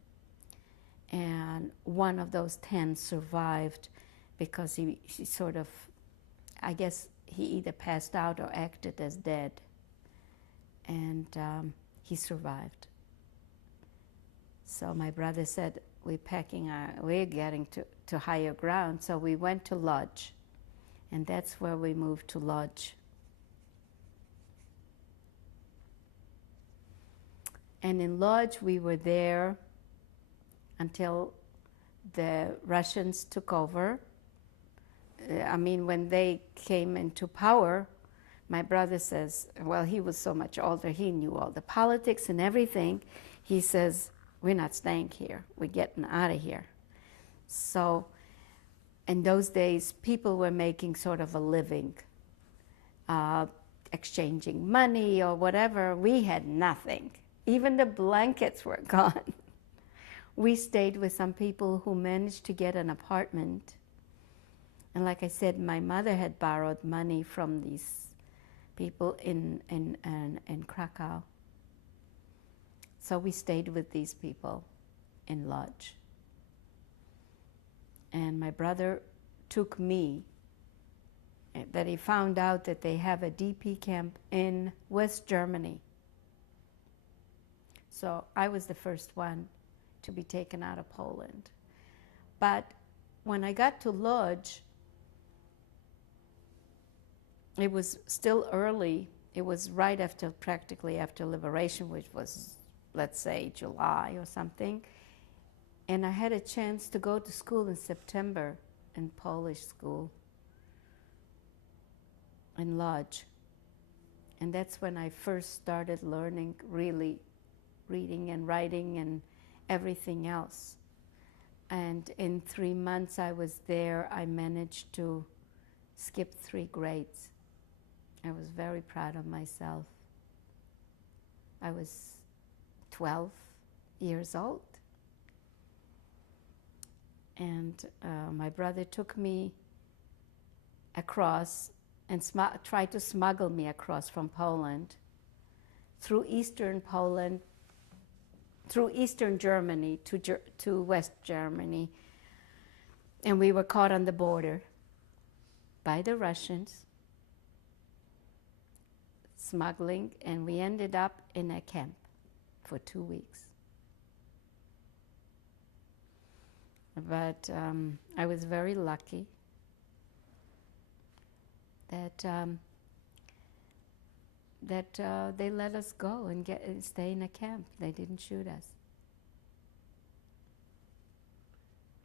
And one of those 10 survived because he sort of, I guess he either passed out or acted as dead. And he survived. So my brother said, we're getting to higher ground. So we went to Lodz. And that's where we moved to Lodz. And in Lodz, we were there until the Russians took over. When they came into power, my brother says, well, he was so much older, he knew all the politics and everything. He says, we're not staying here, we're getting out of here. So in those days, people were making sort of a living, exchanging money or whatever. We had nothing. Even the blankets were gone. We stayed with some people who managed to get an apartment. And like I said, my mother had borrowed money from these people in Krakow. So we stayed with these people in Lodz. And my brother took me, that he found out that they have a DP camp in West Germany. So I was the first one to be taken out of Poland. But when I got to Lodz, it was still early. It was practically after liberation, which was, let's say, July or something. And I had a chance to go to school in September, in Polish school, in Lodz. And that's when I first started learning, really, reading and writing and everything else. And in 3 months I was there, I managed to skip 3 grades. I was very proud of myself. I was 12 years old. And my brother took me across and tried to smuggle me across from Poland through eastern Poland, through eastern Germany to West Germany. And we were caught on the border. by the Russians, smuggling, and we ended up in a camp for 2 weeks. But I was very lucky that they let us go and stay in a camp. They didn't shoot us.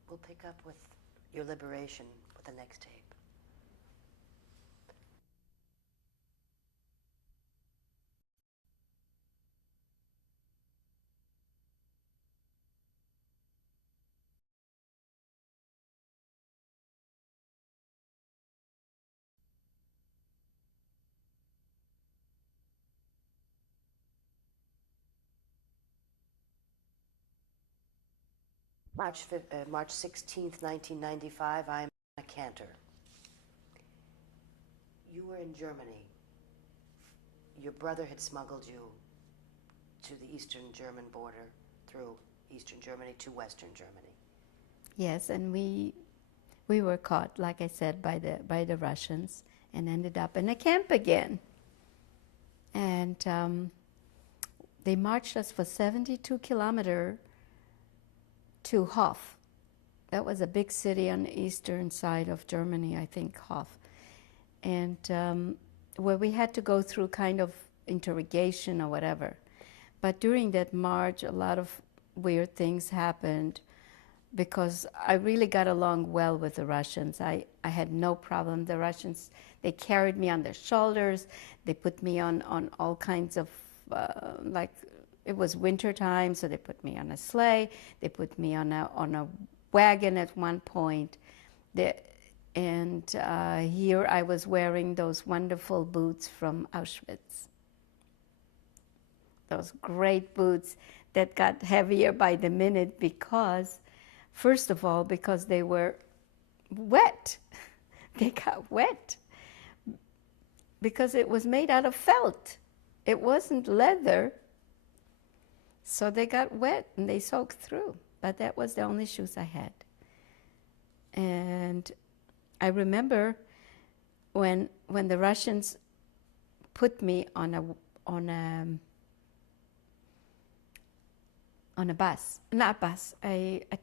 We'll pick up with your liberation with the next tape. March 16th, 1995, I'm a cantor. You were in Germany. Your brother had smuggled you to the Eastern German border through Eastern Germany to Western Germany. Yes, and we were caught, like I said, by the Russians and ended up in a camp again. And they marched us for 72 kilometers to Hof. That was a big city on the eastern side of Germany, I think, Hof. And where we had to go through kind of interrogation or whatever. But during that march, a lot of weird things happened because I really got along well with the Russians. I had no problem. The Russians, they carried me on their shoulders. They put me on all kinds of, like, it was winter time, so they put me on a sleigh. They put me on a wagon at one point. And here I was wearing those wonderful boots from Auschwitz. Those great boots that got heavier by the minute because, first of all, because they were wet. They got wet because it was made out of felt. It wasn't leather. So they got wet and they soaked through. But that was the only shoes I had. And I remember when the Russians put me on a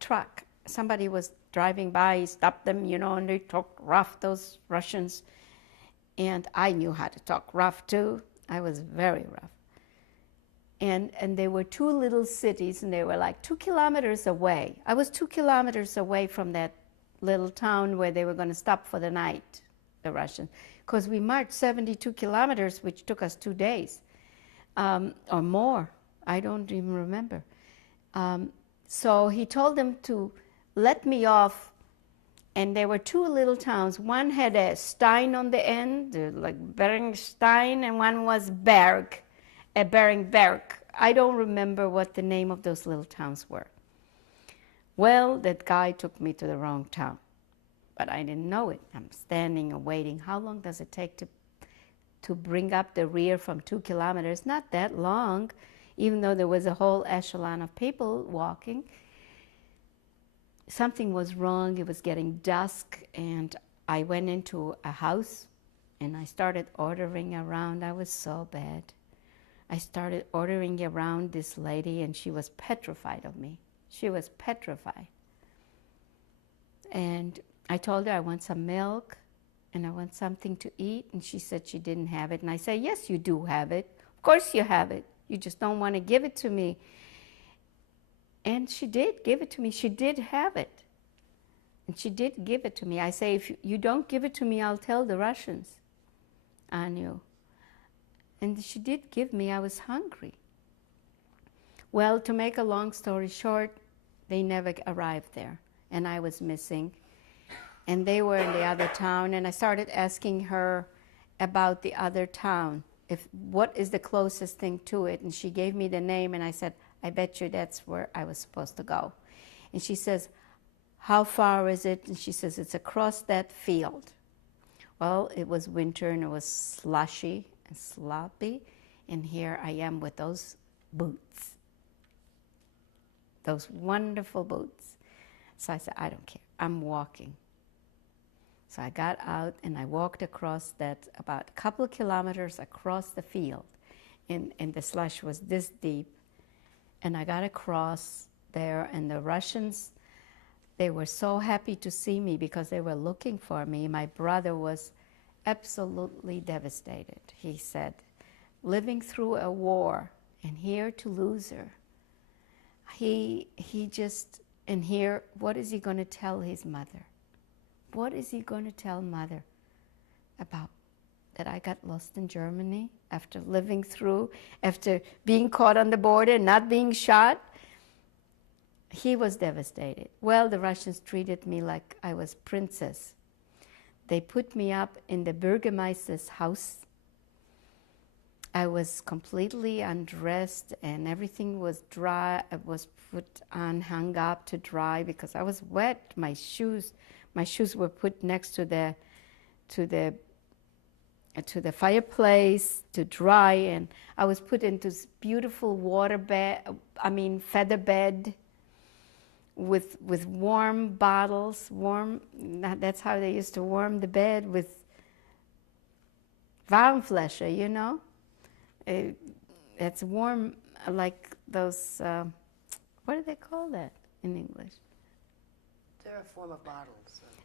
truck. Somebody was driving by, he stopped them, and they talked rough, those Russians. And I knew how to talk rough too. I was very rough. And there were two little cities, and they were like 2 kilometers away. I was 2 kilometers away from that little town where they were going to stop for the night, the Russians, because we marched 72 kilometers, which took us 2 days or more. I don't even remember. So he told them to let me off, and there were two little towns. One had a Stein on the end, like Beringstein, and one was Berg, a Beringberg. I don't remember what the name of those little towns were. Well, that guy took me to the wrong town, but I didn't know it. I'm standing and waiting. How long does it take to bring up the rear from 2 kilometers? Not that long, even though there was a whole echelon of people walking. Something was wrong. It was getting dusk, and I went into a house, and I started ordering around. I was so bad. I started ordering around this lady, and she was petrified of me. She was petrified. And I told her I want some milk and I want something to eat, and she said she didn't have it. And I said, yes, you do have it. Of course you have it. You just don't want to give it to me. And she did give it to me. She did have it. And she did give it to me. I say, if you don't give it to me, I'll tell the Russians on you. And she did give me. I was hungry. Well, to make a long story short, they never arrived there, and I was missing. And they were in the other town, and I started asking her about the other town, what is the closest thing to it. And she gave me the name, and I said, I bet you that's where I was supposed to go. And she says, how far is it? And she says, it's across that field. Well, it was winter, and it was slushy and sloppy, and here I am with those boots. Those wonderful boots. So I said, I don't care. I'm walking. So I got out and I walked across that, about a couple of kilometers across the field, and the slush was this deep. And I got across there, and the Russians, they were so happy to see me because they were looking for me. My brother was absolutely devastated. He said, living through a war and here to lose her. He just, and here, what is he going to tell his mother? What is he going to tell mother about that I got lost in Germany after living through, after being caught on the border, not being shot? He was devastated. Well, the Russians treated me like I was princess. They put me up in the Bürgermeister's house. I was completely undressed and everything was dry. It was put on, hung up to dry because I was wet. My shoes were put next to the fireplace to dry, and I was put into this beautiful feather bed with warm bottles, that's how they used to warm the bed, with Warmflasche, you know? It's warm, like those, what do they call that in English? They're a form of bottles.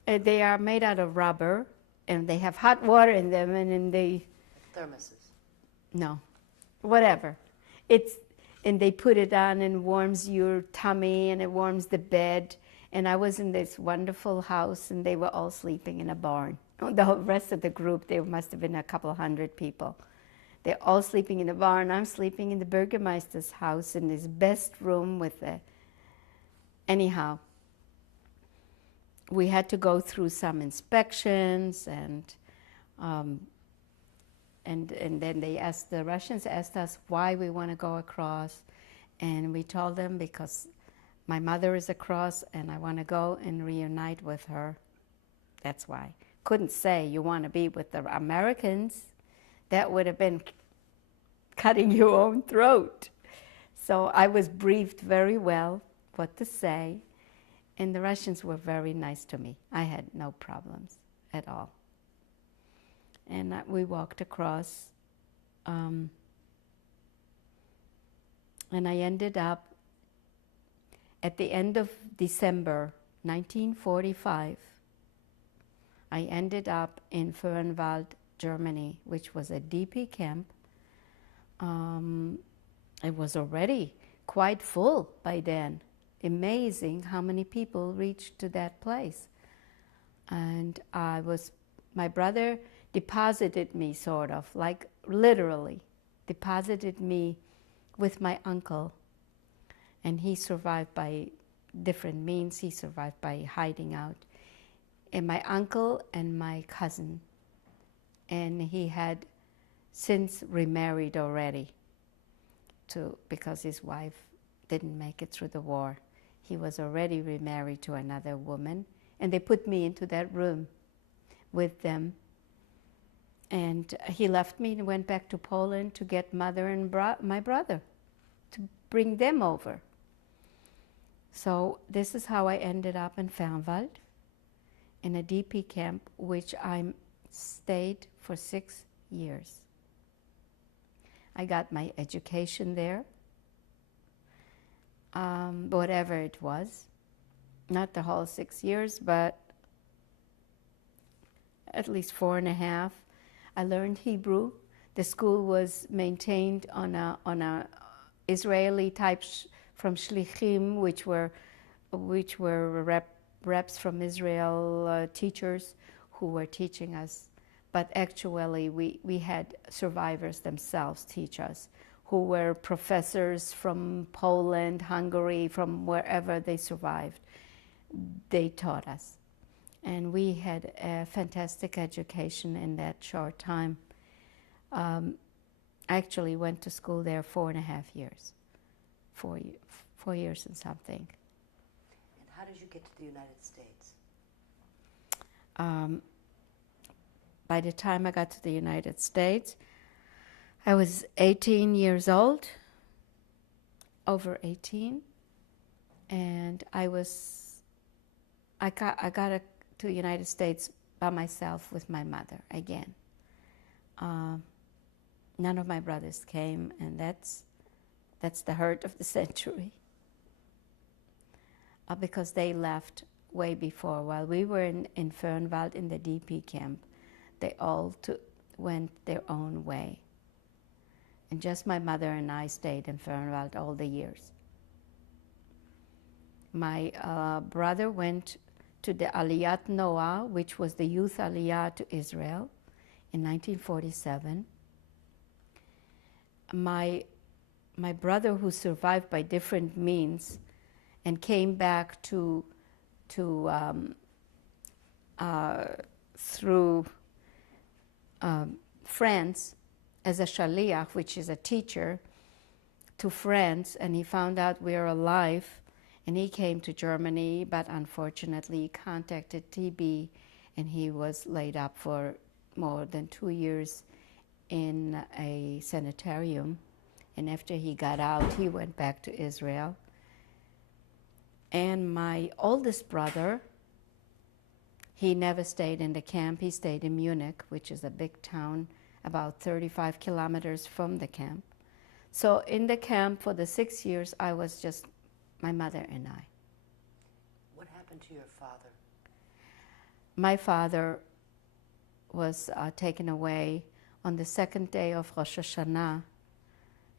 They are made out of rubber, and they have hot water in them, and then they... Thermoses. No, whatever. And they put it on and warms your tummy, and it warms the bed. And I was in this wonderful house, and they were all sleeping in a barn. The whole rest of the group, there must have been a couple of hundred people. They're all sleeping in the barn. I'm sleeping in the Bürgermeister's house in his best room with the... Anyhow, we had to go through some inspections, and then the Russians asked us why we want to go across, and we told them because my mother is across and I want to go and reunite with her. That's why. Couldn't say you want to be with the Americans. That would have been cutting your own throat. So I was briefed very well what to say, and the Russians were very nice to me. I had no problems at all. And we walked across, and I ended up at the end of December 1945. I ended up in Föhrenwald, Germany, which was a DP camp. It was already quite full by then. Amazing how many people reached to that place. And my brother deposited me, sort of, like literally deposited me with my uncle. And he survived by different means. He survived by hiding out. And my uncle and my cousin. And he had since remarried already, because his wife didn't make it through the war. He was already remarried to another woman. And they put me into that room with them. And he left me and went back to Poland to get mother and my brother, to bring them over. So this is how I ended up in Föhrenwald, in a DP camp, which I stayed for 6 years. I got my education there, whatever it was. Not the whole 6 years, but at least 4.5. I learned Hebrew. The school was maintained on a Israeli types from Shlichim, which were reps from Israel, teachers who were teaching us. But actually, we had survivors themselves teach us, who were professors from Poland, Hungary, from wherever they survived. They taught us. And we had a fantastic education in that short time. I actually went to school there 4.5 years, 4 years and something. And how did you get to the United States? By the time I got to the United States, I was 18 years old, over 18, and I got to the United States by myself with my mother again. None of my brothers came, and that's the hurt of the century. Because they left way before. While we were in Fernwald in the DP camp, they all went their own way. And just my mother and I stayed in Fernwald all the years. My brother went to the Aliyat Noah, which was the youth Aliyah to Israel, in 1947. My brother, who survived by different means and came back through France as a shaliach, which is a teacher, to France, and he found out we are alive, and he came to Germany, but unfortunately he contacted TB, and he was laid up for more than 2 years in a sanitarium. And after he got out, he went back to Israel. And my oldest brother, he never stayed in the camp. He stayed in Munich, which is a big town about 35 kilometers from the camp. So in the camp for the 6 years, I was just my mother and I. What happened to your father? My father was taken away on the second day of Rosh Hashanah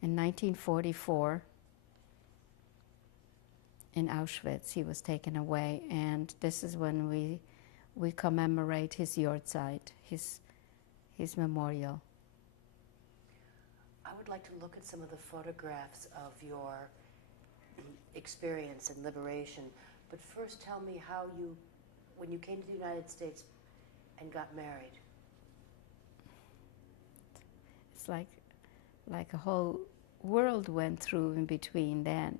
in 1944 in Auschwitz. He was taken away, and this is when we commemorate his yahrzeit, his memorial. I would like to look at some of the photographs of your experience in liberation, but first tell me how when you came to the United States and got married. It's like a whole world went through in between then.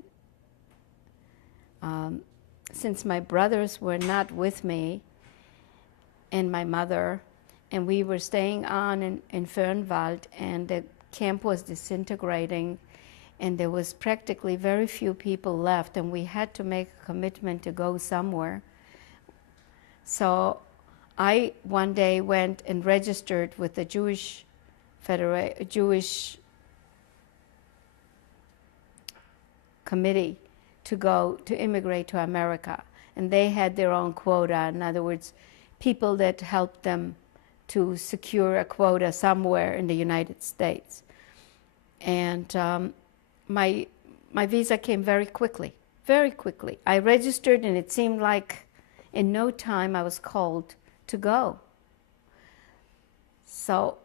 Since my brothers were not with me and my mother, and we were staying on in Fernwald, and the camp was disintegrating, and there was practically very few people left, and we had to make a commitment to go somewhere. So I one day went and registered with the Jewish committee to go to immigrate to America, and they had their own quota. In other words, people that helped them to secure a quota somewhere in the United States. And my visa came very quickly, very quickly. I registered, and it seemed like in no time I was called to go. So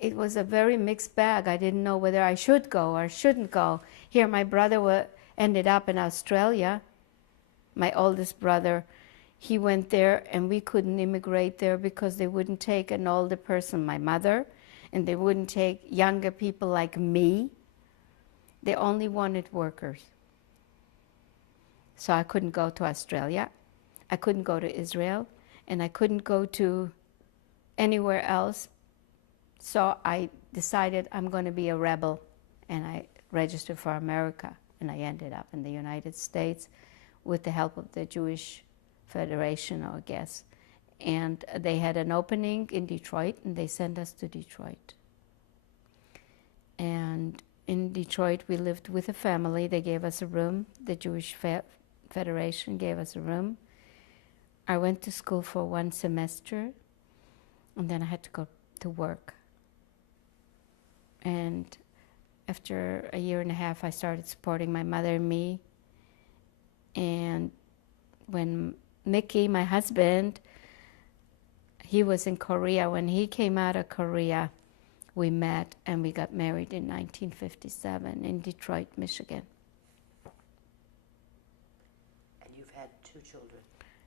it was a very mixed bag. I didn't know whether I should go or shouldn't go. Here my brother ended up in Australia. My oldest brother, he went there, and we couldn't immigrate there because they wouldn't take an older person, my mother, and they wouldn't take younger people like me. They only wanted workers. So I couldn't go to Australia, I couldn't go to Israel, and I couldn't go to anywhere else. So I decided I'm going to be a rebel, and I registered for America, and I ended up in the United States with the help of the Jewish Federation, I guess. And they had an opening in Detroit, and they sent us to Detroit. And in Detroit, we lived with a family. They gave us a room. The Jewish Federation gave us a room. I went to school for 1 semester, and then I had to go to work. And after a year and a half, I started supporting my mother and me. And when Mickey, my husband, he was in Korea. When he came out of Korea, we met, and we got married in 1957 in Detroit, Michigan. And you've had 2 children.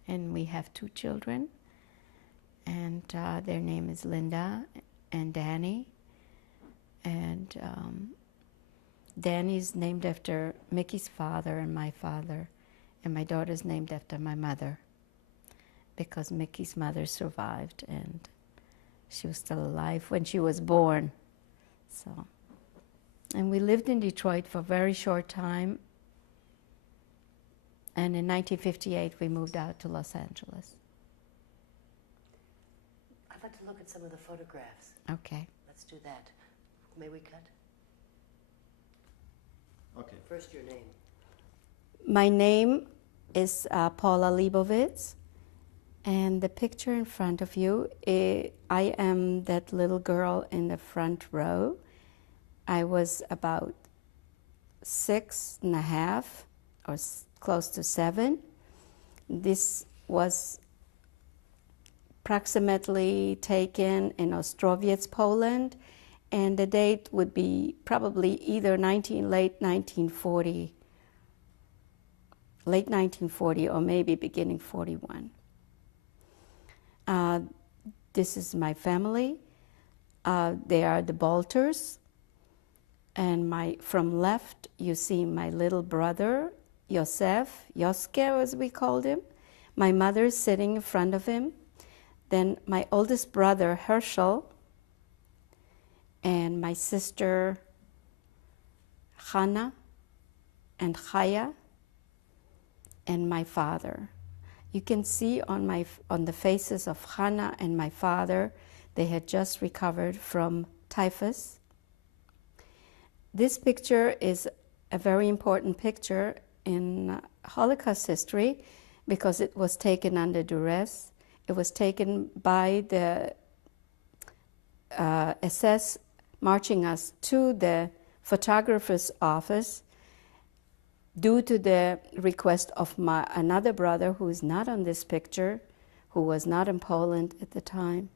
And we have 2 children, and their name is Linda and Danny. And Danny's named after Mickey's father and my father, and my daughter's named after my mother, because Mickey's mother survived, and she was still alive when she was born. So, and we lived in Detroit for a very short time, and in 1958 we moved out to Los Angeles. to look at some of the photographs. Okay. Let's do that. May we cut? Okay. First, your name. My name is Paula Lebovics, and the picture in front of you, I am that little girl in the front row. I was about 6.5 or close to 7. This was approximately taken in Ostrowiec, Poland, and the date would be probably either late 1940 or maybe beginning 41. This is my family. They are the Balters, and from left you see my little brother Joske as we called him. My mother sitting in front of him. Then my oldest brother Herschel, and my sister Hannah and Chaya, and my father. You can see on the faces of Hannah and my father, they had just recovered from typhus. This picture is a very important picture in Holocaust history because it was taken under duress. It was taken by the SS marching us to the photographer's office due to the request of another brother who is not on this picture, who was not in Poland at the time.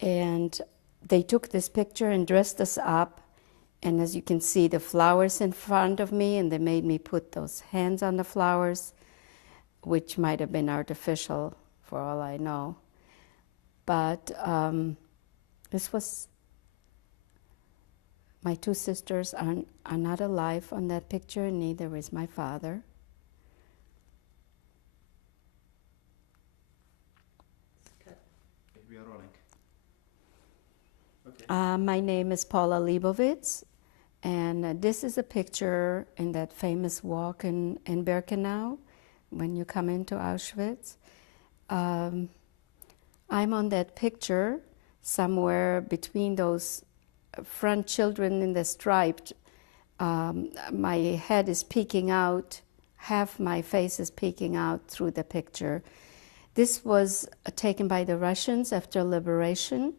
And they took this picture and dressed us up. And as you can see, the flowers in front of me, and they made me put those hands on the flowers, which might have been artificial for all I know. But this was, my 2 sisters are not alive on that picture, and neither is my father. We are rolling. Okay. My name is Paula Lebovics, and this is a picture in that famous walk in Birkenau when you come into Auschwitz. I'm on that picture somewhere between those front children in the striped. My head is peeking out, half my face is peeking out through the picture. This was taken by the Russians after liberation,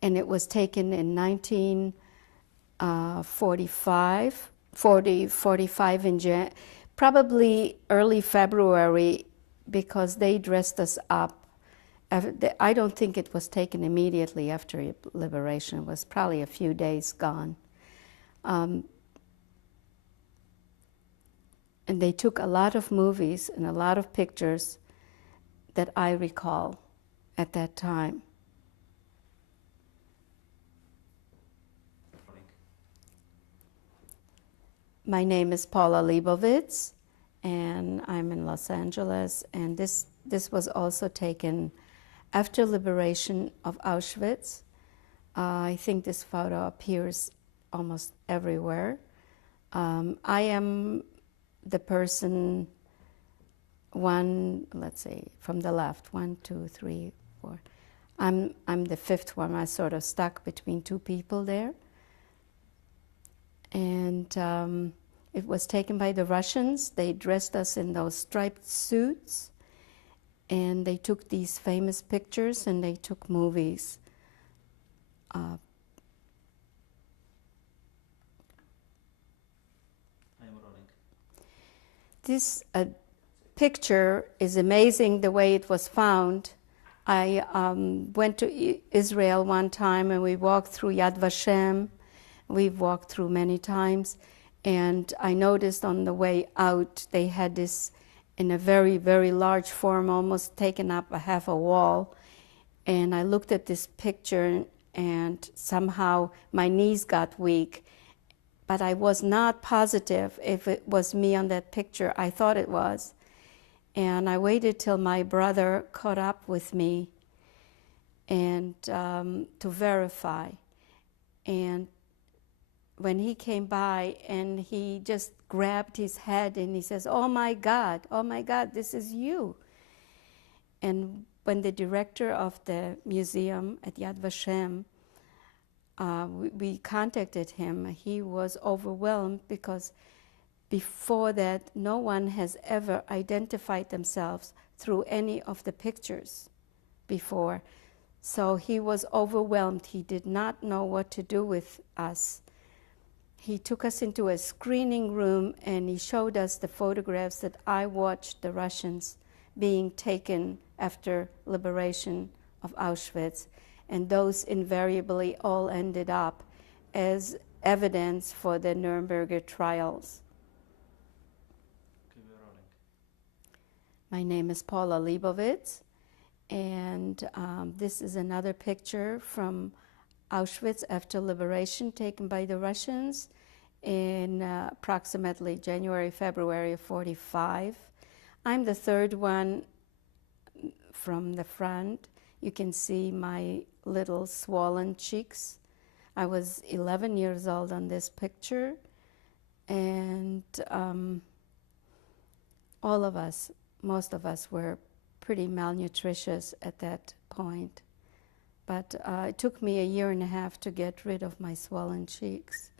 and it was taken in 1945, 45 in probably early February, because they dressed us up. I don't think it was taken immediately after liberation. It was probably a few days gone. And they took a lot of movies and a lot of pictures that I recall at that time. My name is Paula Lebovics, and I'm in Los Angeles, and this was also taken after liberation of Auschwitz. I think this photo appears almost everywhere. I am the person, let's say from the left, 1, 2, 3, 4. I'm the 5th one. I sort of stuck between 2 people there. And it was taken by the Russians. They dressed us in those striped suits, and they took these famous pictures, and they took movies. I am rolling. This picture is amazing the way it was found. I went to Israel one time, and we walked through Yad Vashem. We've walked through many times, and I noticed on the way out they had this in a very, very large form, almost taken up a half a wall. And I looked at this picture, and somehow my knees got weak. But I was not positive if it was me on that picture. I thought it was. And I waited till my brother caught up with me and to verify. And when he came by, and he just grabbed his head and he says, oh my God, this is you." And when the director of the museum at Yad Vashem, we contacted him, he was overwhelmed because before that, no one has ever identified themselves through any of the pictures before. So he was overwhelmed. He did not know what to do with us. He took us into a screening room and he showed us the photographs that I watched the Russians being taken after liberation of Auschwitz. And those invariably all ended up as evidence for the Nuremberg trials. My name is Paula Lebovics, and this is another picture from Auschwitz after liberation taken by the Russians in approximately January, February of 45. I'm the third one from the front. You can see my little swollen cheeks. I was 11 years old on this picture, and all of us, most of us, were pretty malnutritious at that point. But it took me a year and a half to get rid of my swollen cheeks.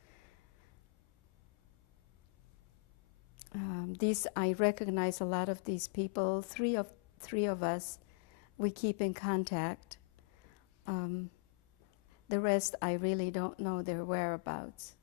I recognize a lot of these people. Three of us, we keep in contact. The rest, I really don't know their whereabouts.